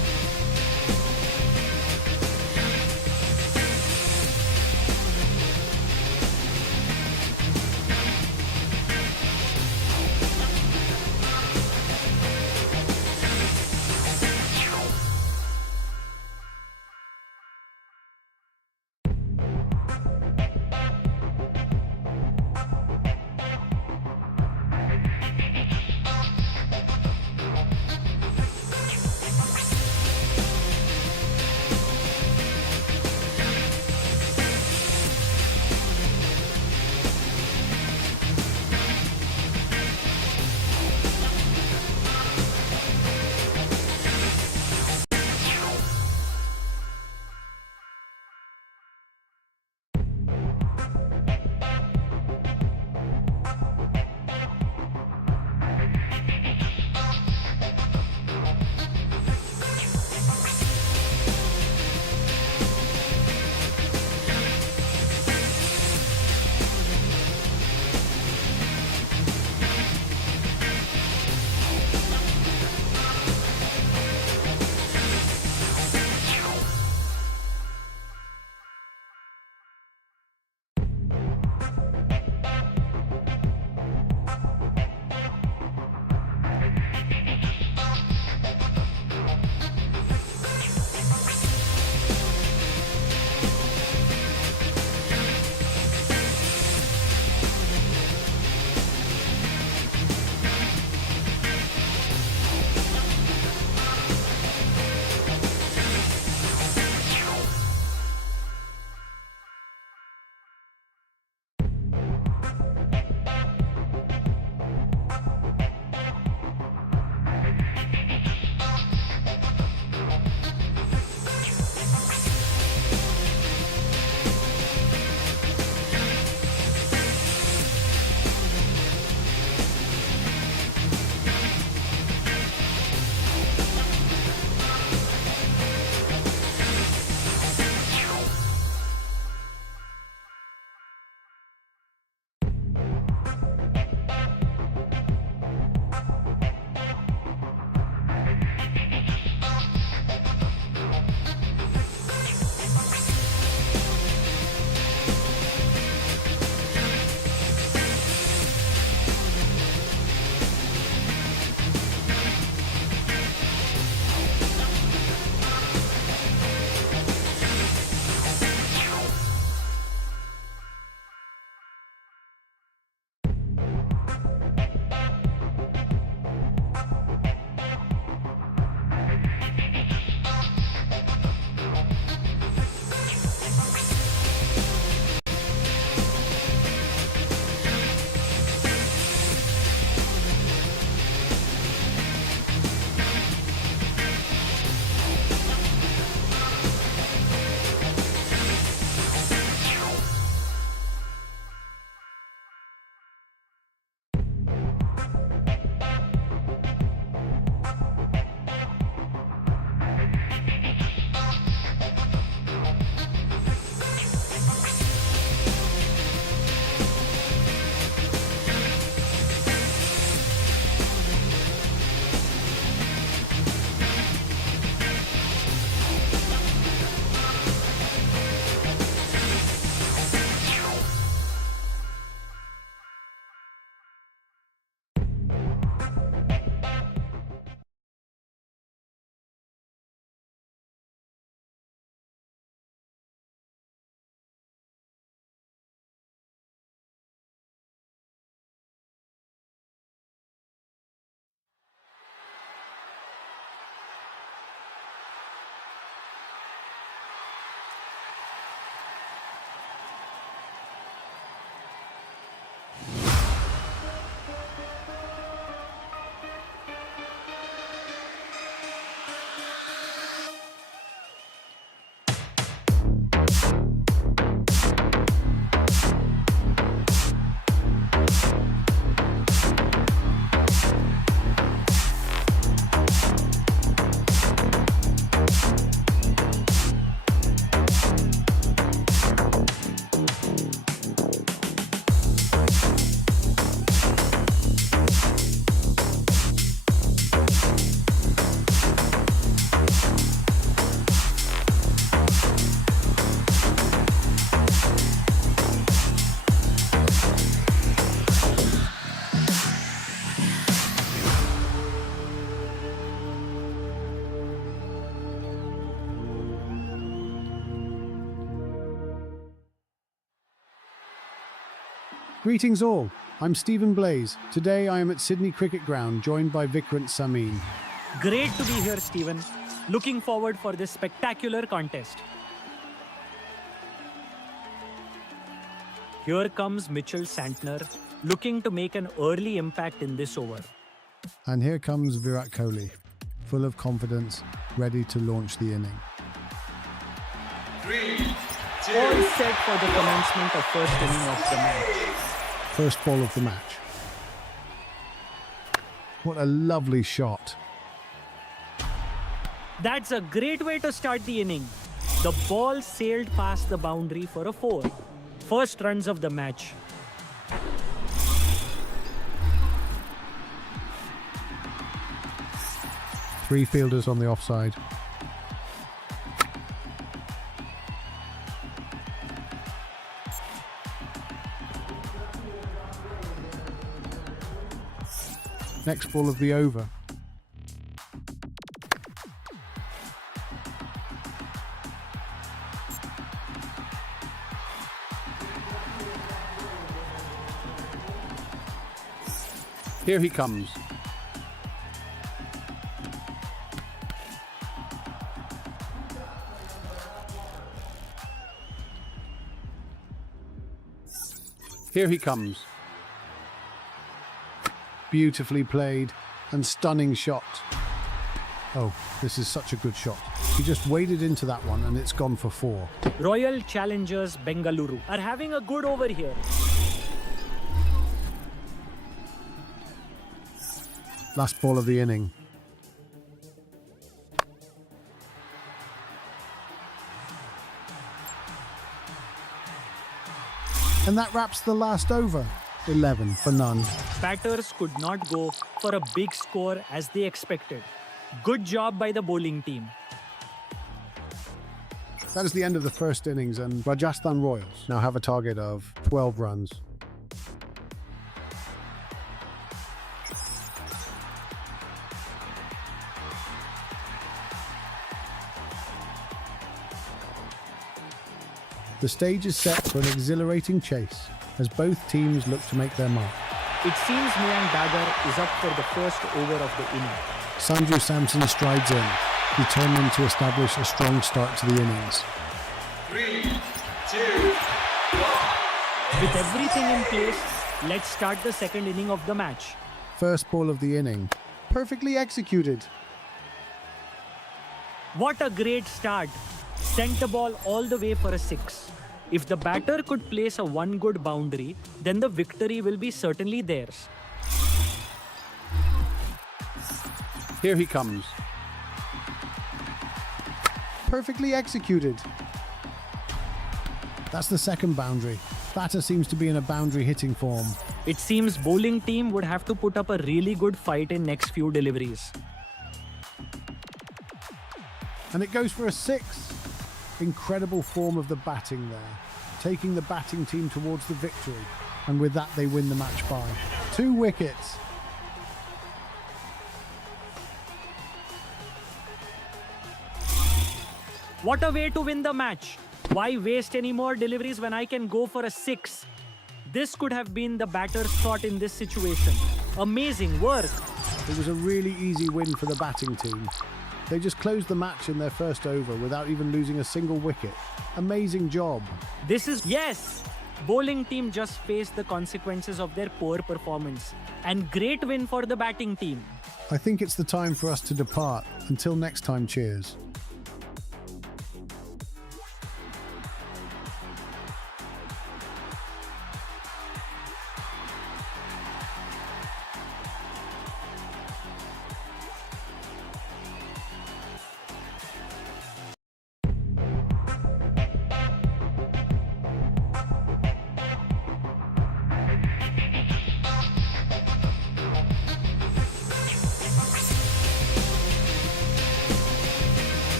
Greetings all, I'm Stephen Blaze. Today I am at Sydney Cricket Ground, joined by Vikrant Samin. Great to be here, Stephen. Looking forward for this spectacular contest. Here comes Mitchell Santner, looking to make an early impact in this over. And here comes Virat Kohli, full of confidence, ready to launch the inning. 3, 2, All set for the commencement of first inning of the match. First ball of the match. What a lovely shot. That's a great way to start the inning. The ball sailed past the boundary for a 4. First runs of the match. Three fielders on the offside. Next ball of the over. Here he comes. Here he comes. Beautifully played and stunning shot. Oh, this is such a good shot. He just waded into that one and it's gone for 4. Royal Challengers Bengaluru are having a good over here. Last ball of the inning. And that wraps the last over. 11 for none. Batters could not go for a big score as they expected. Good job by the bowling team. That is the end of the first innings, and Rajasthan Royals now have a target of 12 runs. The stage is set for an exhilarating chase as both teams look to make their mark. It seems Mayank Dagar is up for the first over of the inning. Sanju Samson strides in, determined to establish a strong start to the innings. 3, 2, 1. With everything in place, let's start the second inning of the match. First ball of the inning, perfectly executed. What a great start. Sent the ball all the way for a 6. If the batter could place a one good boundary, then the victory will be certainly theirs. Here he comes. Perfectly executed. That's the second boundary. Batter seems to be in a boundary hitting form. It seems bowling team would have to put up a really good fight in next few deliveries. And it goes for a 6. Incredible form of the batting there, taking the batting team towards the victory, and with that they win the match by 2 wickets. What a way to win the match. Why waste any more deliveries when I can go for a 6? This could have been the batter's thought in this situation. Amazing work. It was a really easy win for the batting team. They just closed the match in their first over without even losing a single wicket. Amazing job. Yes! Bowling team just faced the consequences of their poor performance. And great win for the batting team. I think it's the time for us to depart. Until next time, cheers.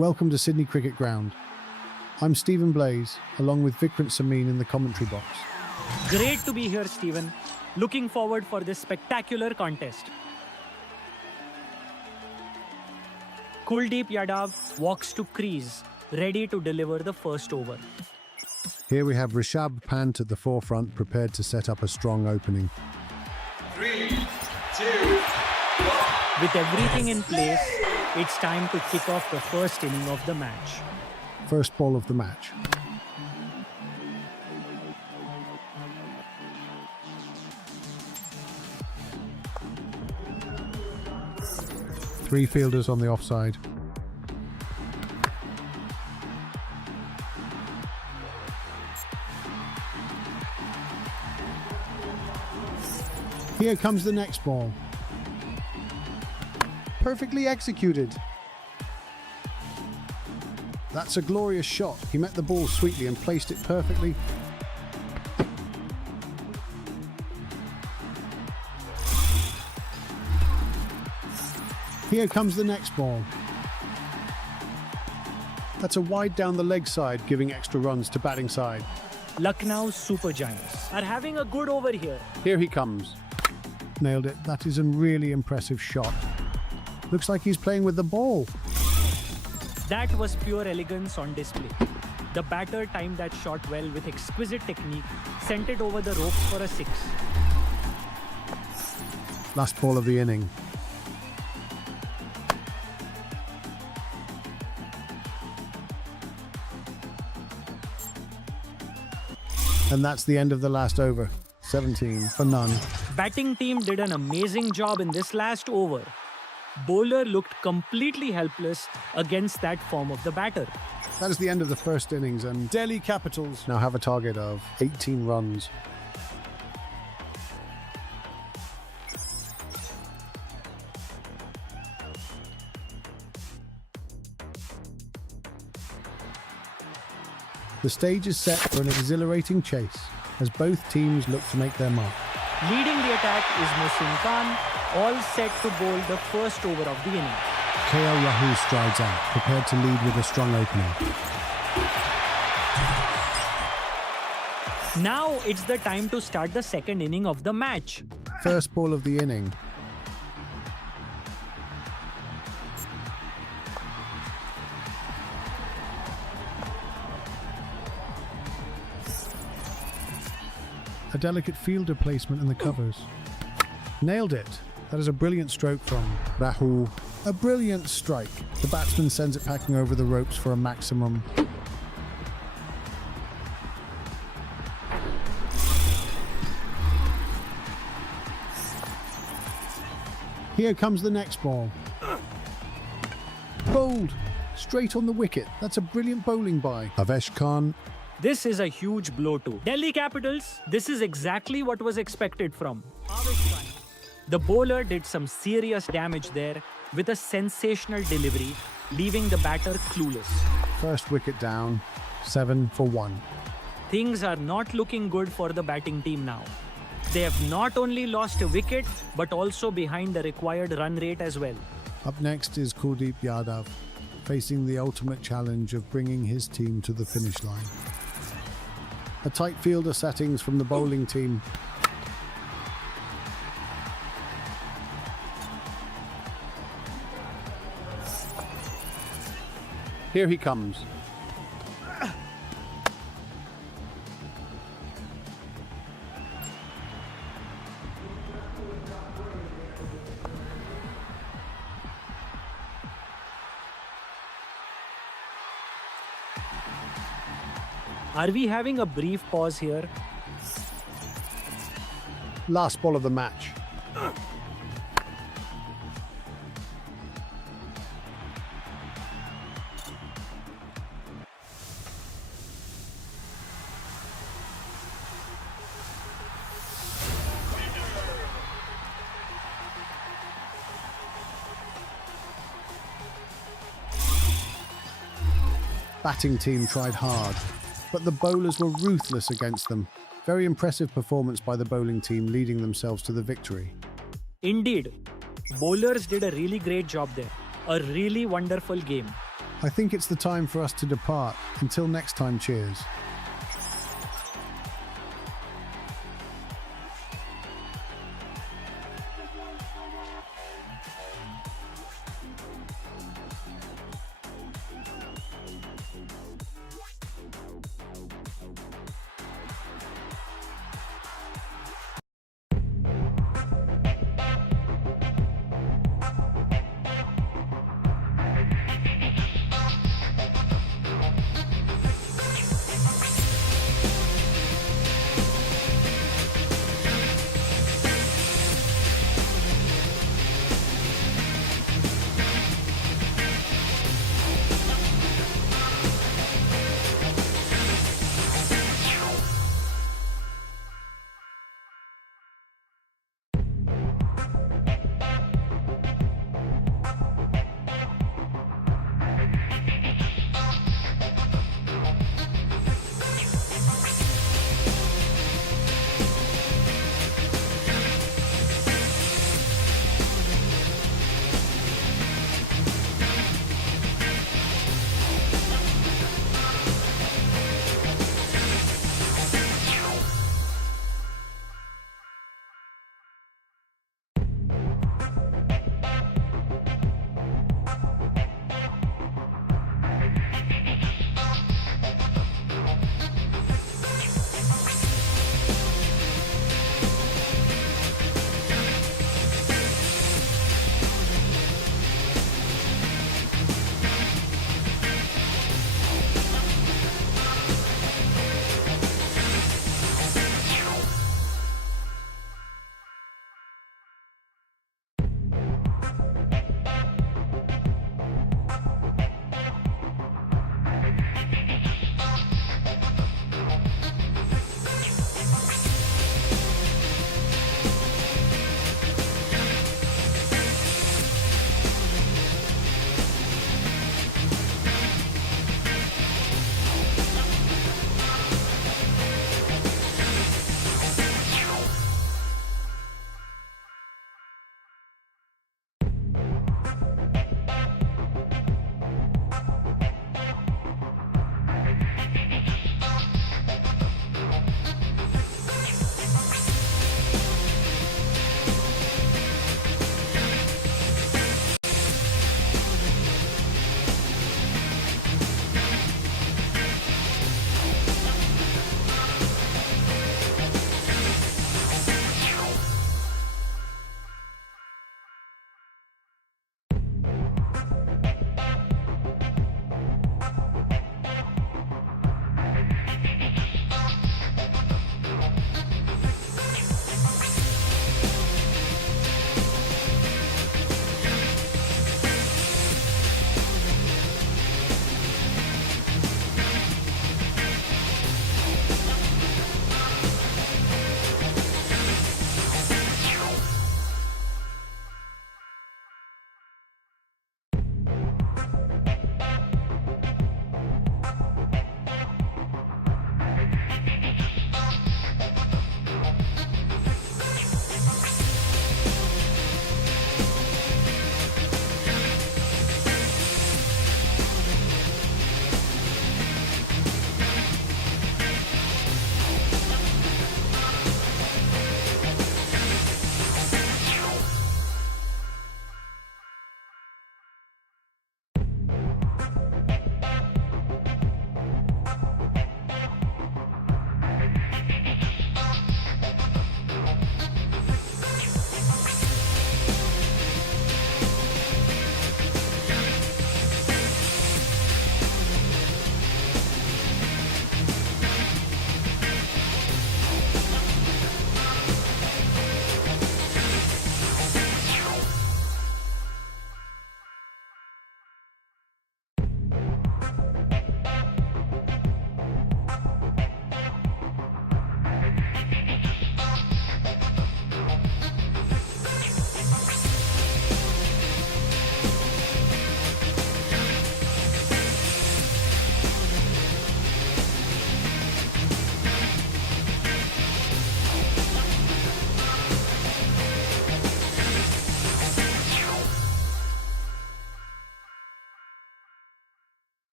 Welcome to Sydney Cricket Ground. I'm Stephen Blaze, along with Vikrant Samin in the commentary box. Great to be here, Stephen. Looking forward for this spectacular contest. Kuldeep Yadav walks to crease, ready to deliver the first over. Here we have Rishabh Pant at the forefront, prepared to set up a strong opening. 3, 2, 1. With everything in place, it's time to kick off the first inning of the match. First ball of the match. Three fielders on the offside. Here comes the next ball. Perfectly executed. That's a glorious shot. He met the ball sweetly and placed it perfectly. Here comes the next ball. That's a wide down the leg side, giving extra runs to batting side. Lucknow Super Giants are having a good over here. Here he comes. Nailed it. That is a really impressive shot. Looks like he's playing with the ball. That was pure elegance on display. The batter timed that shot well with exquisite technique, sent it over the ropes for a 6. Last ball of the inning. And that's the end of the last over. 17 for none. Batting team did an amazing job in this last over. Bowler looked completely helpless against that form of the batter. That is the end of the first innings, and Delhi Capitals now have a target of 18 runs. The stage is set for an exhilarating chase as both teams look to make their mark. Leading the attack is Mohsin Khan, all set to bowl the first over of the inning. Rahul strides out, prepared to lead with a strong opening. Now it's the time to start the second inning of the match. First ball of the inning. A delicate fielder placement in the covers. Nailed it. That is a brilliant stroke from Rahul. A brilliant strike. The batsman sends it packing over the ropes for a maximum. Here comes the next ball. Bowled. Straight on the wicket. That's a brilliant bowling by Avesh Khan. This is a huge blow to Delhi Capitals. This is exactly what was expected from Avesh Khan. The bowler did some serious damage there with a sensational delivery, leaving the batter clueless. First wicket down, 7 for 1. Things are not looking good for the batting team now. They have not only lost a wicket, but also behind the required run rate as well. Up next is Kuldeep Yadav, facing the ultimate challenge of bringing his team to the finish line. A tight fielder settings from the bowling team. Here he comes. Are we having a brief pause here? Last ball of the match. Batting team tried hard, but the bowlers were ruthless against them. Very impressive performance by the bowling team, leading themselves to the victory. Indeed, bowlers did a really great job there. A really wonderful game. I think it's the time for us to depart. Until next time, cheers.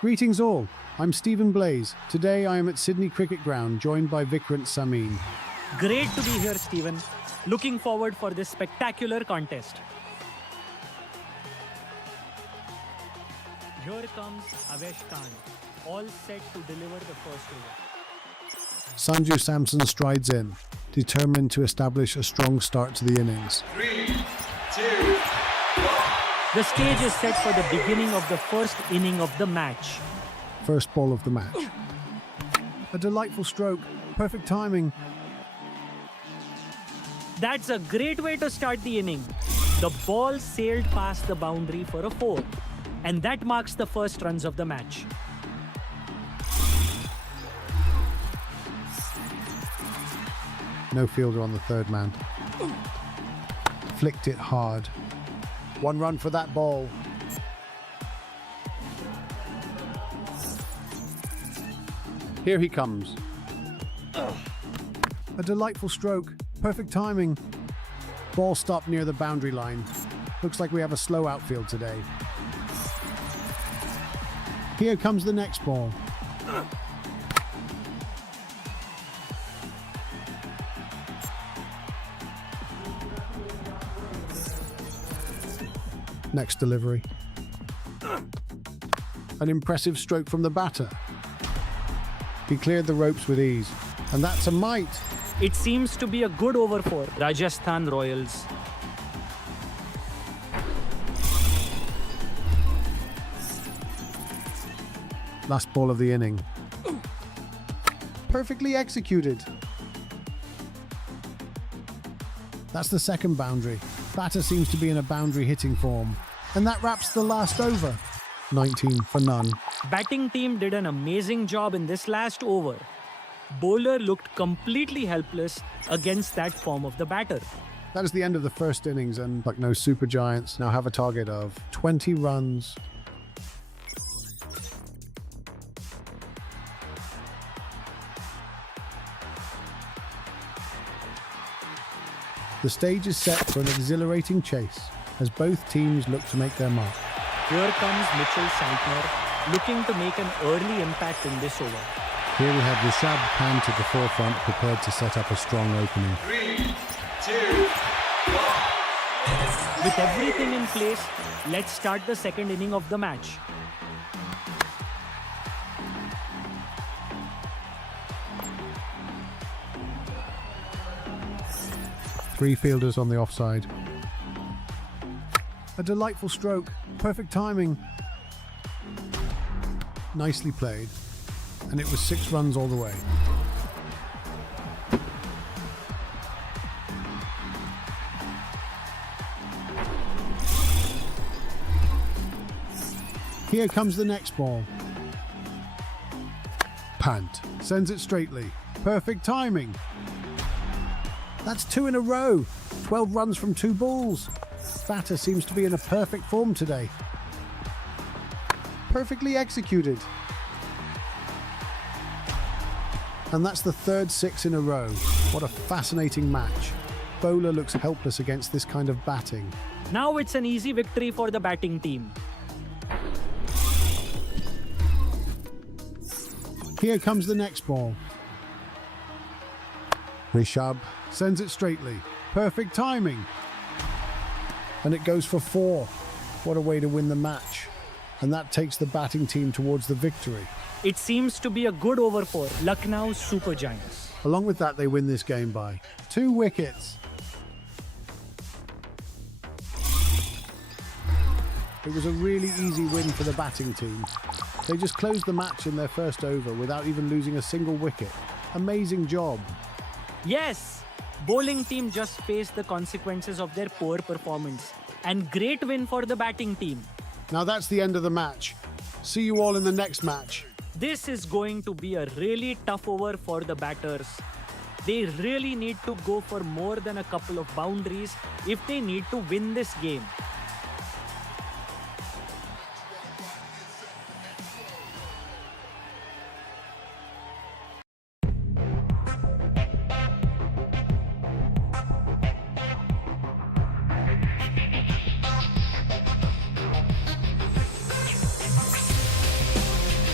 Greetings all, I'm Stephen Blaze. Today I am at Sydney Cricket Ground, joined by Vikrant Samin. Great to be here, Stephen. Looking forward for this spectacular contest. Here comes Avesh Khan, all set to deliver the first over. Sanju Samson strides in, determined to establish a strong start to the innings. 3, 2, 1. The stage is set for the beginning of the first inning of the match. First ball of the match. A delightful stroke, perfect timing. That's a great way to start the inning. The ball sailed past the boundary for a 4, and that marks the first runs of the match. No fielder on the third man. Flicked it hard. 1 run for that ball. Here he comes. A delightful stroke, perfect timing. Ball stopped near the boundary line. Looks like we have a slow outfield today. Here comes the next ball. Next delivery. An impressive stroke from the batter. He cleared the ropes with ease, and that's a mite. It seems to be a good over for Rajasthan Royals. Last ball of the inning. Perfectly executed. That's the second boundary. Batter seems to be in a boundary hitting form. And that wraps the last over. 19 for none. Batting team did an amazing job in this last over. Bowler looked completely helpless against that form of the batter. That is the end of the first innings, and like no super giants now have a target of 20 runs. The stage is set for an exhilarating chase as both teams look to make their mark. Here comes Mitchell Santner, looking to make an early impact in this over. Here we have Rishabh Pant at the forefront, prepared to set up a strong opening. 3, 2, 1. With everything in place, let's start the second inning of the match. Three fielders on the offside. A delightful stroke, perfect timing. Nicely played, and it was 6 runs all the way. Here comes the next ball. Pant sends it straightly, perfect timing. That's 2 in a row. 12 runs from 2 balls. Batter seems to be in a perfect form today. Perfectly executed. And that's the third 6 in a row. What a fascinating match. Bowler looks helpless against this kind of batting. Now it's an easy victory for the batting team. Here comes the next ball. Rishabh sends it straightly. Perfect timing. And it goes for 4. What a way to win the match. And that takes the batting team towards the victory. It seems to be a good over for Lucknow Super Giants. Along with that, they win this game by 2 wickets. It was a really easy win for the batting team. They just closed the match in their first over without even losing a single wicket. Amazing job. Yes, bowling team just faced the consequences of their poor performance. And great win for the batting team. Now that's the end of the match. See you all in the next match. This is going to be a really tough over for the batters. They really need to go for more than a couple of boundaries if they need to win this game.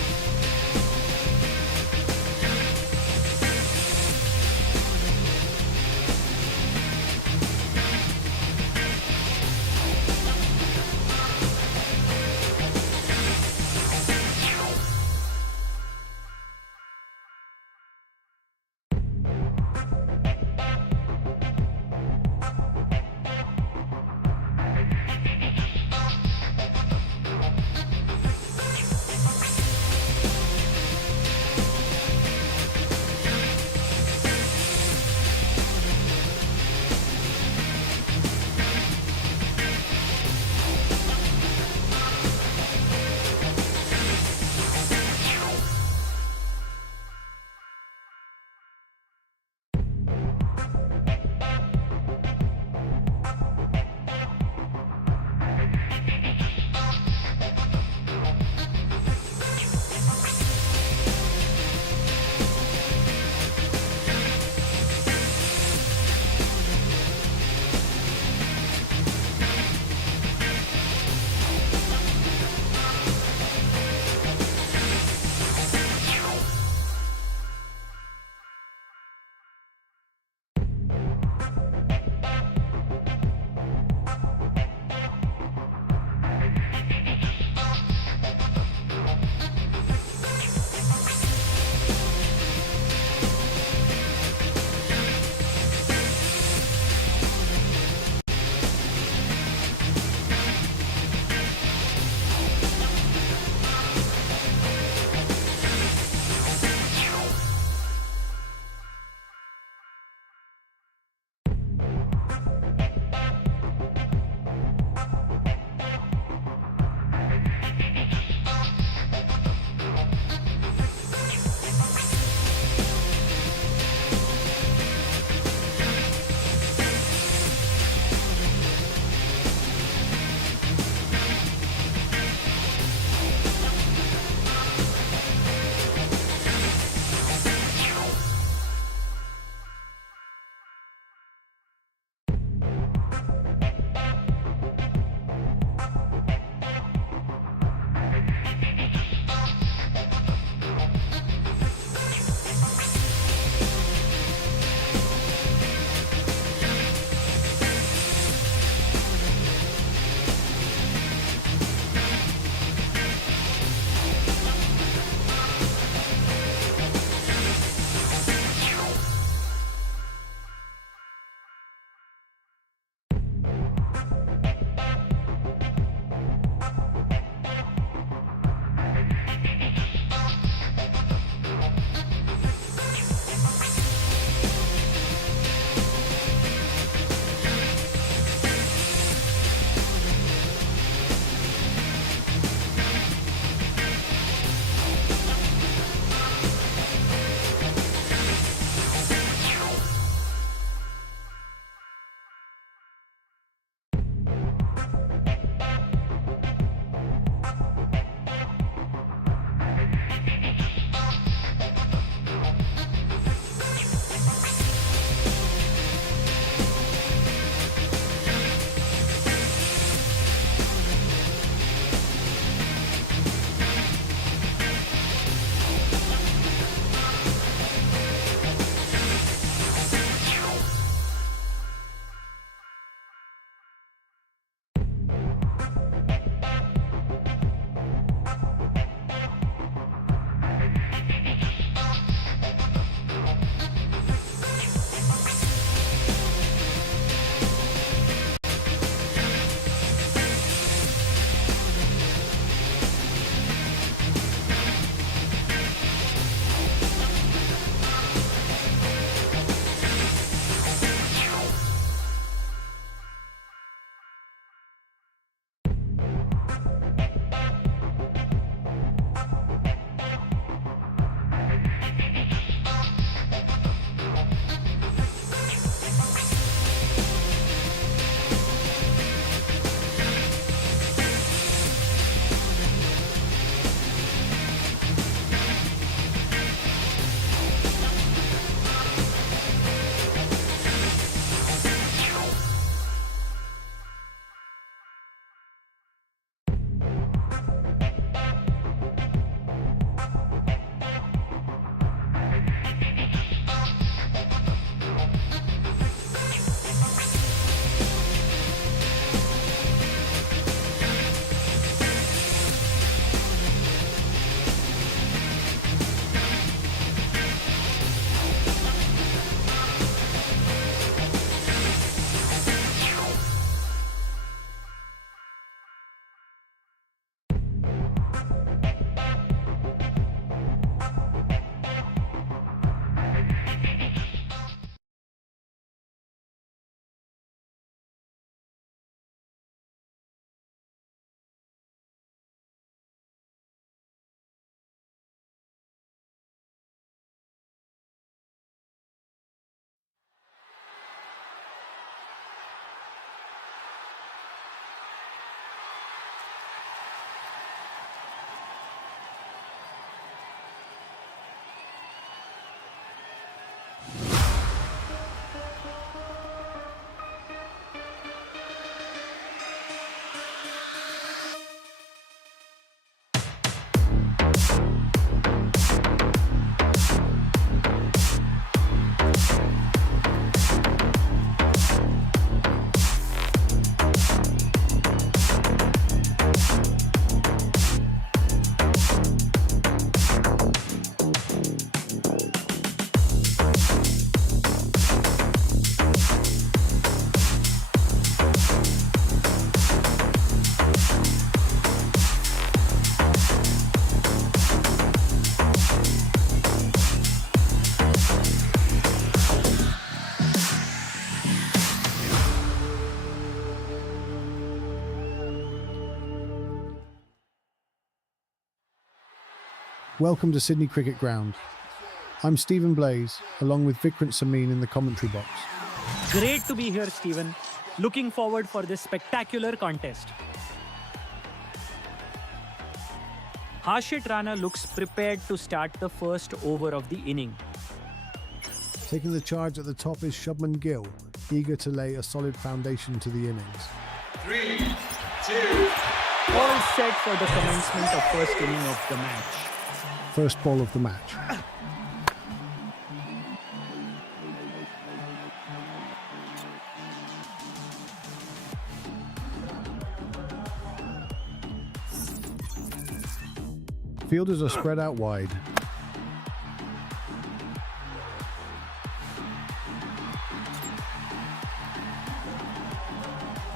Welcome to Sydney Cricket Ground. I'm Stephen Blaze, along with Vikrant Samin in the commentary box. Great to be here, Stephen. Looking forward for this spectacular contest. Harshit Rana looks prepared to start the first over of the inning. Taking the charge at the top is Shubman Gill, eager to lay a solid foundation to the innings. 3, 2, All set for the commencement of first inning of the match. First ball of the match. Fielders are spread out wide.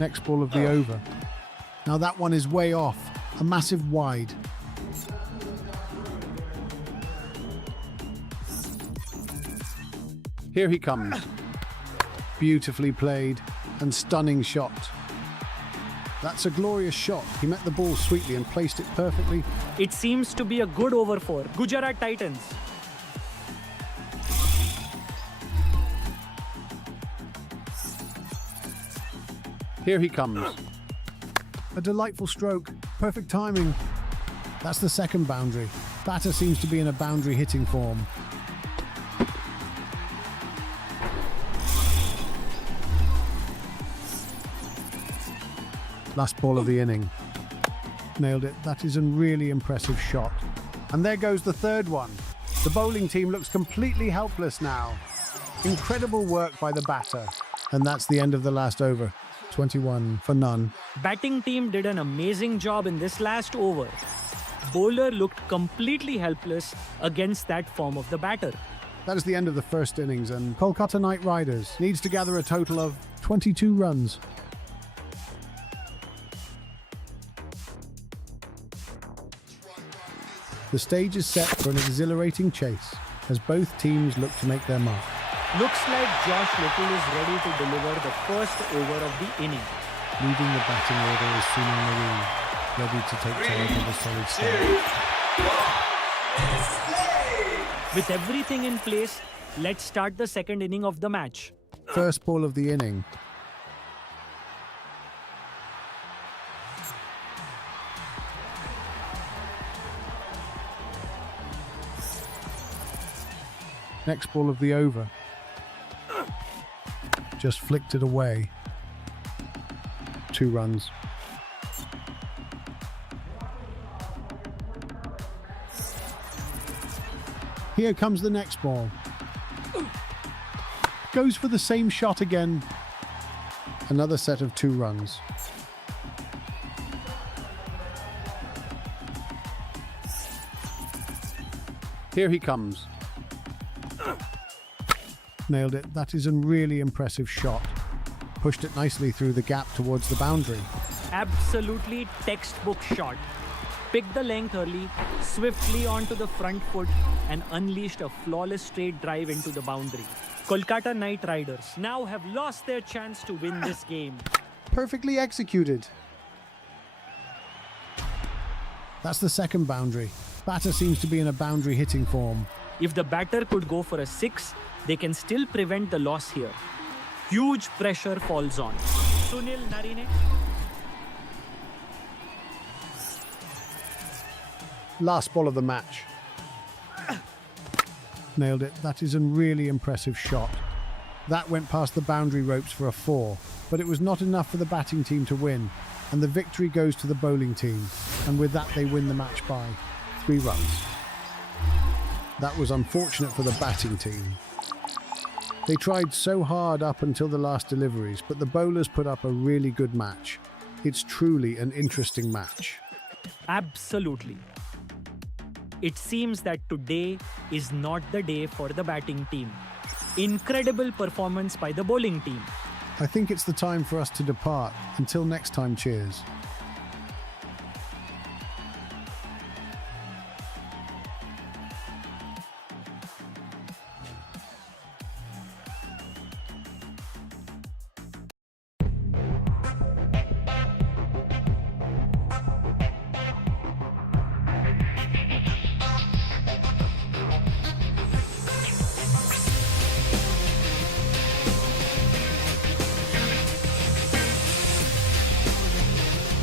Next ball of the over. Now that one is way off. A massive wide. Here he comes. Beautifully played and stunning shot. That's a glorious shot. He met the ball sweetly and placed it perfectly. It seems to be a good over for Gujarat Titans. Here he comes. A delightful stroke. Perfect timing. That's the second boundary. Batter seems to be in a boundary hitting form. Last ball of the inning. Nailed it. That is a really impressive shot. And there goes the third one. The bowling team looks completely helpless now. Incredible work by the batter. And that's the end of the last over. 21 for none. Batting team did an amazing job in this last over. Bowler looked completely helpless against that form of the batter. That is the end of the first innings, and Kolkata Knight Riders needs to gather a total of 22 runs. The stage is set for an exhilarating chase as both teams look to make their mark. Looks like Josh Little is ready to deliver the first over of the inning. Leading the batting order is Sunil Narine, ready to take charge of a solid start. With everything in place, let's start the second inning of the match. First ball of the inning. Next ball of the over. Just flicked it away. 2 runs. Here comes the next ball. Goes for the same shot again. Another set of 2 runs. Here he comes. Nailed it. That is a really impressive shot. Pushed it nicely through the gap towards the boundary. Absolutely textbook shot. Picked the length early, swiftly onto the front foot and unleashed a flawless straight drive into the boundary. Kolkata Knight Riders now have lost their chance to win this game. Perfectly executed. That's the second boundary. Batter seems to be in a boundary hitting form. If the batter could go for a 6, they can still prevent the loss here. Huge pressure falls on Sunil Narine. Last ball of the match. Nailed it. That is a really impressive shot. That went past the boundary ropes for a 4, but it was not enough for the batting team to win, and the victory goes to the bowling team, and with that they win the match by 3 runs. That was unfortunate for the batting team. They tried so hard up until the last deliveries, but the bowlers put up a really good match. It's truly an interesting match. Absolutely. It seems that today is not the day for the batting team. Incredible performance by the bowling team. I think it's the time for us to depart. Until next time, cheers.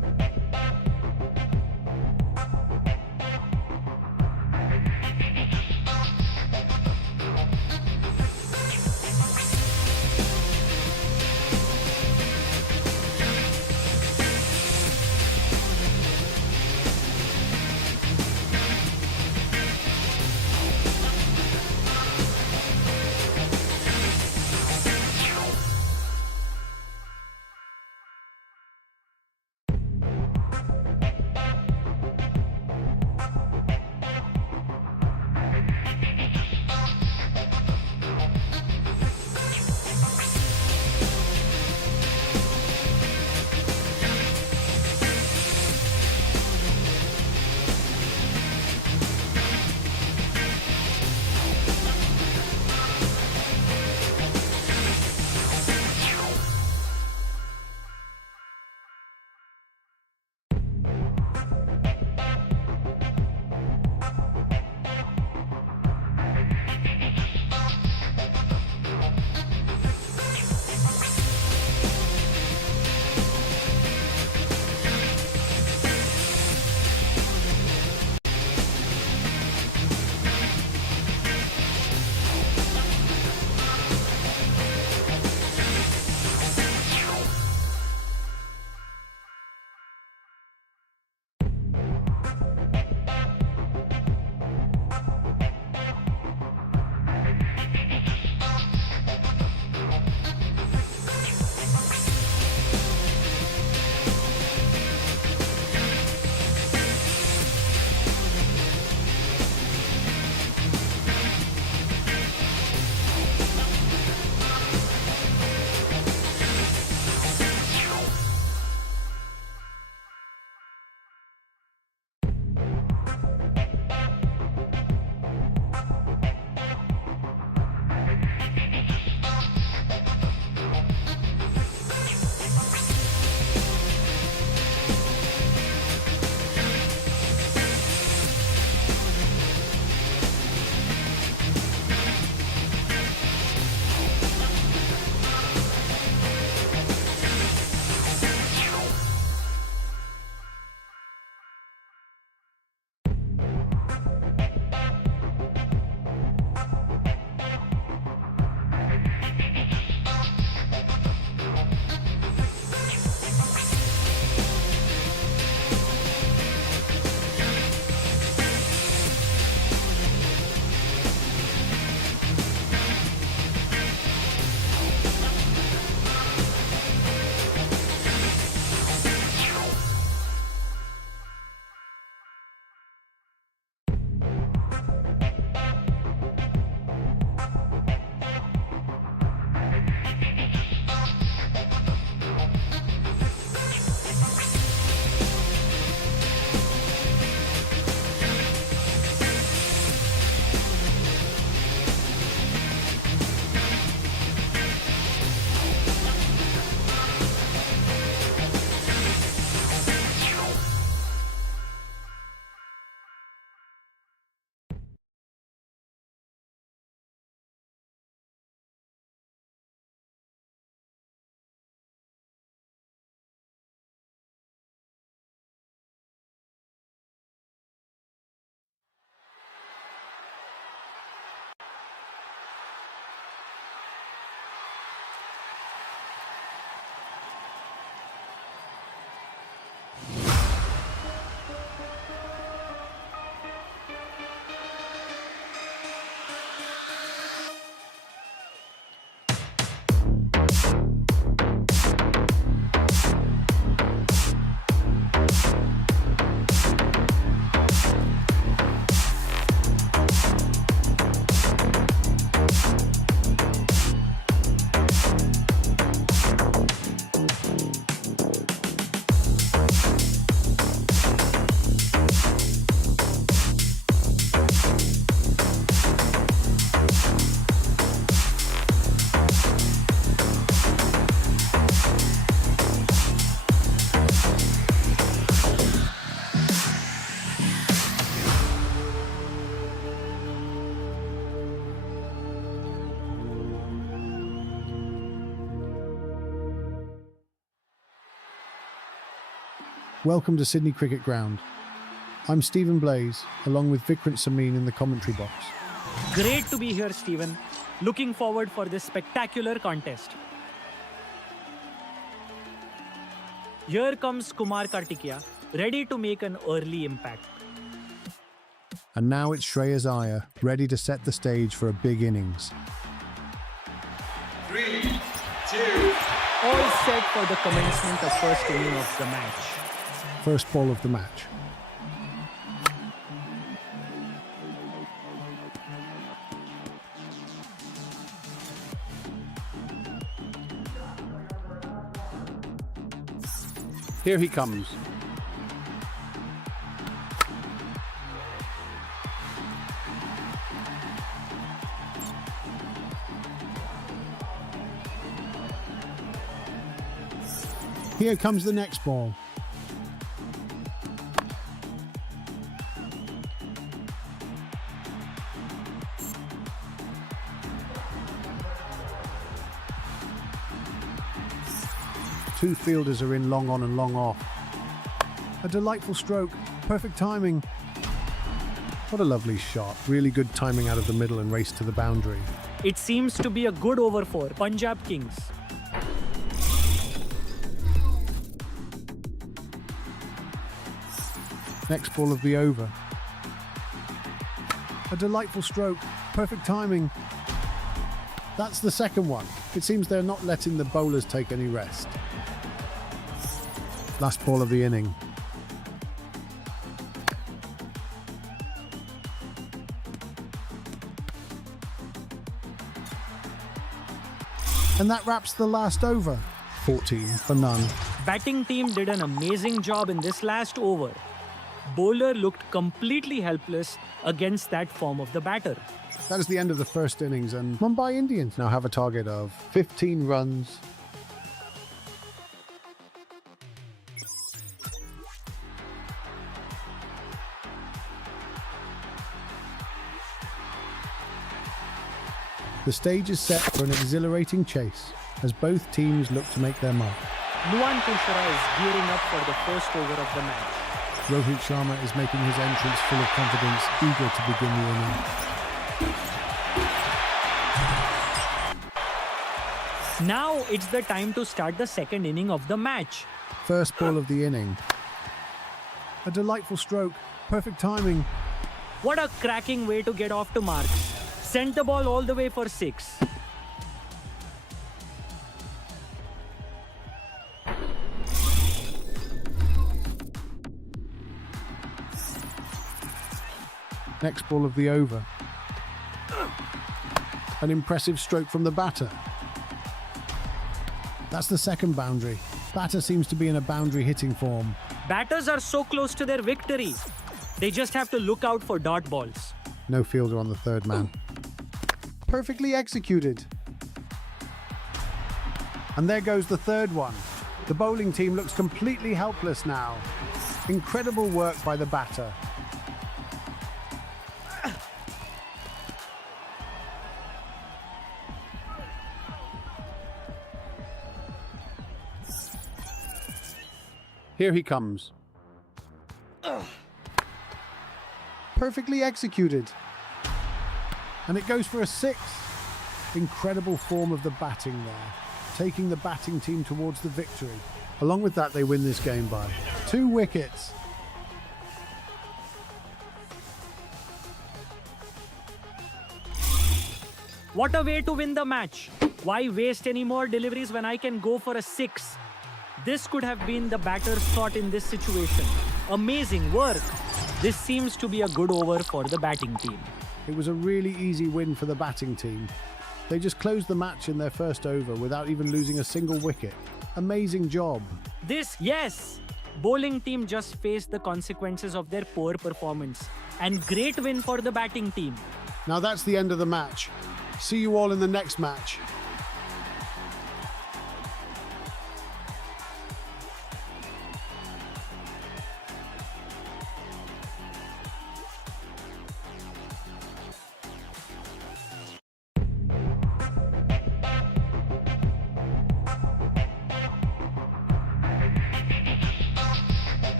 Welcome to Sydney Cricket Ground. I'm Stephen Blaze, along with Vikrant Samin in the commentary box. Great to be here, Stephen. Looking forward for this spectacular contest. Here comes Kumar Kartikeya, ready to make an early impact. And now it's Shreyas Iyer, ready to set the stage for a big innings. 3, 2, All set for the commencement of first inning of the match. First ball of the match. Here he comes. Here comes the next ball. Two fielders are in long on and long off. A delightful stroke, perfect timing. What a lovely shot. Really good timing out of the middle and race to the boundary. It seems to be a good over for Punjab Kings. Next ball of the over. A delightful stroke, perfect timing. That's the second one. It seems they're not letting the bowlers take any rest. Last ball of the inning. And that wraps the last over. 14 for none. Batting team did an amazing job in this last over. Bowler looked completely helpless against that form of the batter. That is the end of the first innings, and Mumbai Indians now have a target of 15 runs. The stage is set for an exhilarating chase as both teams look to make their mark. Luan Tushara is gearing up for the first over of the match. Rohit Sharma is making his entrance full of confidence, eager to begin the inning. Now it's the time to start the second inning of the match. First ball of the inning. A delightful stroke, perfect timing. What a cracking way to get off to marks. Sent the ball all the way for 6. Next ball of the over. An impressive stroke from the batter. That's the second boundary. Batter seems to be in a boundary hitting form. Batters are so close to their victory. They just have to look out for dot balls. No fielder on the third man. Perfectly executed. And there goes the third one. The bowling team looks completely helpless now. Incredible work by the batter. Here he comes. Perfectly executed. And it goes for a 6. Incredible form of the batting there, taking the batting team towards the victory. Along with that, they win this game by 2 wickets. What a way to win the match. Why waste any more deliveries when I can go for a 6? This could have been the batter's thought in this situation. Amazing work. This seems to be a good over for the batting team. It was a really easy win for the batting team. They just closed the match in their first over without even losing a single wicket. Amazing job. Yes! Bowling team just faced the consequences of their poor performance. And great win for the batting team. Now that's the end of the match. See you all in the next match.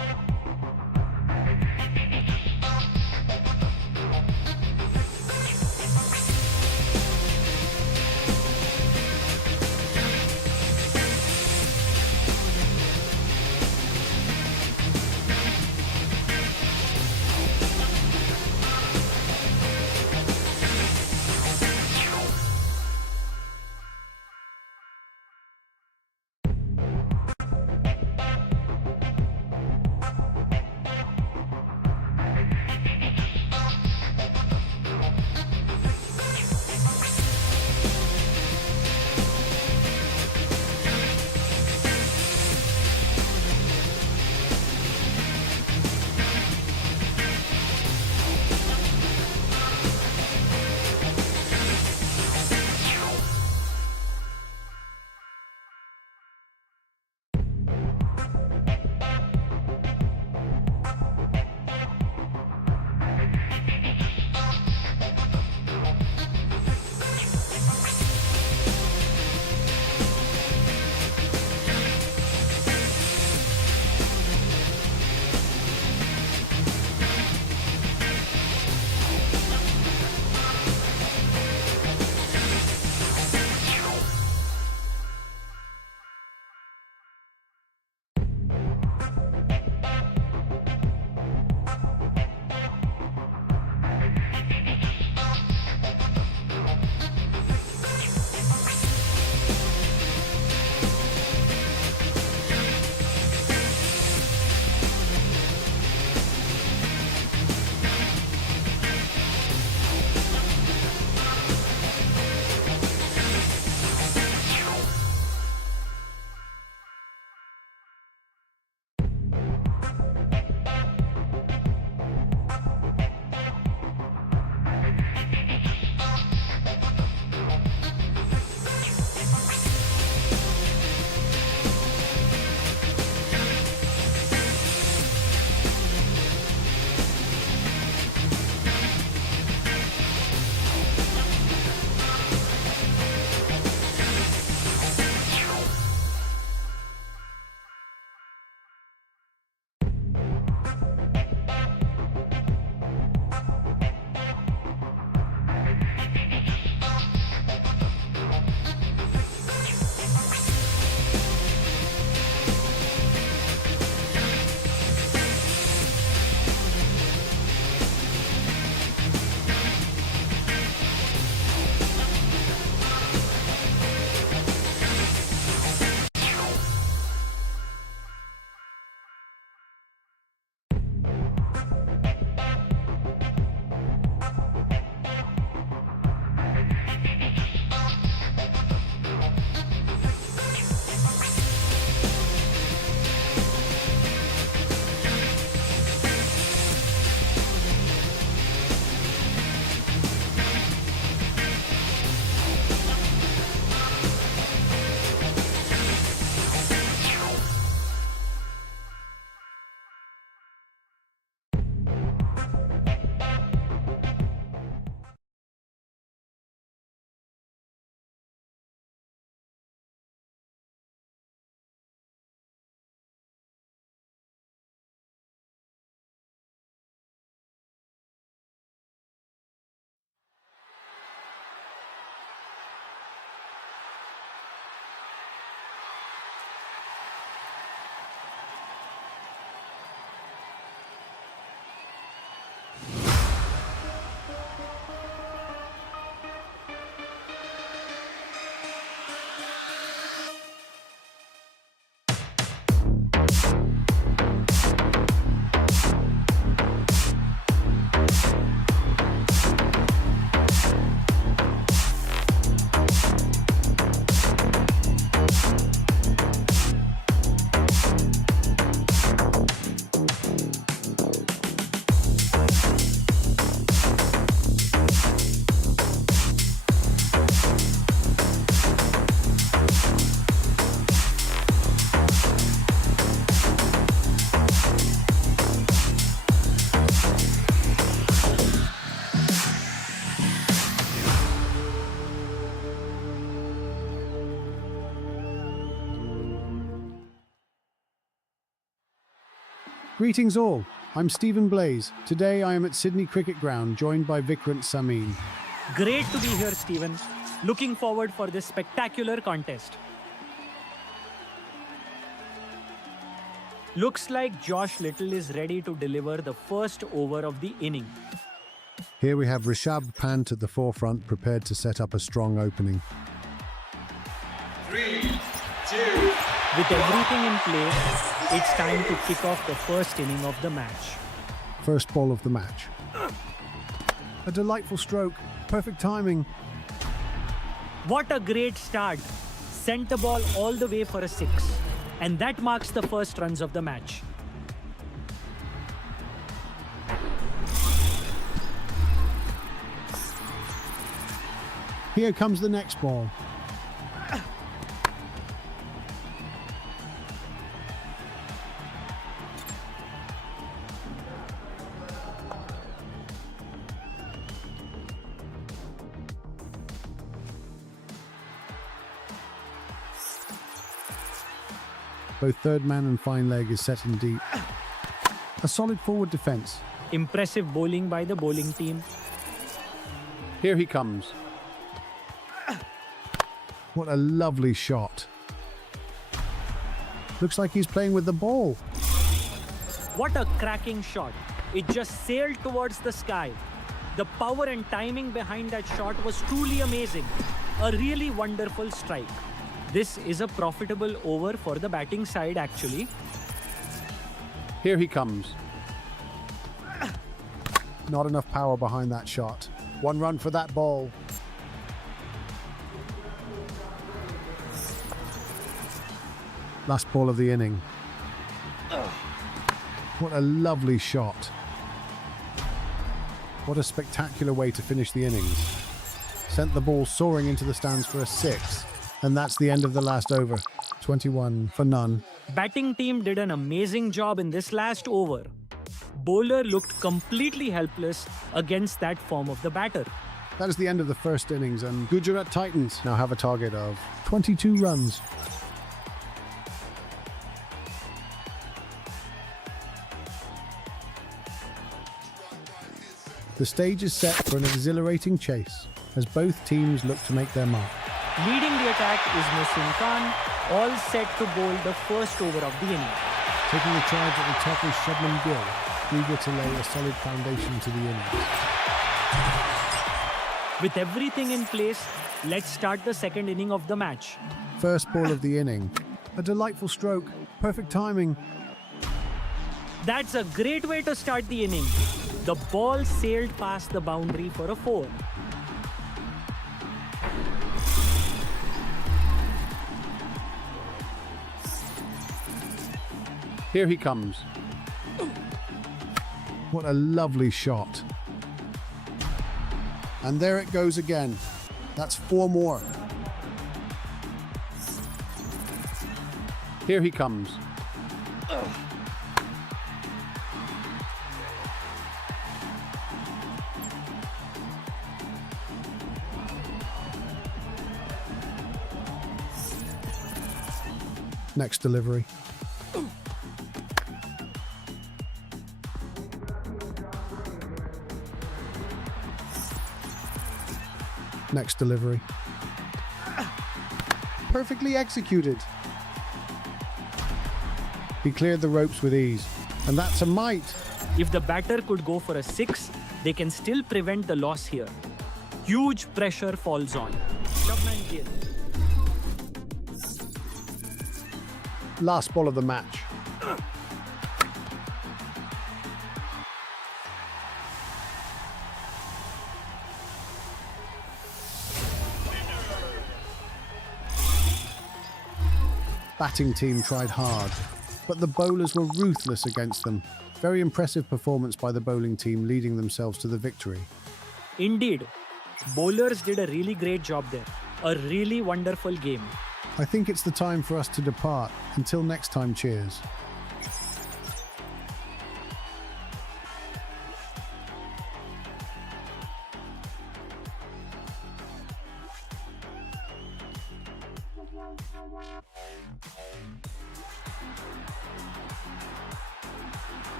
Greetings all, I'm Stephen Blaze. Today I am at Sydney Cricket Ground, joined by Vikrant Samin. Great to be here, Stephen. Looking forward for this spectacular contest. Looks like Josh Little is ready to deliver the first over of the inning. Here we have Rishabh Pant at the forefront, prepared to set up a strong opening. 3, 2, With everything in place, it's time to kick off the first inning of the match. First ball of the match. A delightful stroke, perfect timing. What a great start. Sent the ball all the way for a 6. And that marks the first runs of the match. Here comes the next ball. Both third man and fine leg is set in deep. A solid forward defence. Impressive bowling by the bowling team. Here he comes. What a lovely shot. Looks like he's playing with the ball. What a cracking shot. It just sailed towards the sky. The power and timing behind that shot was truly amazing. A really wonderful strike. This is a profitable over for the batting side actually. Here he comes. Not enough power behind that shot. 1 run for that ball. Last ball of the inning. What a lovely shot. What a spectacular way to finish the innings. Sent the ball soaring into the stands for a 6. And that's the end of the last over. 21 for none. Batting team did an amazing job in this last over. Bowler looked completely helpless against that form of the batter. That is the end of the first innings, and Gujarat Titans now have a target of 22 runs. The stage is set for an exhilarating chase as both teams look to make their mark. Leading the attack is Mohsin Khan, all set to bowl the first over of the inning. Taking the charge at the top is Shubman Gill, eager to lay a solid foundation to the innings. With everything in place, let's start the second inning of the match. First ball of the inning. A delightful stroke, perfect timing. That's a great way to start the inning. The ball sailed past the boundary for a 4. Here he comes. What a lovely shot. And there it goes again. That's 4 more. Here he comes. Next delivery. Next delivery. Perfectly executed. He cleared the ropes with ease. And that's a mite. If the batter could go for a 6, they can still prevent the loss here. Huge pressure falls on. Shubman Gill. Last ball of the match. Batting team tried hard, but the bowlers were ruthless against them. Very impressive performance by the bowling team, leading themselves to the victory. Indeed, bowlers did a really great job there. A really wonderful game. I think it's the time for us to depart. Until next time, cheers.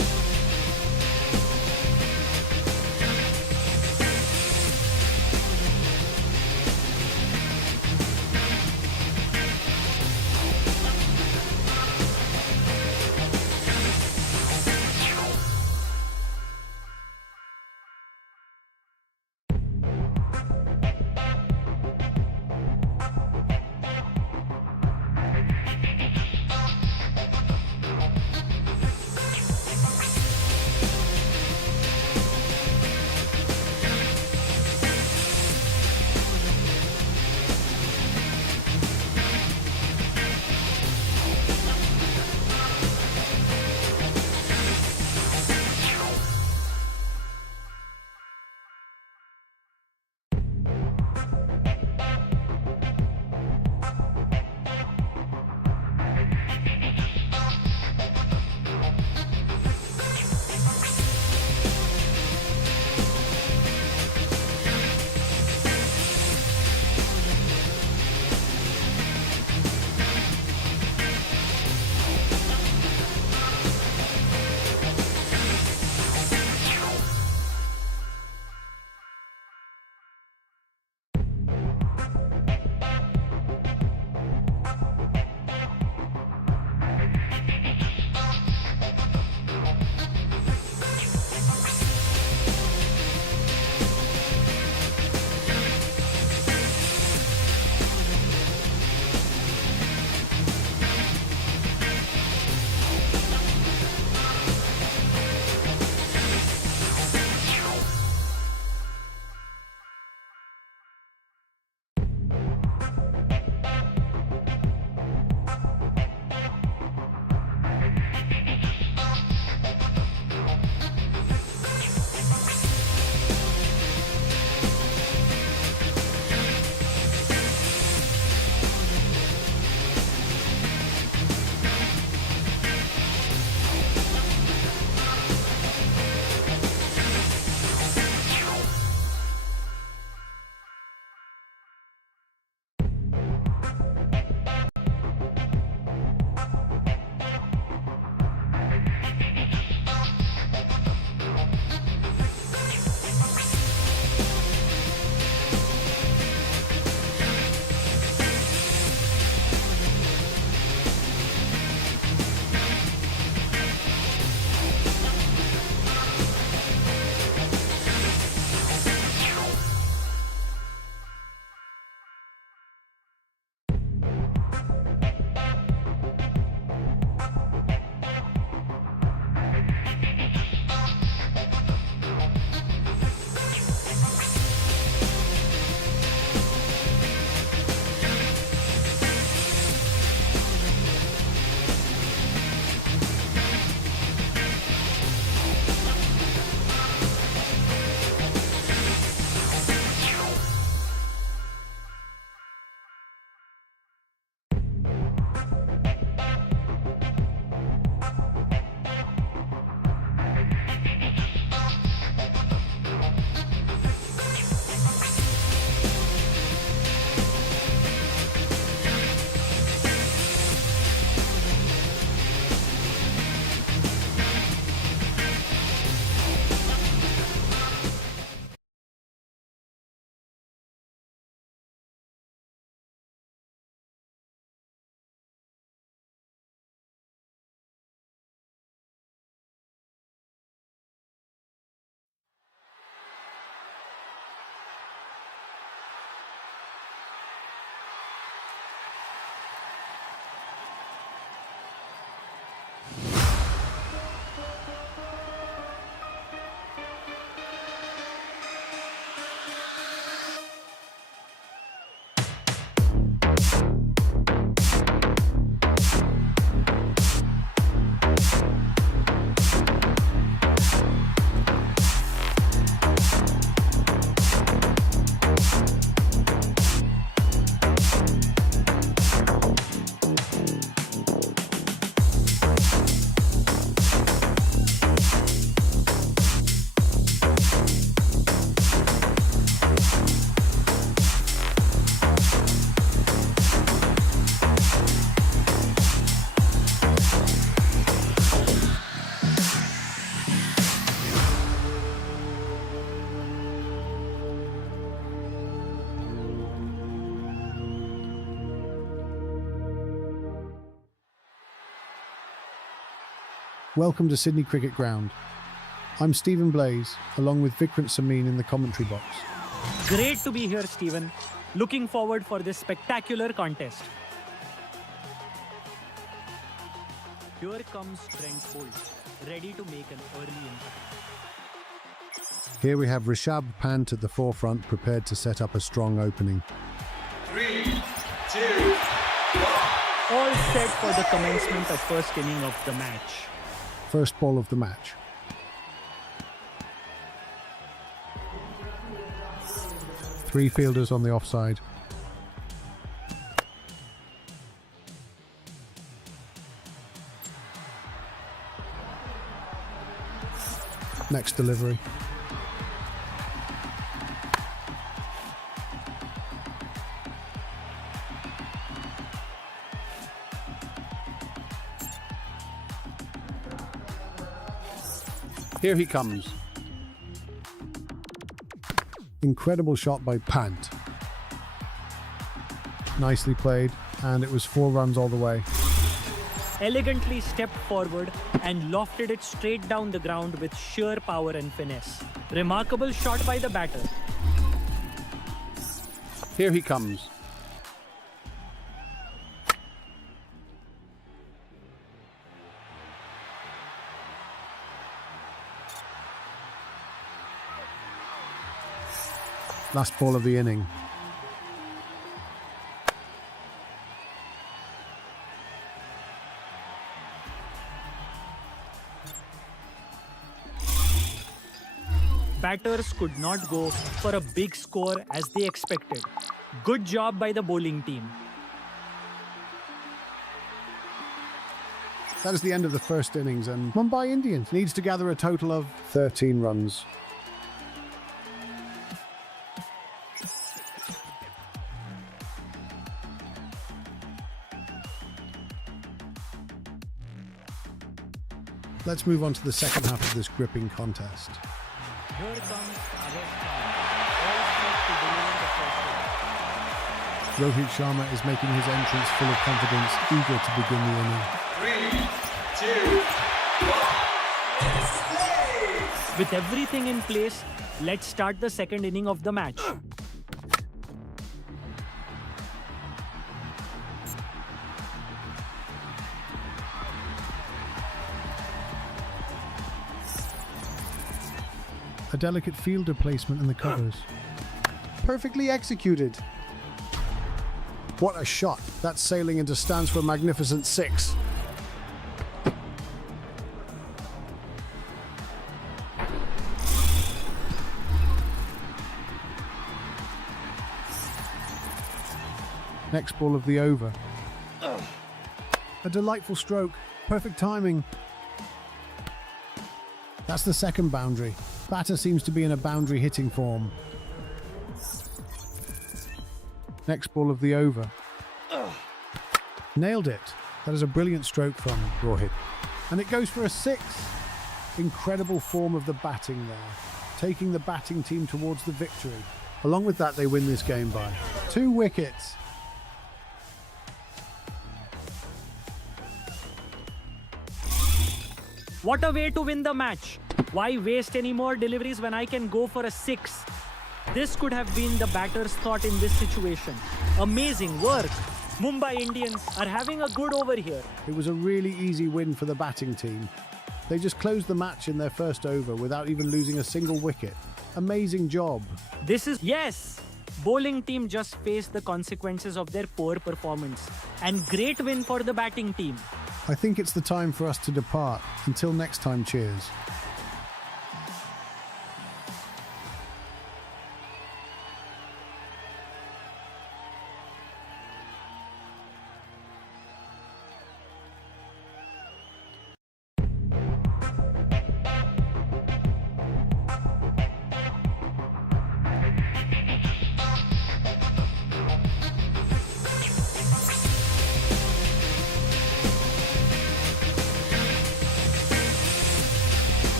Welcome to Sydney Cricket Ground. I'm Stephen Blaze, along with Vikrant Samin in the commentary box. Great to be here, Stephen. Looking forward for this spectacular contest. Here comes Trent Bolt, ready to make an early impact. Here we have Rishabh Pant at the forefront, prepared to set up a strong opening. 3, 2, 1. All set for the commencement of first inning of the match. First ball of the match. Three fielders on the offside. Next delivery. Here he comes. Incredible shot by Pant. Nicely played, and it was 4 runs all the way. Elegantly stepped forward and lofted it straight down the ground with sheer power and finesse. Remarkable shot by the batter. Here he comes. Last ball of the inning. Batters could not go for a big score as they expected. Good job by the bowling team. That is the end of the first innings, and Mumbai Indians needs to gather a total of 13 runs. Let's move on to the second half of this gripping contest. Here comes our star. All set to deliver the first inning. Rohit Sharma is making his entrance full of confidence, eager to begin the inning. 3, 2, 1. With everything in place, let's start the second inning of the match. A delicate fielder placement in the covers. Perfectly executed. What a shot. That's sailing into stands for a magnificent 6. Next ball of the over. A delightful stroke. Perfect timing. That's the second boundary. Batter seems to be in a boundary hitting form. Next ball of the over. Nailed it. That is a brilliant stroke from Rohit. And it goes for a 6. Incredible form of the batting there, taking the batting team towards the victory. Along with that, they win this game by 2 wickets. What a way to win the match. Why waste any more deliveries when I can go for a 6? This could have been the batter's thought in this situation. Amazing work. Mumbai Indians are having a good over here. It was a really easy win for the batting team. They just closed the match in their first over without even losing a single wicket. Amazing job. Yes! Bowling team just faced the consequences of their poor performance. And great win for the batting team. I think it's the time for us to depart. Until next time, cheers.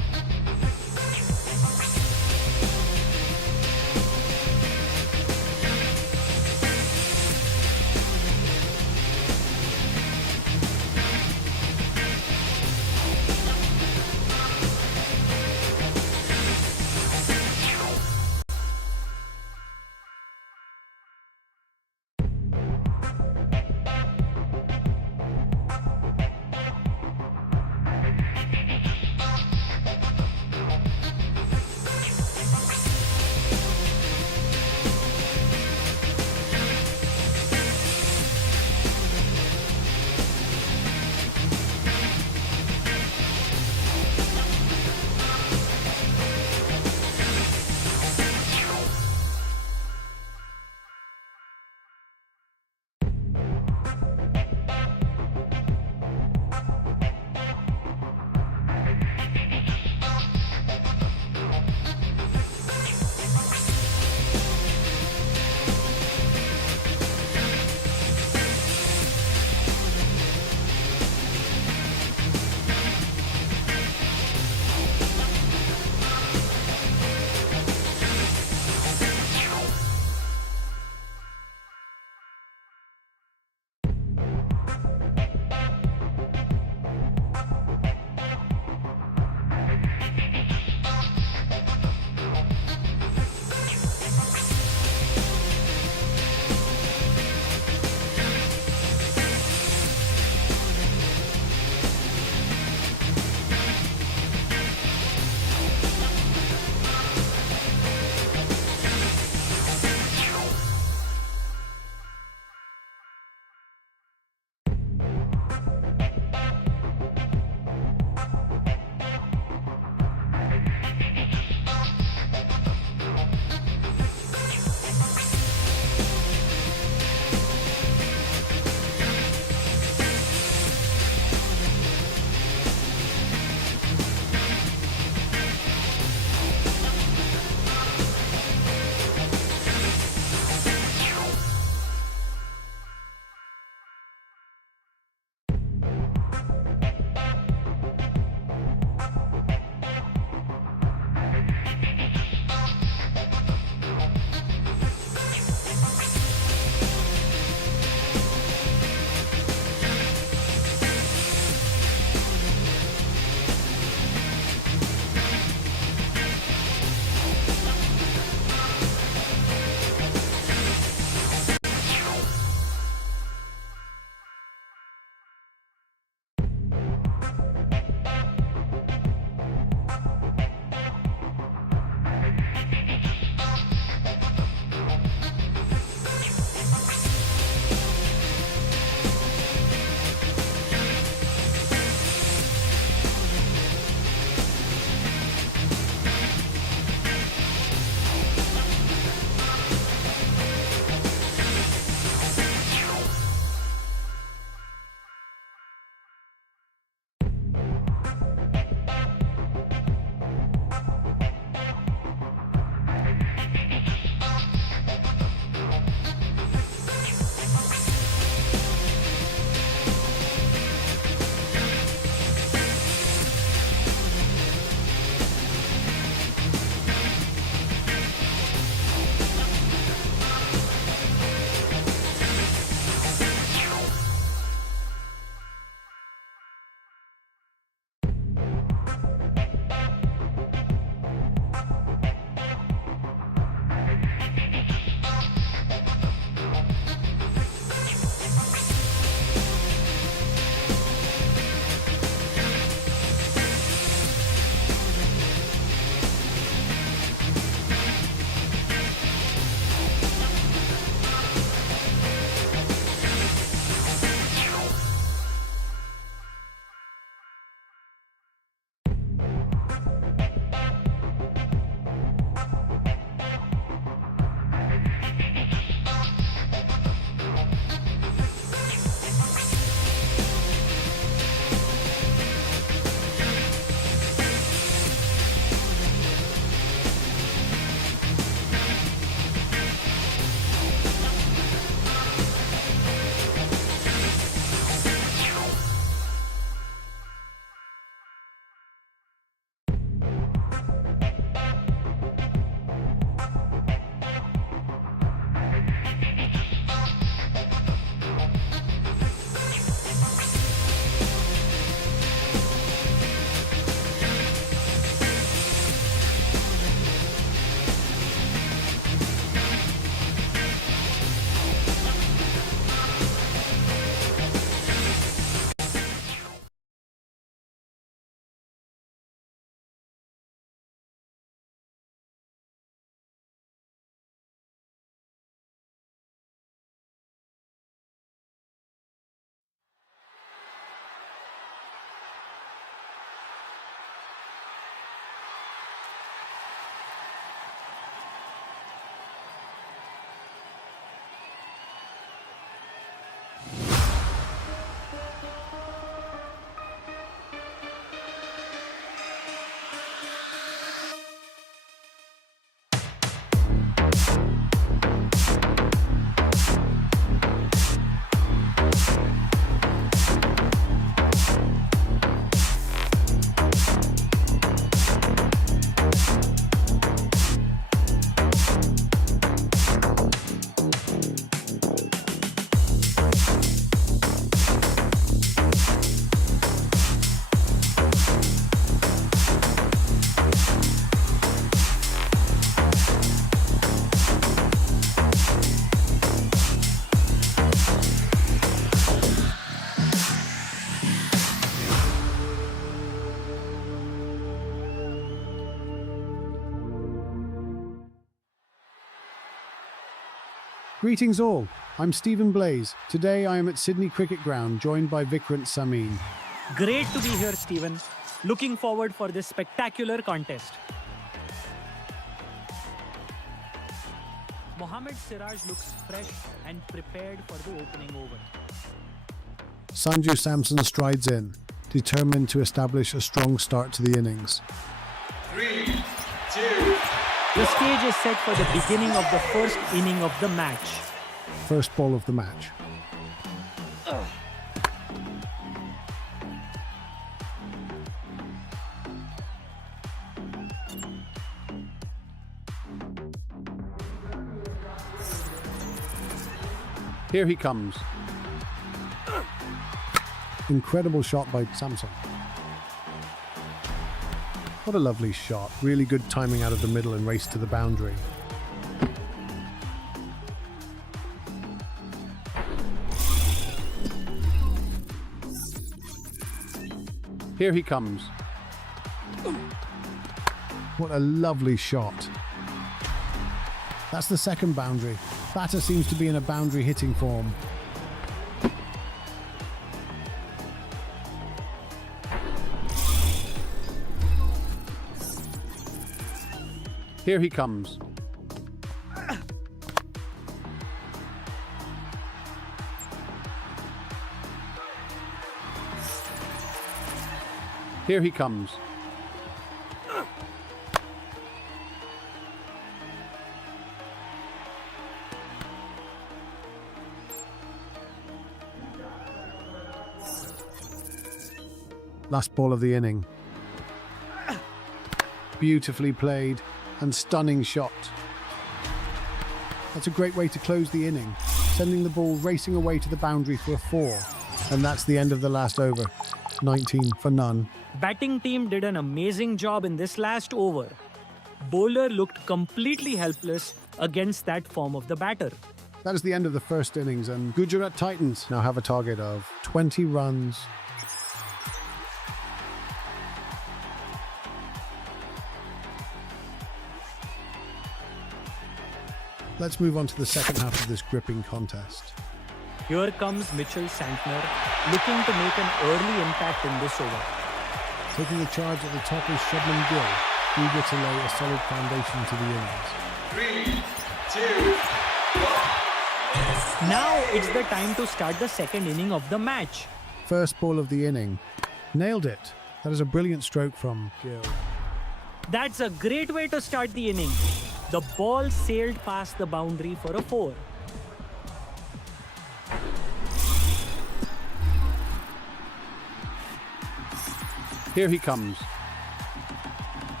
Greetings all, I'm Stephen Blaze. Today I am at Sydney Cricket Ground, joined by Vikrant Samin. Great to be here, Stephen. Looking forward for this spectacular contest. Mohammad Siraj looks fresh and prepared for the opening over. Sanju Samson strides in, determined to establish a strong start to the innings. 3, 2, The stage is set for the beginning of the first inning of the match. First ball of the match. Here he comes. Incredible shot by Samson. What a lovely shot. Really good timing out of the middle and race to the boundary. Here he comes. What a lovely shot. That's the second boundary. Batter seems to be in a boundary hitting form. Here he comes. Here he comes. Last ball of the inning. Beautifully played and stunning shot. That's a great way to close the inning, sending the ball racing away to the boundary for a 4. And that's the end of the last over. 19 for none. Batting team did an amazing job in this last over. Bowler looked completely helpless against that form of the batter. That is the end of the first innings, and Gujarat Titans now have a target of 20 runs. Let's move on to the second half of this gripping contest. Here comes Mitchell Santner, looking to make an early impact in this over. Taking the charge at the top is Shubman Gill, eager to lay a solid foundation to the innings. 3, 2, 1. Now it's the time to start the second inning of the match. First ball of the inning. Nailed it. That is a brilliant stroke from Gill. That's a great way to start the inning. The ball sailed past the boundary for a 4. Here he comes.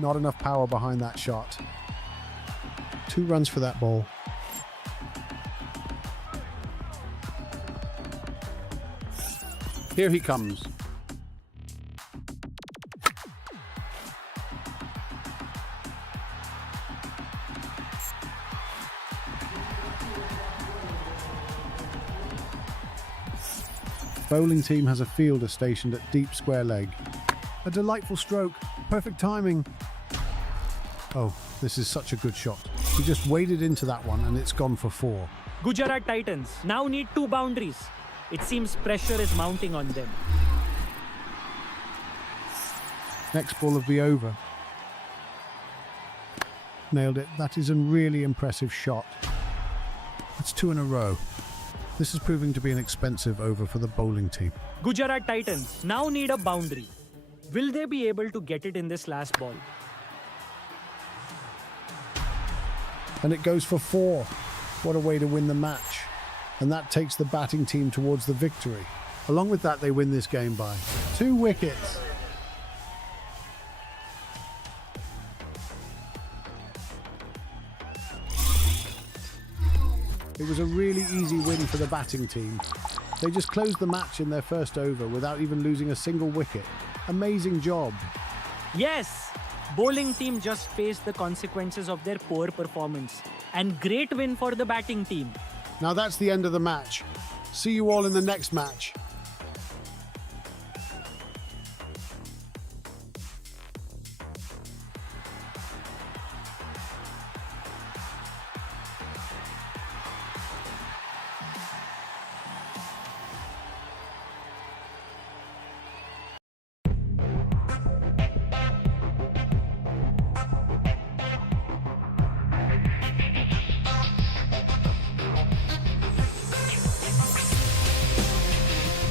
Not enough power behind that shot. 2 runs for that ball. Here he comes. Bowling team has a fielder stationed at deep square leg. A delightful stroke. Perfect timing. Oh, this is such a good shot. He just waded into that one and it's gone for 4. Gujarat Titans now need 2 boundaries. It seems pressure is mounting on them. Next ball of the over. Nailed it. That is a really impressive shot. That's 2 in a row. This is proving to be an expensive over for the bowling team. Gujarat Titans now need a boundary. Will they be able to get it in this last ball? And it goes for 4. What a way to win the match. And that takes the batting team towards the victory. Along with that, they win this game by 2 wickets. It was a really easy win for the batting team. They just closed the match in their first over without even losing a single wicket. Amazing job. Yes! Bowling team just faced the consequences of their poor performance. And great win for the batting team. Now that's the end of the match. See you all in the next match.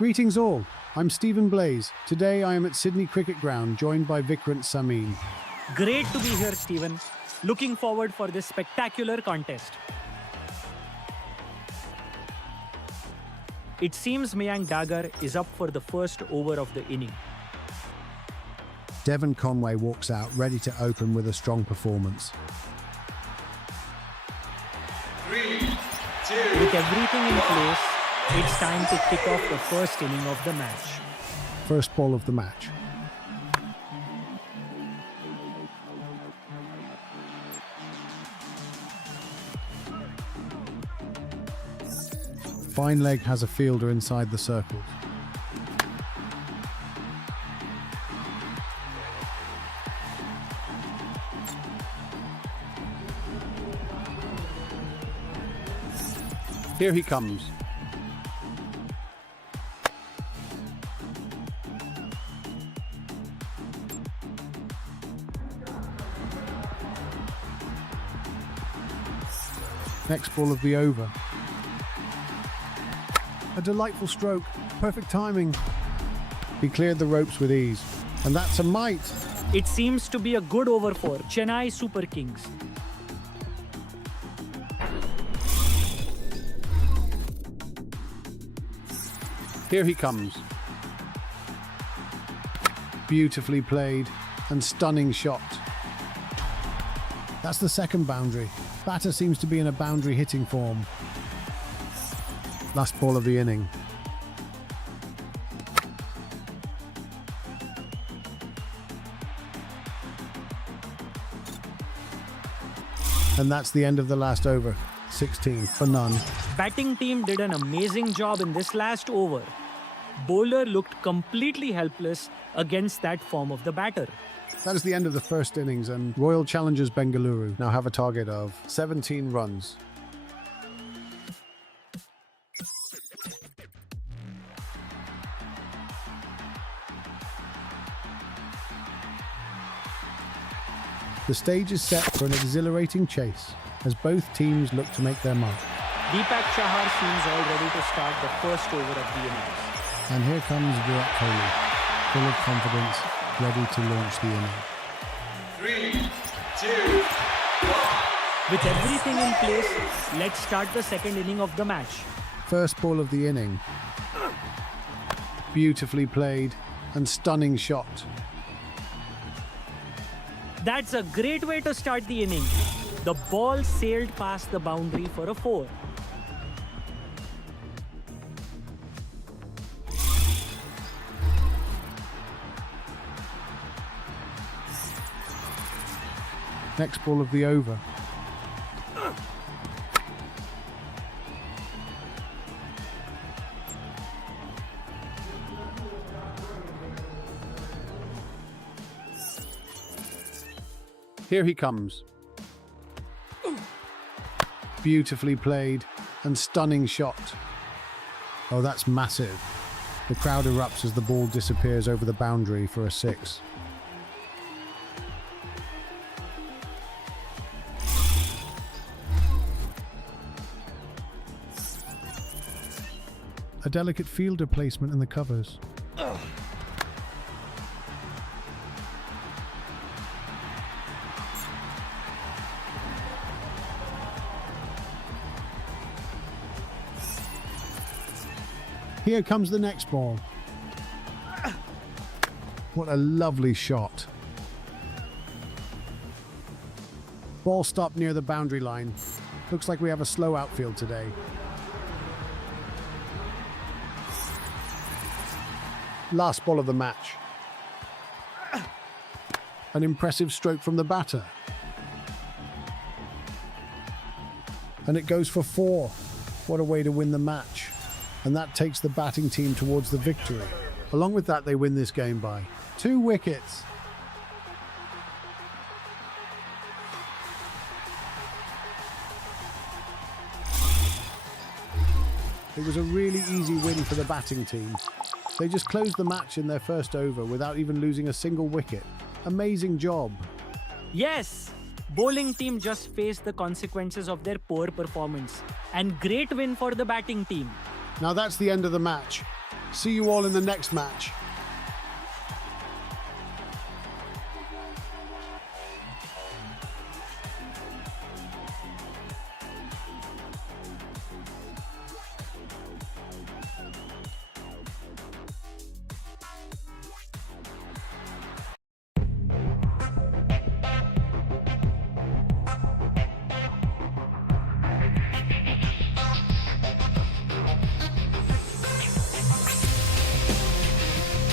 Greetings all, I'm Stephen Blaze. Today I am at Sydney Cricket Ground joined by Vikrant Samin. Great to be here, Stephen. Looking forward for this spectacular contest. It seems Mayank Dagar is up for the first over of the inning. Devon Conway walks out ready to open with a strong performance. 3, 2, With everything in place, it's time to kick off the first inning of the match. First ball of the match. Fine leg has a fielder inside the circles. Here he comes. Next ball of the over. A delightful stroke, perfect timing. He cleared the ropes with ease, and that's a mite. It seems to be a good over for Chennai Super Kings. Here he comes. Beautifully played and stunning shot. That's the second boundary. Batter seems to be in a boundary hitting form. Last ball of the inning. And that's the end of the last over. 16 for none. Batting team did an amazing job in this last over. Bowler looked completely helpless against that form of the batter. That is the end of the first innings, and Royal Challengers Bengaluru now have a target of 17 runs. The stage is set for an exhilarating chase as both teams look to make their mark. Deepak Chahar seems all ready to start the first over of the innings. And here comes Virat Kohli, full of confidence, ready to launch the inning. 3, 2, 1. With everything in place, let's start the second inning of the match. First ball of the inning. Beautifully played and stunning shot. That's a great way to start the inning. The ball sailed past the boundary for a 4. Next ball of the over. Here he comes. Beautifully played and stunning shot. Oh, that's massive. The crowd erupts as the ball disappears over the boundary for a 6. A delicate fielder placement in the covers. Here comes the next ball. What a lovely shot. Ball stopped near the boundary line. Looks like we have a slow outfield today. Last ball of the match. An impressive stroke from the batter. And it goes for 4. What a way to win the match. And that takes the batting team towards the victory. Along with that, they win this game by 2 wickets. It was a really easy win for the batting team. They just closed the match in their first over without even losing a single wicket. Amazing job. Yes! Bowling team just faced the consequences of their poor performance. And great win for the batting team. Now that's the end of the match. See you all in the next match.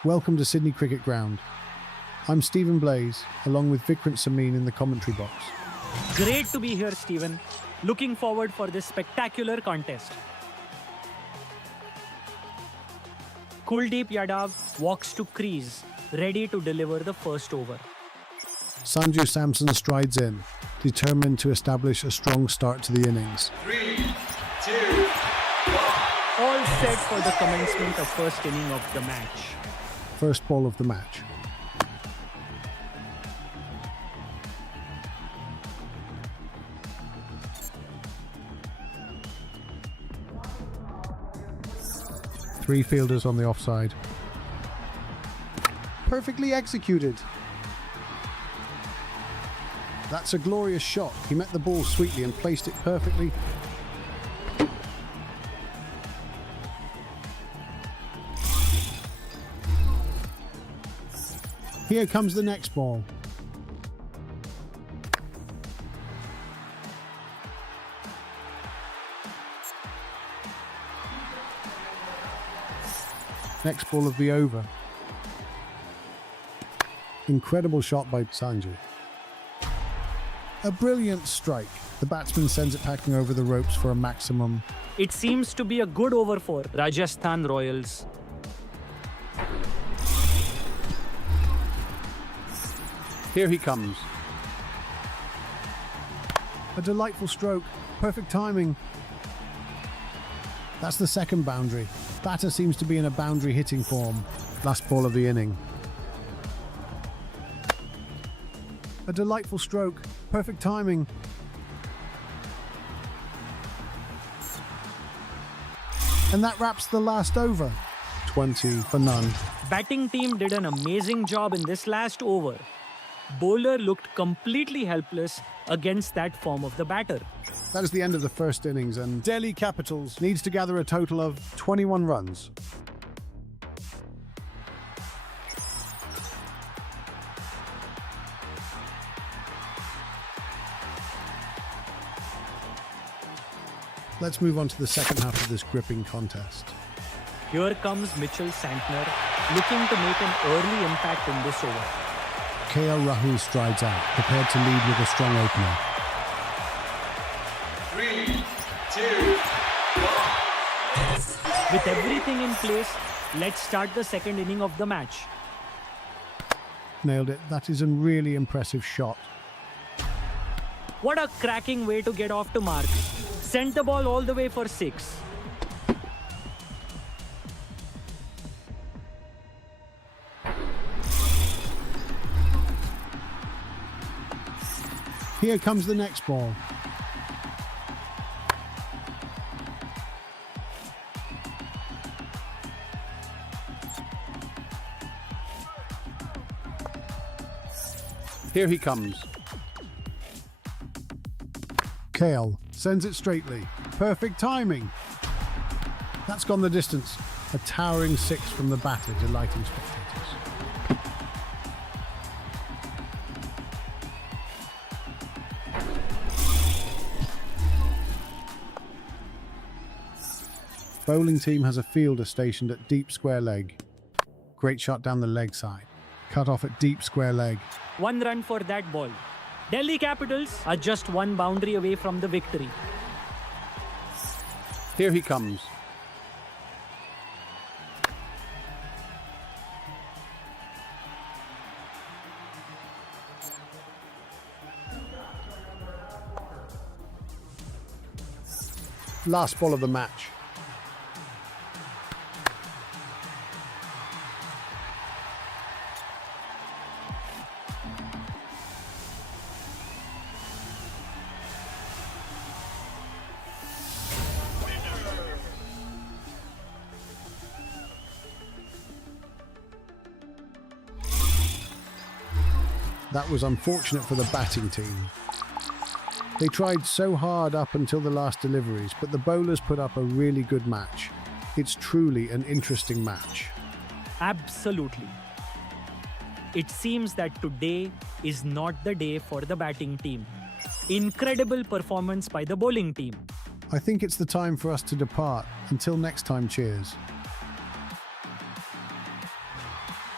Welcome to Sydney Cricket Ground. I'm Stephen Blaze, along with Vikrant Samin in the commentary box. Great to be here, Stephen. Looking forward for this spectacular contest. Kuldeep Yadav walks to crease, ready to deliver the first over. Sanju Samson strides in, determined to establish a strong start to the innings. 3, 2, 1. All set for the commencement of first inning of the match. First ball of the match. Three fielders on the offside. Perfectly executed. That's a glorious shot. He met the ball sweetly and placed it perfectly. Here comes the next ball. Next ball of the over. Incredible shot by Sanju. A brilliant strike. The batsman sends it packing over the ropes for a maximum. It seems to be a good over for Rajasthan Royals. Here he comes. A delightful stroke. Perfect timing. That's the second boundary. Batter seems to be in a boundary hitting form. Last ball of the inning. A delightful stroke. Perfect timing. And that wraps the last over. 20 for none. Batting team did an amazing job in this last over. Bowler looked completely helpless against that form of the batter. That is the end of the first innings, and Delhi Capitals needs to gather a total of 21 runs. Let's move on to the second half of this gripping contest. Here comes Mitchell Santner, looking to make an early impact in this over. Rahul strides out, prepared to lead with a strong opener. 3, 2, 1. With everything in place, let's start the second inning of the match. Nailed it. That is a really impressive shot. What a cracking way to get off to marks. Sent the ball all the way for 6. Here comes the next ball. Here he comes. Kale sends it straightly. Perfect timing. That's gone the distance. A towering 6 from the batter, delighting spectators. Bowling team has a fielder stationed at deep square leg. Great shot down the leg side. Cut off at deep square leg. 1 run for that ball. Delhi Capitals are just 1 boundary away from the victory. Here he comes. Last ball of the match. That was unfortunate for the batting team. They tried so hard up until the last deliveries, but the bowlers put up a really good match. It's truly an interesting match. Absolutely. It seems that today is not the day for the batting team. Incredible performance by the bowling team. I think it's the time for us to depart. Until next time, cheers.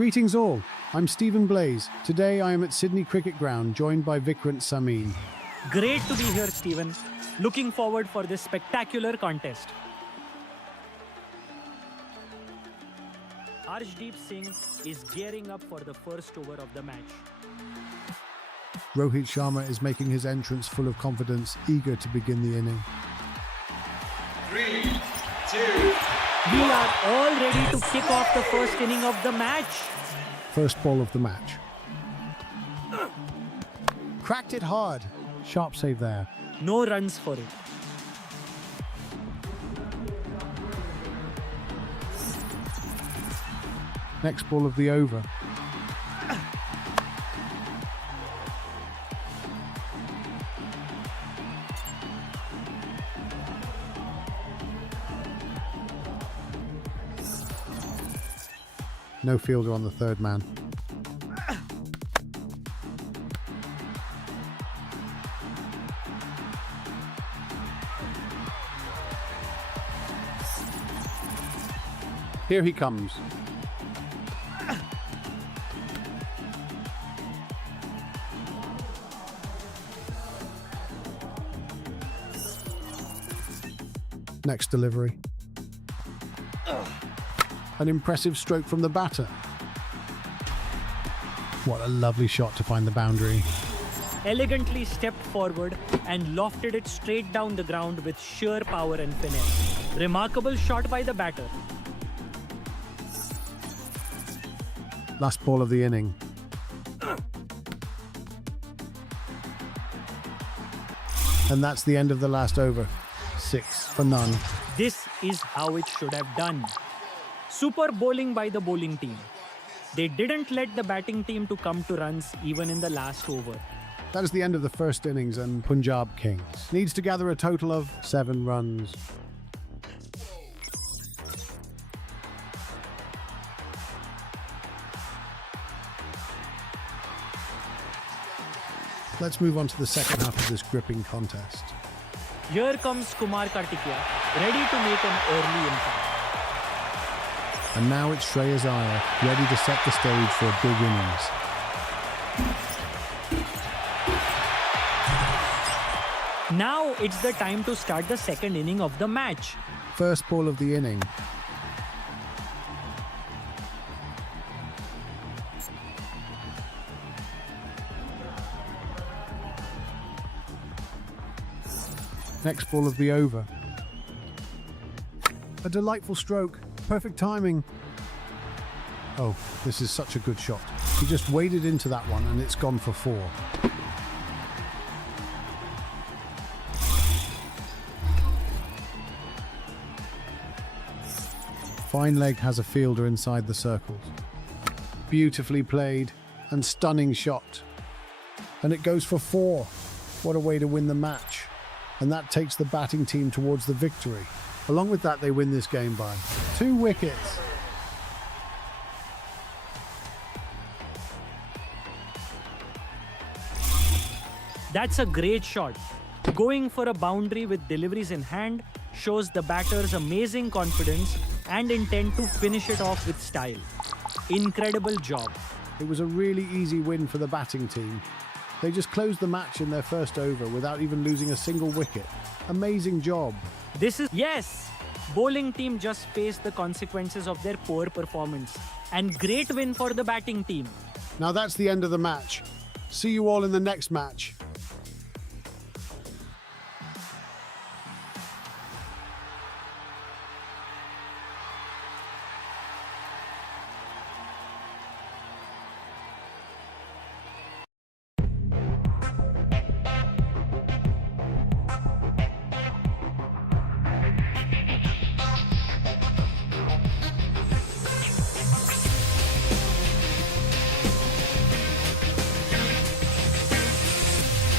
Greetings all, I'm Stephen Blaze. Today I am at Sydney Cricket Ground, joined by Vikrant Samin. Great to be here, Stephen. Looking forward for this spectacular contest. Arshdeep Singh is gearing up for the first over of the match. Rohit Sharma is making his entrance full of confidence, eager to begin the inning. 3, 2, We are all ready to kick off the first inning of the match. First ball of the match. Cracked it hard. Sharp save there. No runs for it. Next ball of the over. No fielder on the third man. Here he comes. Next delivery. An impressive stroke from the batter. What a lovely shot to find the boundary. Elegantly stepped forward and lofted it straight down the ground with sheer power and finesse. Remarkable shot by the batter. Last ball of the inning. And that's the end of the last over. 6 for none. This is how it should have done. Super bowling by the bowling team. They didn't let the batting team to come to runs even in the last over. That is the end of the first innings, and Punjab Kings needs to gather a total of 7 runs. Let's move on to the second half of this gripping contest. Here comes Kumar Kartikeya, ready to make an early impact. And now it's Shreyas Iyer, ready to set the stage for a big innings. Now it's the time to start the second inning of the match. First ball of the inning. Next ball of the over. A delightful stroke. Perfect timing. Oh, this is such a good shot. He just waded into that one and it's gone for 4. Fine leg has a fielder inside the circles. Beautifully played and stunning shot. And it goes for 4. What a way to win the match. And that takes the batting team towards the victory. Along with that, they win this game by 2 wickets. That's a great shot. Going for a boundary with deliveries in hand shows the batter's amazing confidence and intent to finish it off with style. Incredible job. It was a really easy win for the batting team. They just closed the match in their first over without even losing a single wicket. Amazing job. Yes! Bowling team just faced the consequences of their poor performance. And great win for the batting team. Now that's the end of the match. See you all in the next match.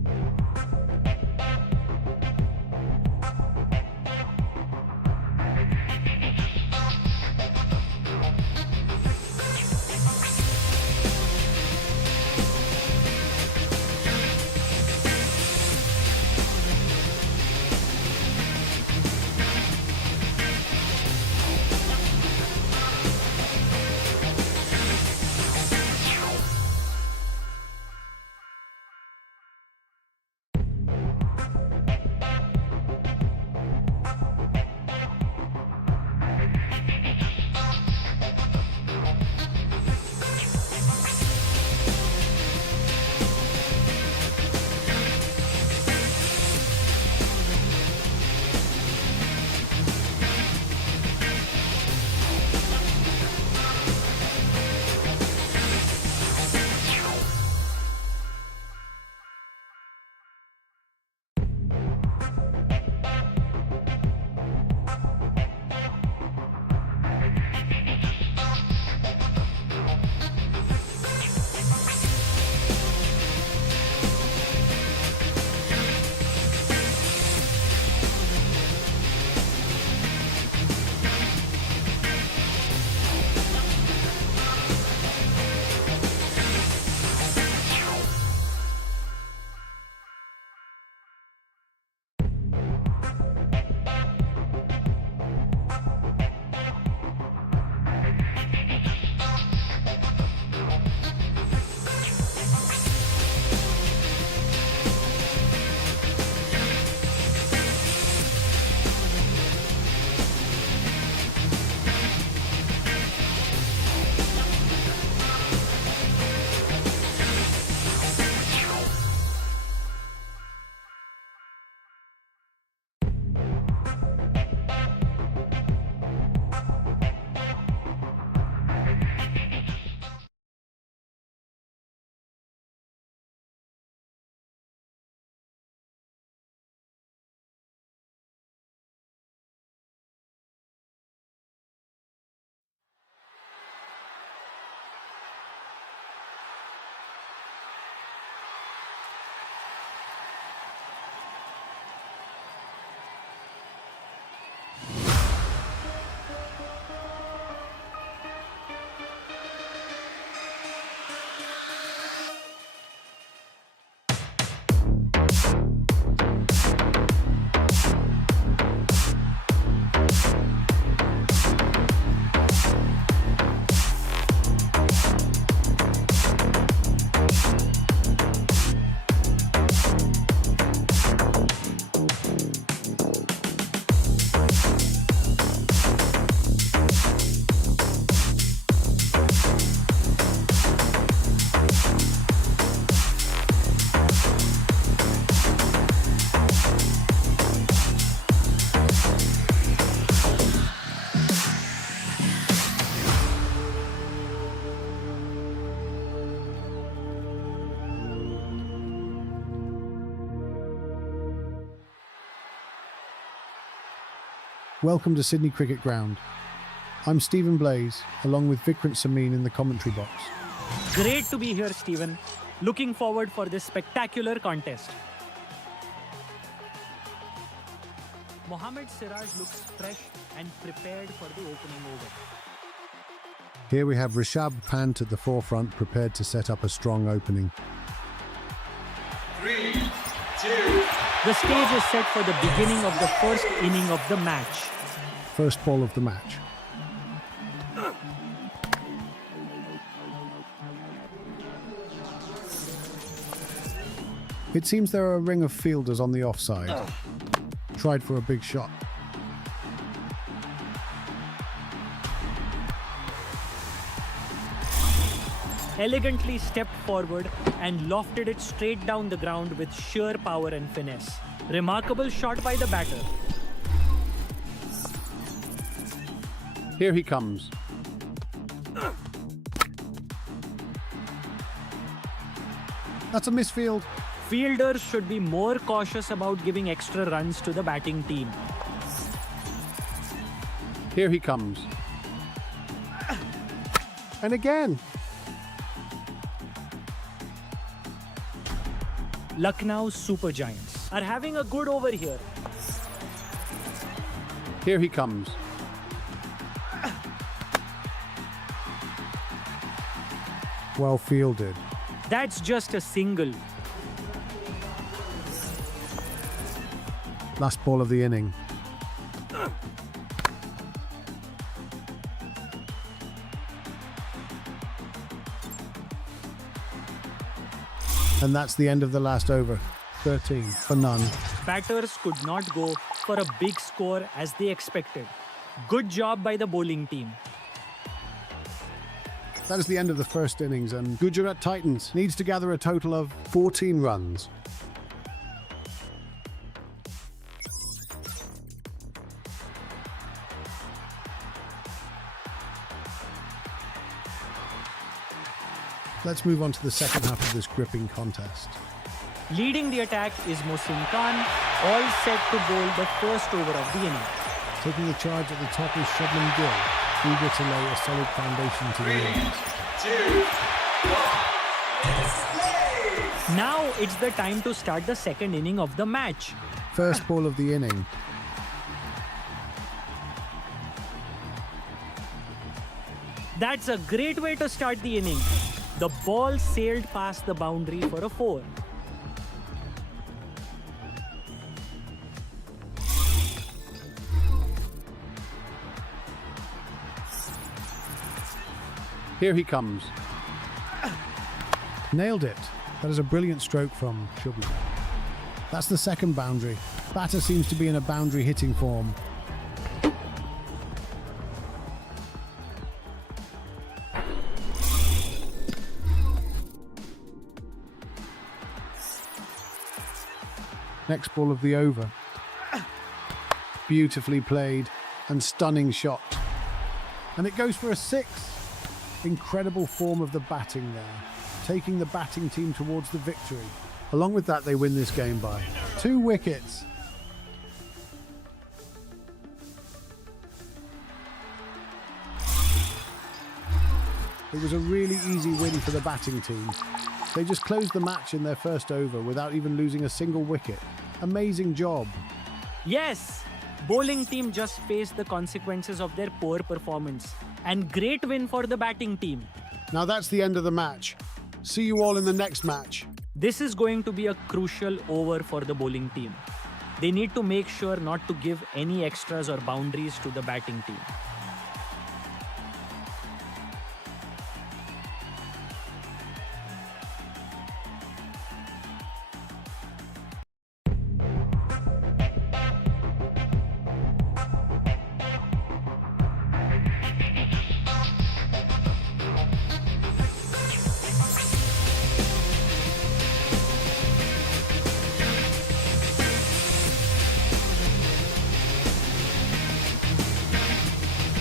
Welcome to Sydney Cricket Ground. I'm Stephen Blaze, along with Vikrant Samin in the commentary box. Great to be here, Stephen. Looking forward for this spectacular contest. Mohammad Siraj looks fresh and prepared for the opening over. Here we have Rishabh Pant at the forefront, prepared to set up a strong opening. 3, 2, The stage is set for the beginning of the first inning of the match. First ball of the match. It seems there are a ring of fielders on the offside. Tried for a big shot. Elegantly stepped forward and lofted it straight down the ground with sheer power and finesse. Remarkable shot by the batter. Here he comes. That's a misfield. Fielders should be more cautious about giving extra runs to the batting team. Here he comes. And again. Lucknow Super Giants are having a good over here. Here he comes. Well fielded. That's just a single. Last ball of the inning. And that's the end of the last over. 13 for none. Batters could not go for a big score as they expected. Good job by the bowling team. That is the end of the first innings, and Gujarat Titans needs to gather a total of 14 runs. Let's move on to the second half of this gripping contest. Leading the attack is Mohsin Khan, all set to bowl the first over of the inning. Taking the charge at the top is Shubman Gill, eager to lay a solid foundation to the innings. 2, 1, Now it's the time to start the second inning of the match. First ball of the inning. That's a great way to start the inning. The ball sailed past the boundary for a 4. Here he comes. Nailed it. That is a brilliant stroke from Shubman. That's the second boundary. Batter seems to be in a boundary hitting form. Next ball of the over. Beautifully played and stunning shot. And it goes for a 6. Incredible form of the batting there, taking the batting team towards the victory. Along with that, they win this game by 2 wickets. It was a really easy win for the batting team. They just closed the match in their first over without even losing a single wicket. Amazing job. Yes, bowling team just faced the consequences of their poor performance. And great win for the batting team. Now that's the end of the match. See you all in the next match. This is going to be a crucial over for the bowling team. They need to make sure not to give any extras or boundaries to the batting team.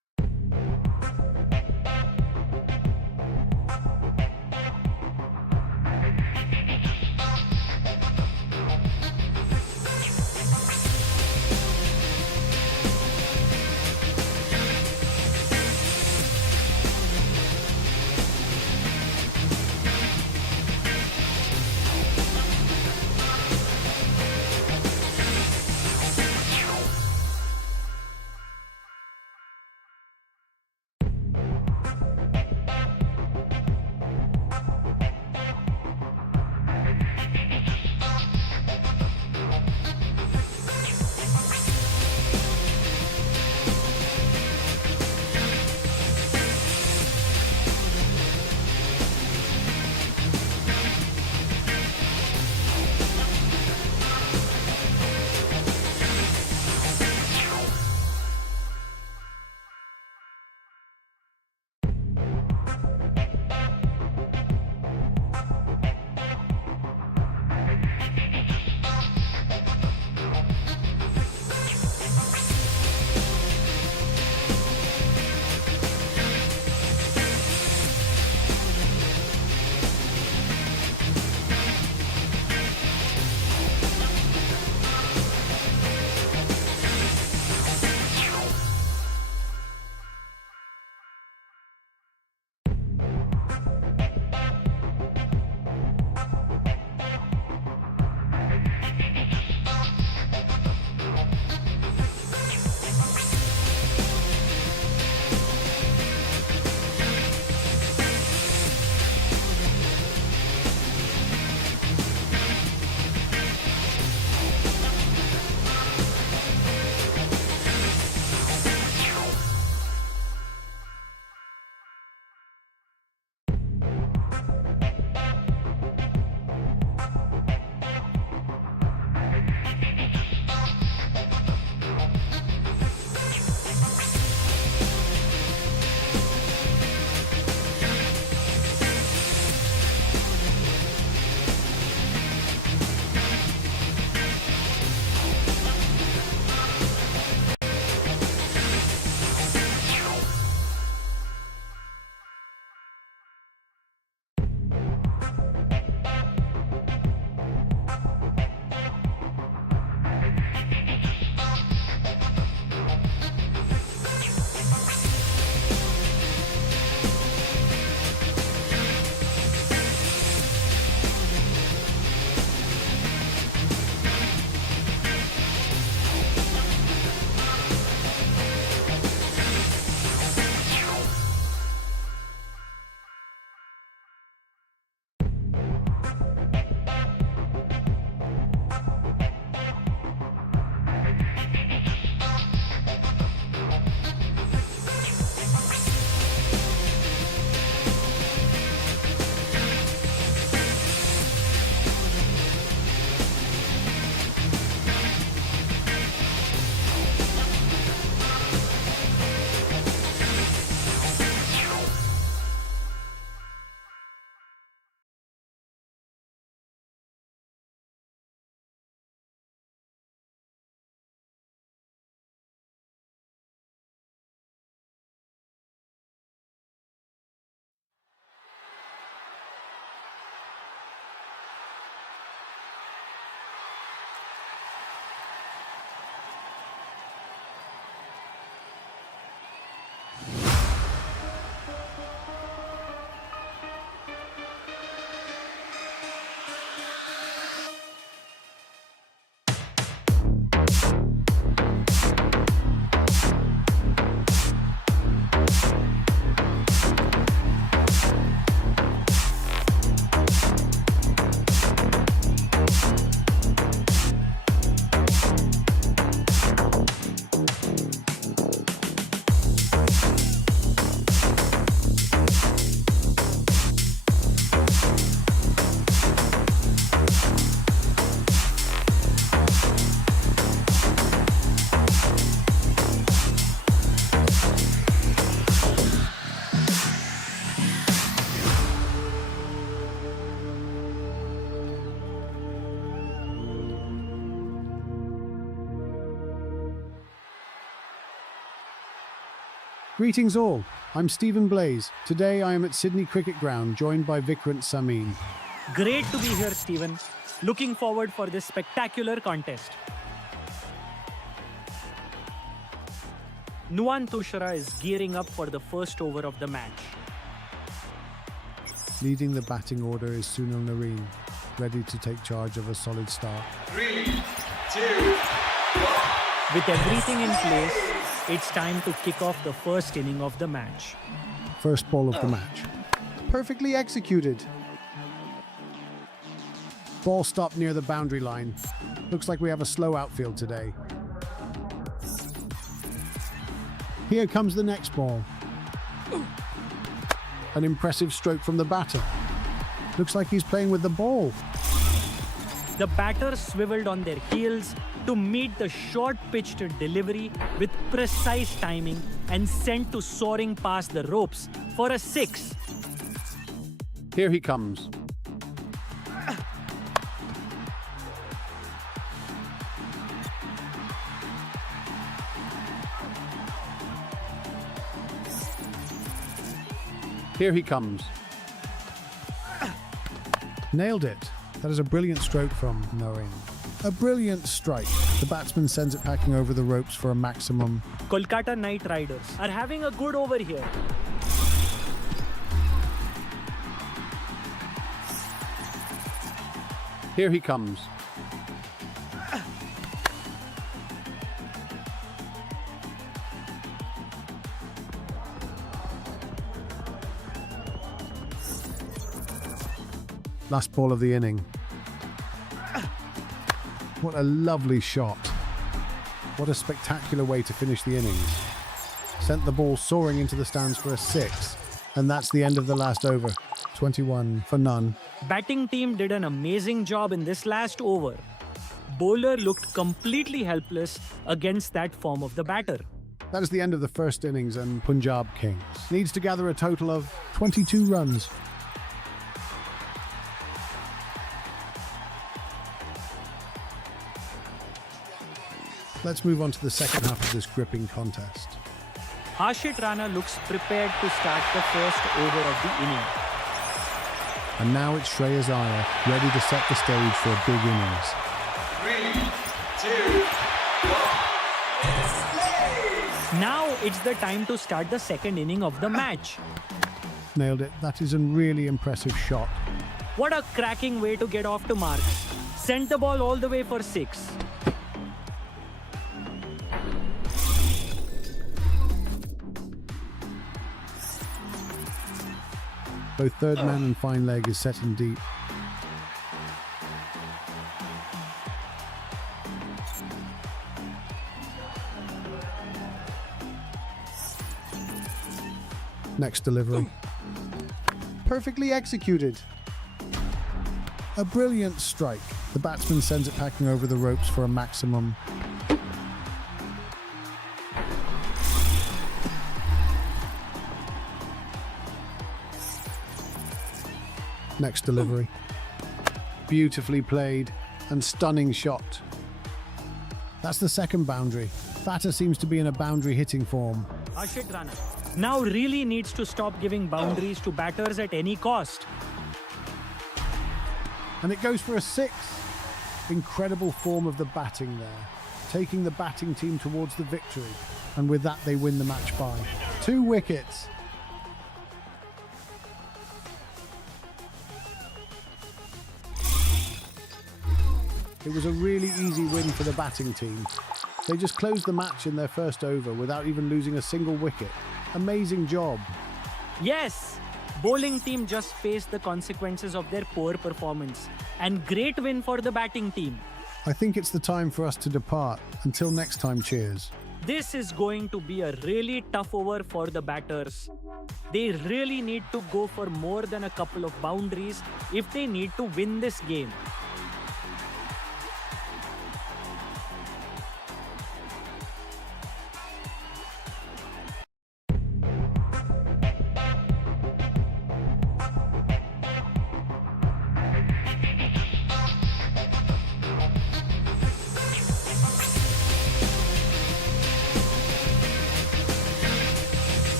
Greetings all, I'm Stephen Blaze. Today I am at Sydney Cricket Ground, joined by Vikrant Samin. Great to be here, Stephen. Looking forward for this spectacular contest. Nuwan Tushara is gearing up for the first over of the match. Leading the batting order is Sunil Nareen, ready to take charge of a solid start. 3, 2, 1. With everything in place, it's time to kick off the first inning of the match. First ball of the match. Perfectly executed. Ball stopped near the boundary line. Looks like we have a slow outfield today. Here comes the next ball. An impressive stroke from the batter. Looks like he's playing with the ball. The batters swiveled on their heels to meet the short pitched delivery with precise timing and sent to soaring past the ropes for a 6. Here he comes. Here he comes. Nailed it. That is a brilliant stroke from Noreen. A brilliant strike. The batsman sends it packing over the ropes for a maximum. Kolkata Knight Riders are having a good over here. Here he comes. Last ball of the inning. What a lovely shot. What a spectacular way to finish the innings. Sent the ball soaring into the stands for a 6. And that's the end of the last over. 21 for none. Batting team did an amazing job in this last over. Bowler looked completely helpless against that form of the batter. That is the end of the first innings, and Punjab Kings needs to gather a total of 22 runs. Let's move on to the second half of this gripping contest. Harshit Rana looks prepared to start the first over of the inning. And now it's Shreyas Iyer, ready to set the stage for a big innings. 3, 2, 1. Now it's the time to start the second inning of the match. Nailed it. That is a really impressive shot. What a cracking way to get off to marks. Sent the ball all the way for 6. Both third man and fine leg is set in deep. Next delivery. Perfectly executed. A brilliant strike. The batsman sends it packing over the ropes for a maximum. Next delivery. Beautifully played and stunning shot. That's the second boundary. Batter seems to be in a boundary hitting form. Harshit Rana now really needs to stop giving boundaries to batters at any cost. And it goes for a 6. Incredible form of the batting there. Taking the batting team towards the victory. And with that they win the match by 2 wickets. It was a really easy win for the batting team. They just closed the match in their first over without even losing a single wicket. Amazing job. Yes, bowling team just faced the consequences of their poor performance. And great win for the batting team. I think it's the time for us to depart. Until next time, cheers. This is going to be a really tough over for the batters. They really need to go for more than a couple of boundaries if they need to win this game.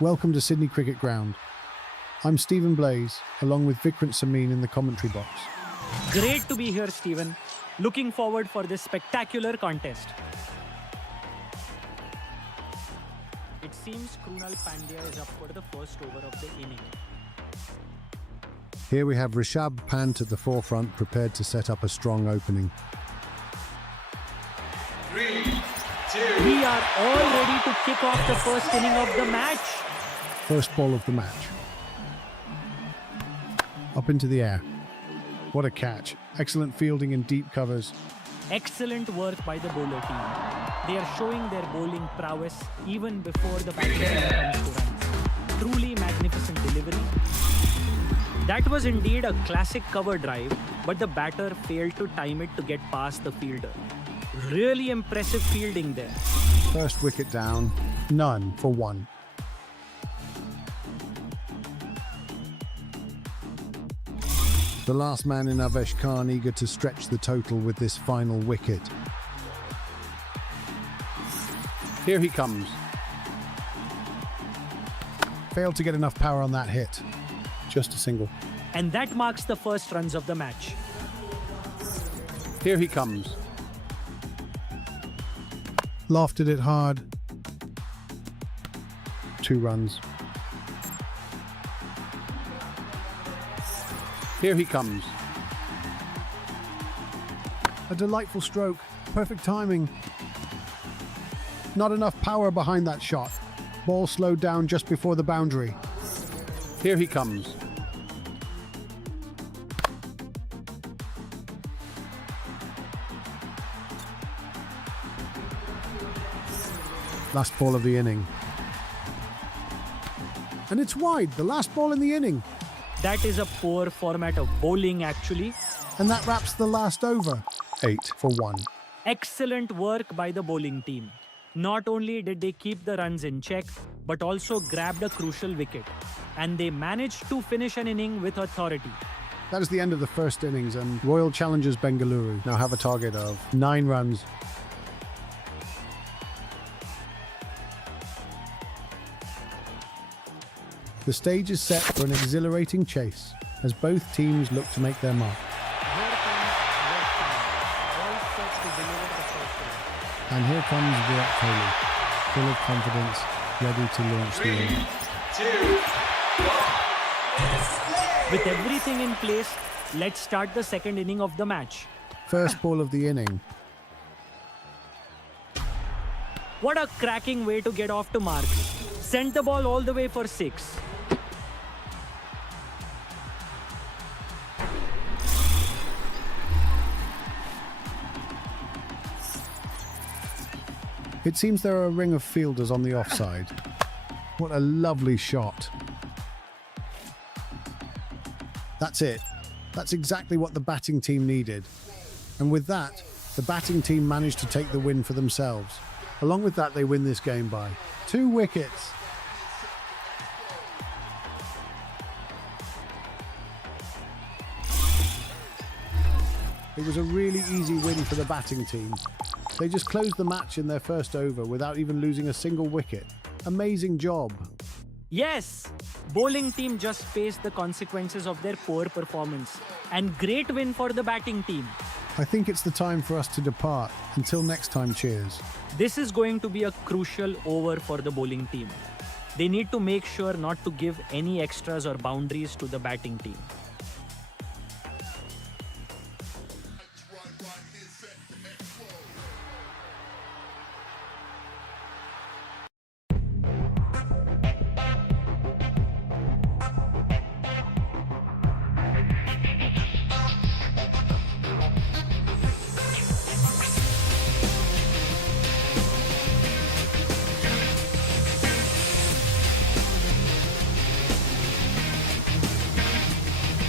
Welcome to Sydney Cricket Ground. I'm Stephen Blaze, along with Vikrant Samin in the commentary box. Great to be here, Stephen. Looking forward for this spectacular contest. It seems Krunal Pandya is up for the first over of the inning. Here we have Rishabh Pant at the forefront, prepared to set up a strong opening. 3, 2, We are all ready to kick off the first inning of the match. First ball of the match. Up into the air. What a catch. Excellent fielding in deep covers. Excellent work by the bowler team. They are showing their bowling prowess even before the batting team comes to runs. Truly magnificent delivery. That was indeed a classic cover drive, but the batter failed to time it to get past the fielder. Really impressive fielding there. First wicket down. None for one. The last man in Avesh Khan eager to stretch the total with this final wicket. Here he comes. Failed to get enough power on that hit. Just a single. And that marks the first runs of the match. Here he comes. Lofted it hard. 2 runs. Here he comes. A delightful stroke. Perfect timing. Not enough power behind that shot. Ball slowed down just before the boundary. Here he comes. Last ball of the inning. And it's wide, the last ball in the inning. That is a poor format of bowling actually. And that wraps the last over. 8 for 1. Excellent work by the bowling team. Not only did they keep the runs in check, but also grabbed a crucial wicket. And they managed to finish an inning with authority. That is the end of the first innings, and Royal Challengers Bengaluru now have a target of 9 runs. The stage is set for an exhilarating chase as both teams look to make their mark. And here comes Virat Kohli, full of confidence, ready to launch the 3, inning. 2, 1. With everything in place, let's start the second inning of the match. First ball of the inning. What a cracking way to get off to marks. Sent the ball all the way for 6. It seems there are a ring of fielders on the offside. What a lovely shot. That's it. That's exactly what the batting team needed. And with that, the batting team managed to take the win for themselves. Along with that, they win this game by 2 wickets. It was a really easy win for the batting team. They just closed the match in their first over without even losing a single wicket. Amazing job. Yes! Bowling team just faced the consequences of their poor performance. And great win for the batting team. I think it's the time for us to depart. Until next time, cheers. This is going to be a crucial over for the bowling team. They need to make sure not to give any extras or boundaries to the batting team.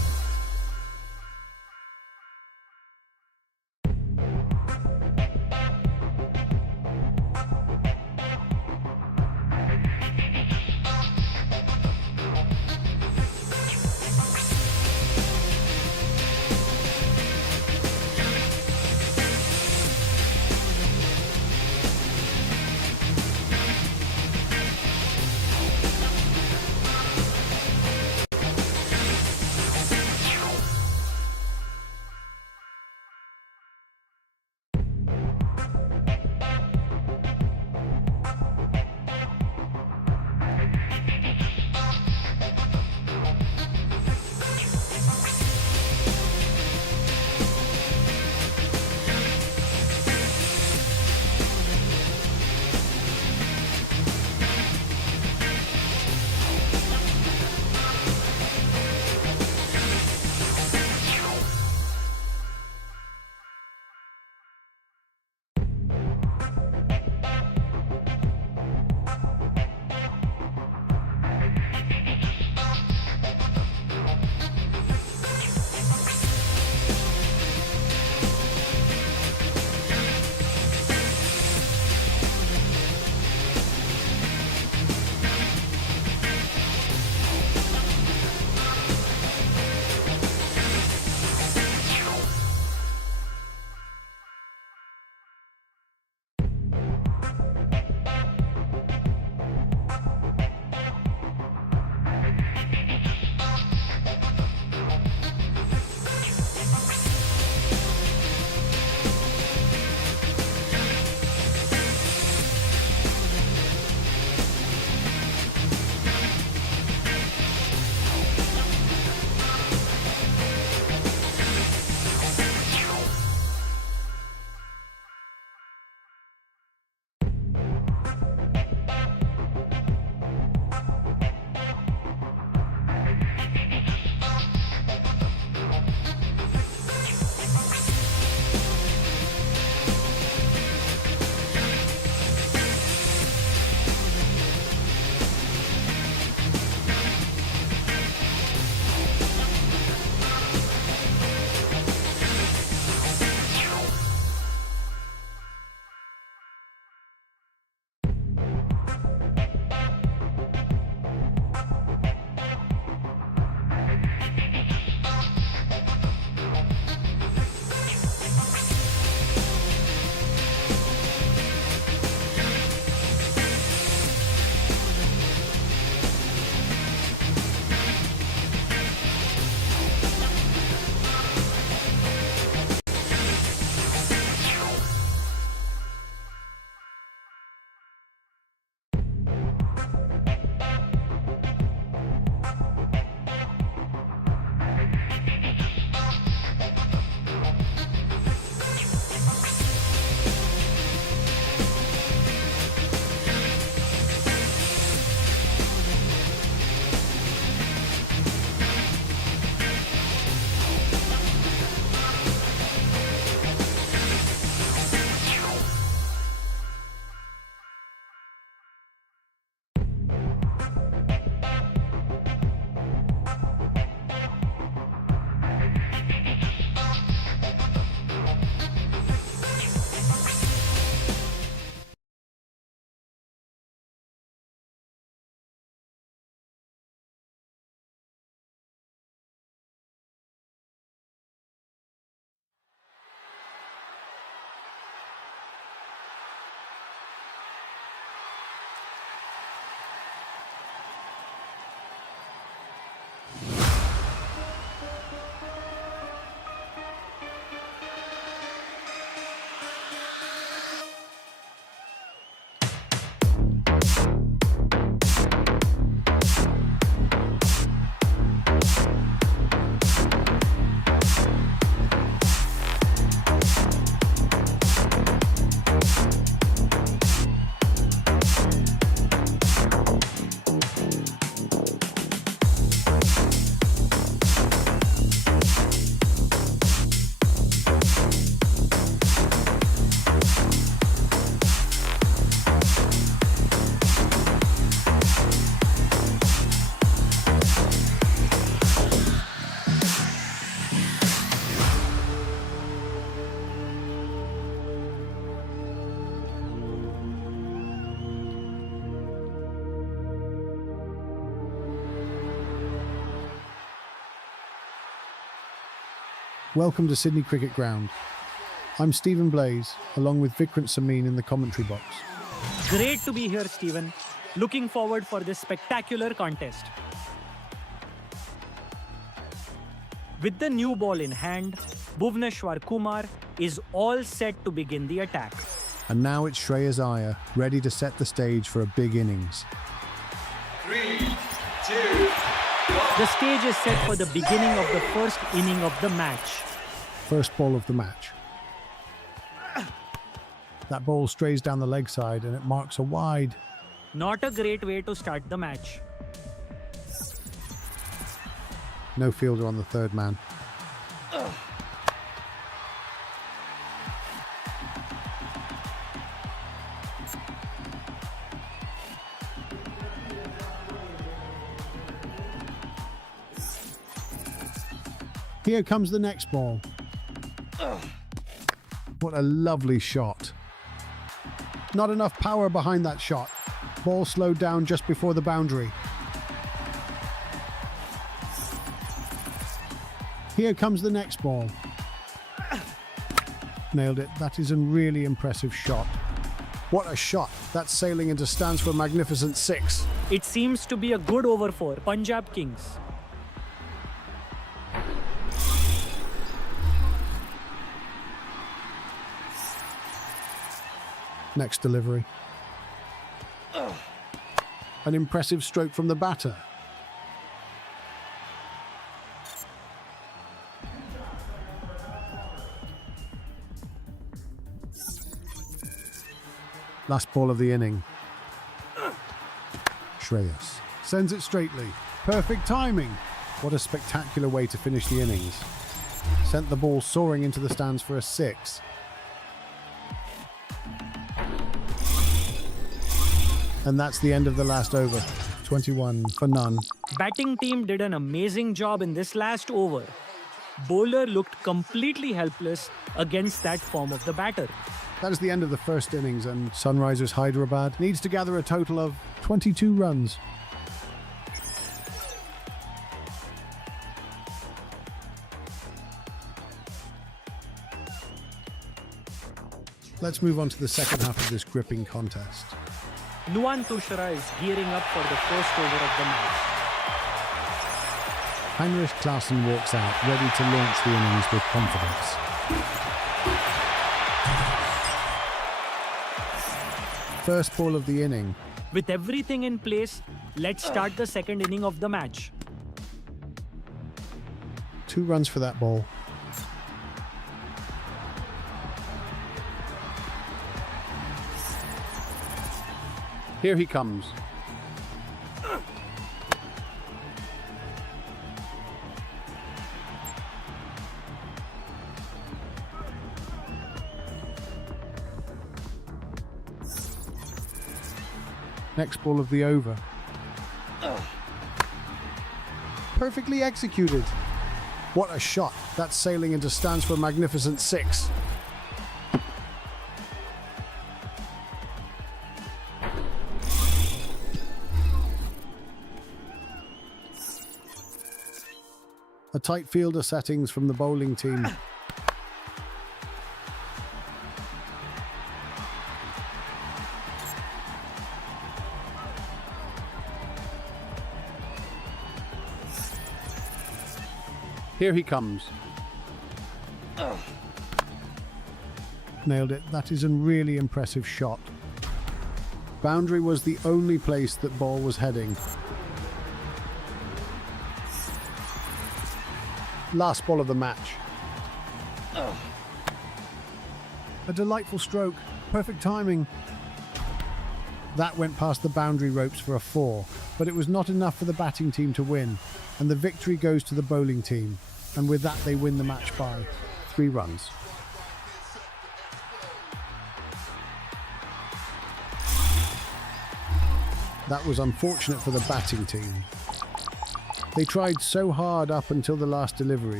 Welcome to Sydney Cricket Ground. I'm Stephen Blaze, along with Vikrant Samin in the commentary box. Great to be here, Stephen. Looking forward for this spectacular contest. With the new ball in hand, Bhuvneshwar Kumar is all set to begin the attack. And now it's Shreyas Iyer, ready to set the stage for a big innings. 3, 2, 1. The stage is set for the beginning of the first inning of the match. First ball of the match. That ball strays down the leg side and it marks a wide. Not a great way to start the match. No fielder on the third man. Here comes the next ball. What a lovely shot. Not enough power behind that shot. Ball slowed down just before the boundary. Here comes the next ball. Nailed it. That is a really impressive shot. What a shot. That's sailing into stands for a magnificent 6. It seems to be a good over for Punjab Kings. Next delivery. An impressive stroke from the batter. Last ball of the inning. Shreyas sends it straightly. Perfect timing. What a spectacular way to finish the innings. Sent the ball soaring into the stands for a 6. And that's the end of the last over. 21 for none. Batting team did an amazing job in this last over. Bowler looked completely helpless against that form of the batter. That is the end of the first innings, and Sunrisers Hyderabad needs to gather a total of 22 runs. Let's move on to the second half of this gripping contest. Nuwan Tushara is gearing up for the first over of the match. Heinrich Klaassen walks out, ready to launch the innings with confidence. First ball of the inning. With everything in place, let's start the second inning of the match. 2 runs for that ball. Here he comes. Next ball of the over. Perfectly executed. What a shot. That's sailing into stands for a magnificent 6. A tight fielder settings from the bowling team. Here he comes. Nailed it. That is a really impressive shot. Boundary was the only place that ball was heading. Last ball of the match. A delightful stroke. Perfect timing. That went past the boundary ropes for a 4, but it was not enough for the batting team to win, and the victory goes to the bowling team, and with that they win the match by 3 runs. That was unfortunate for the batting team. They tried so hard up until the last deliveries,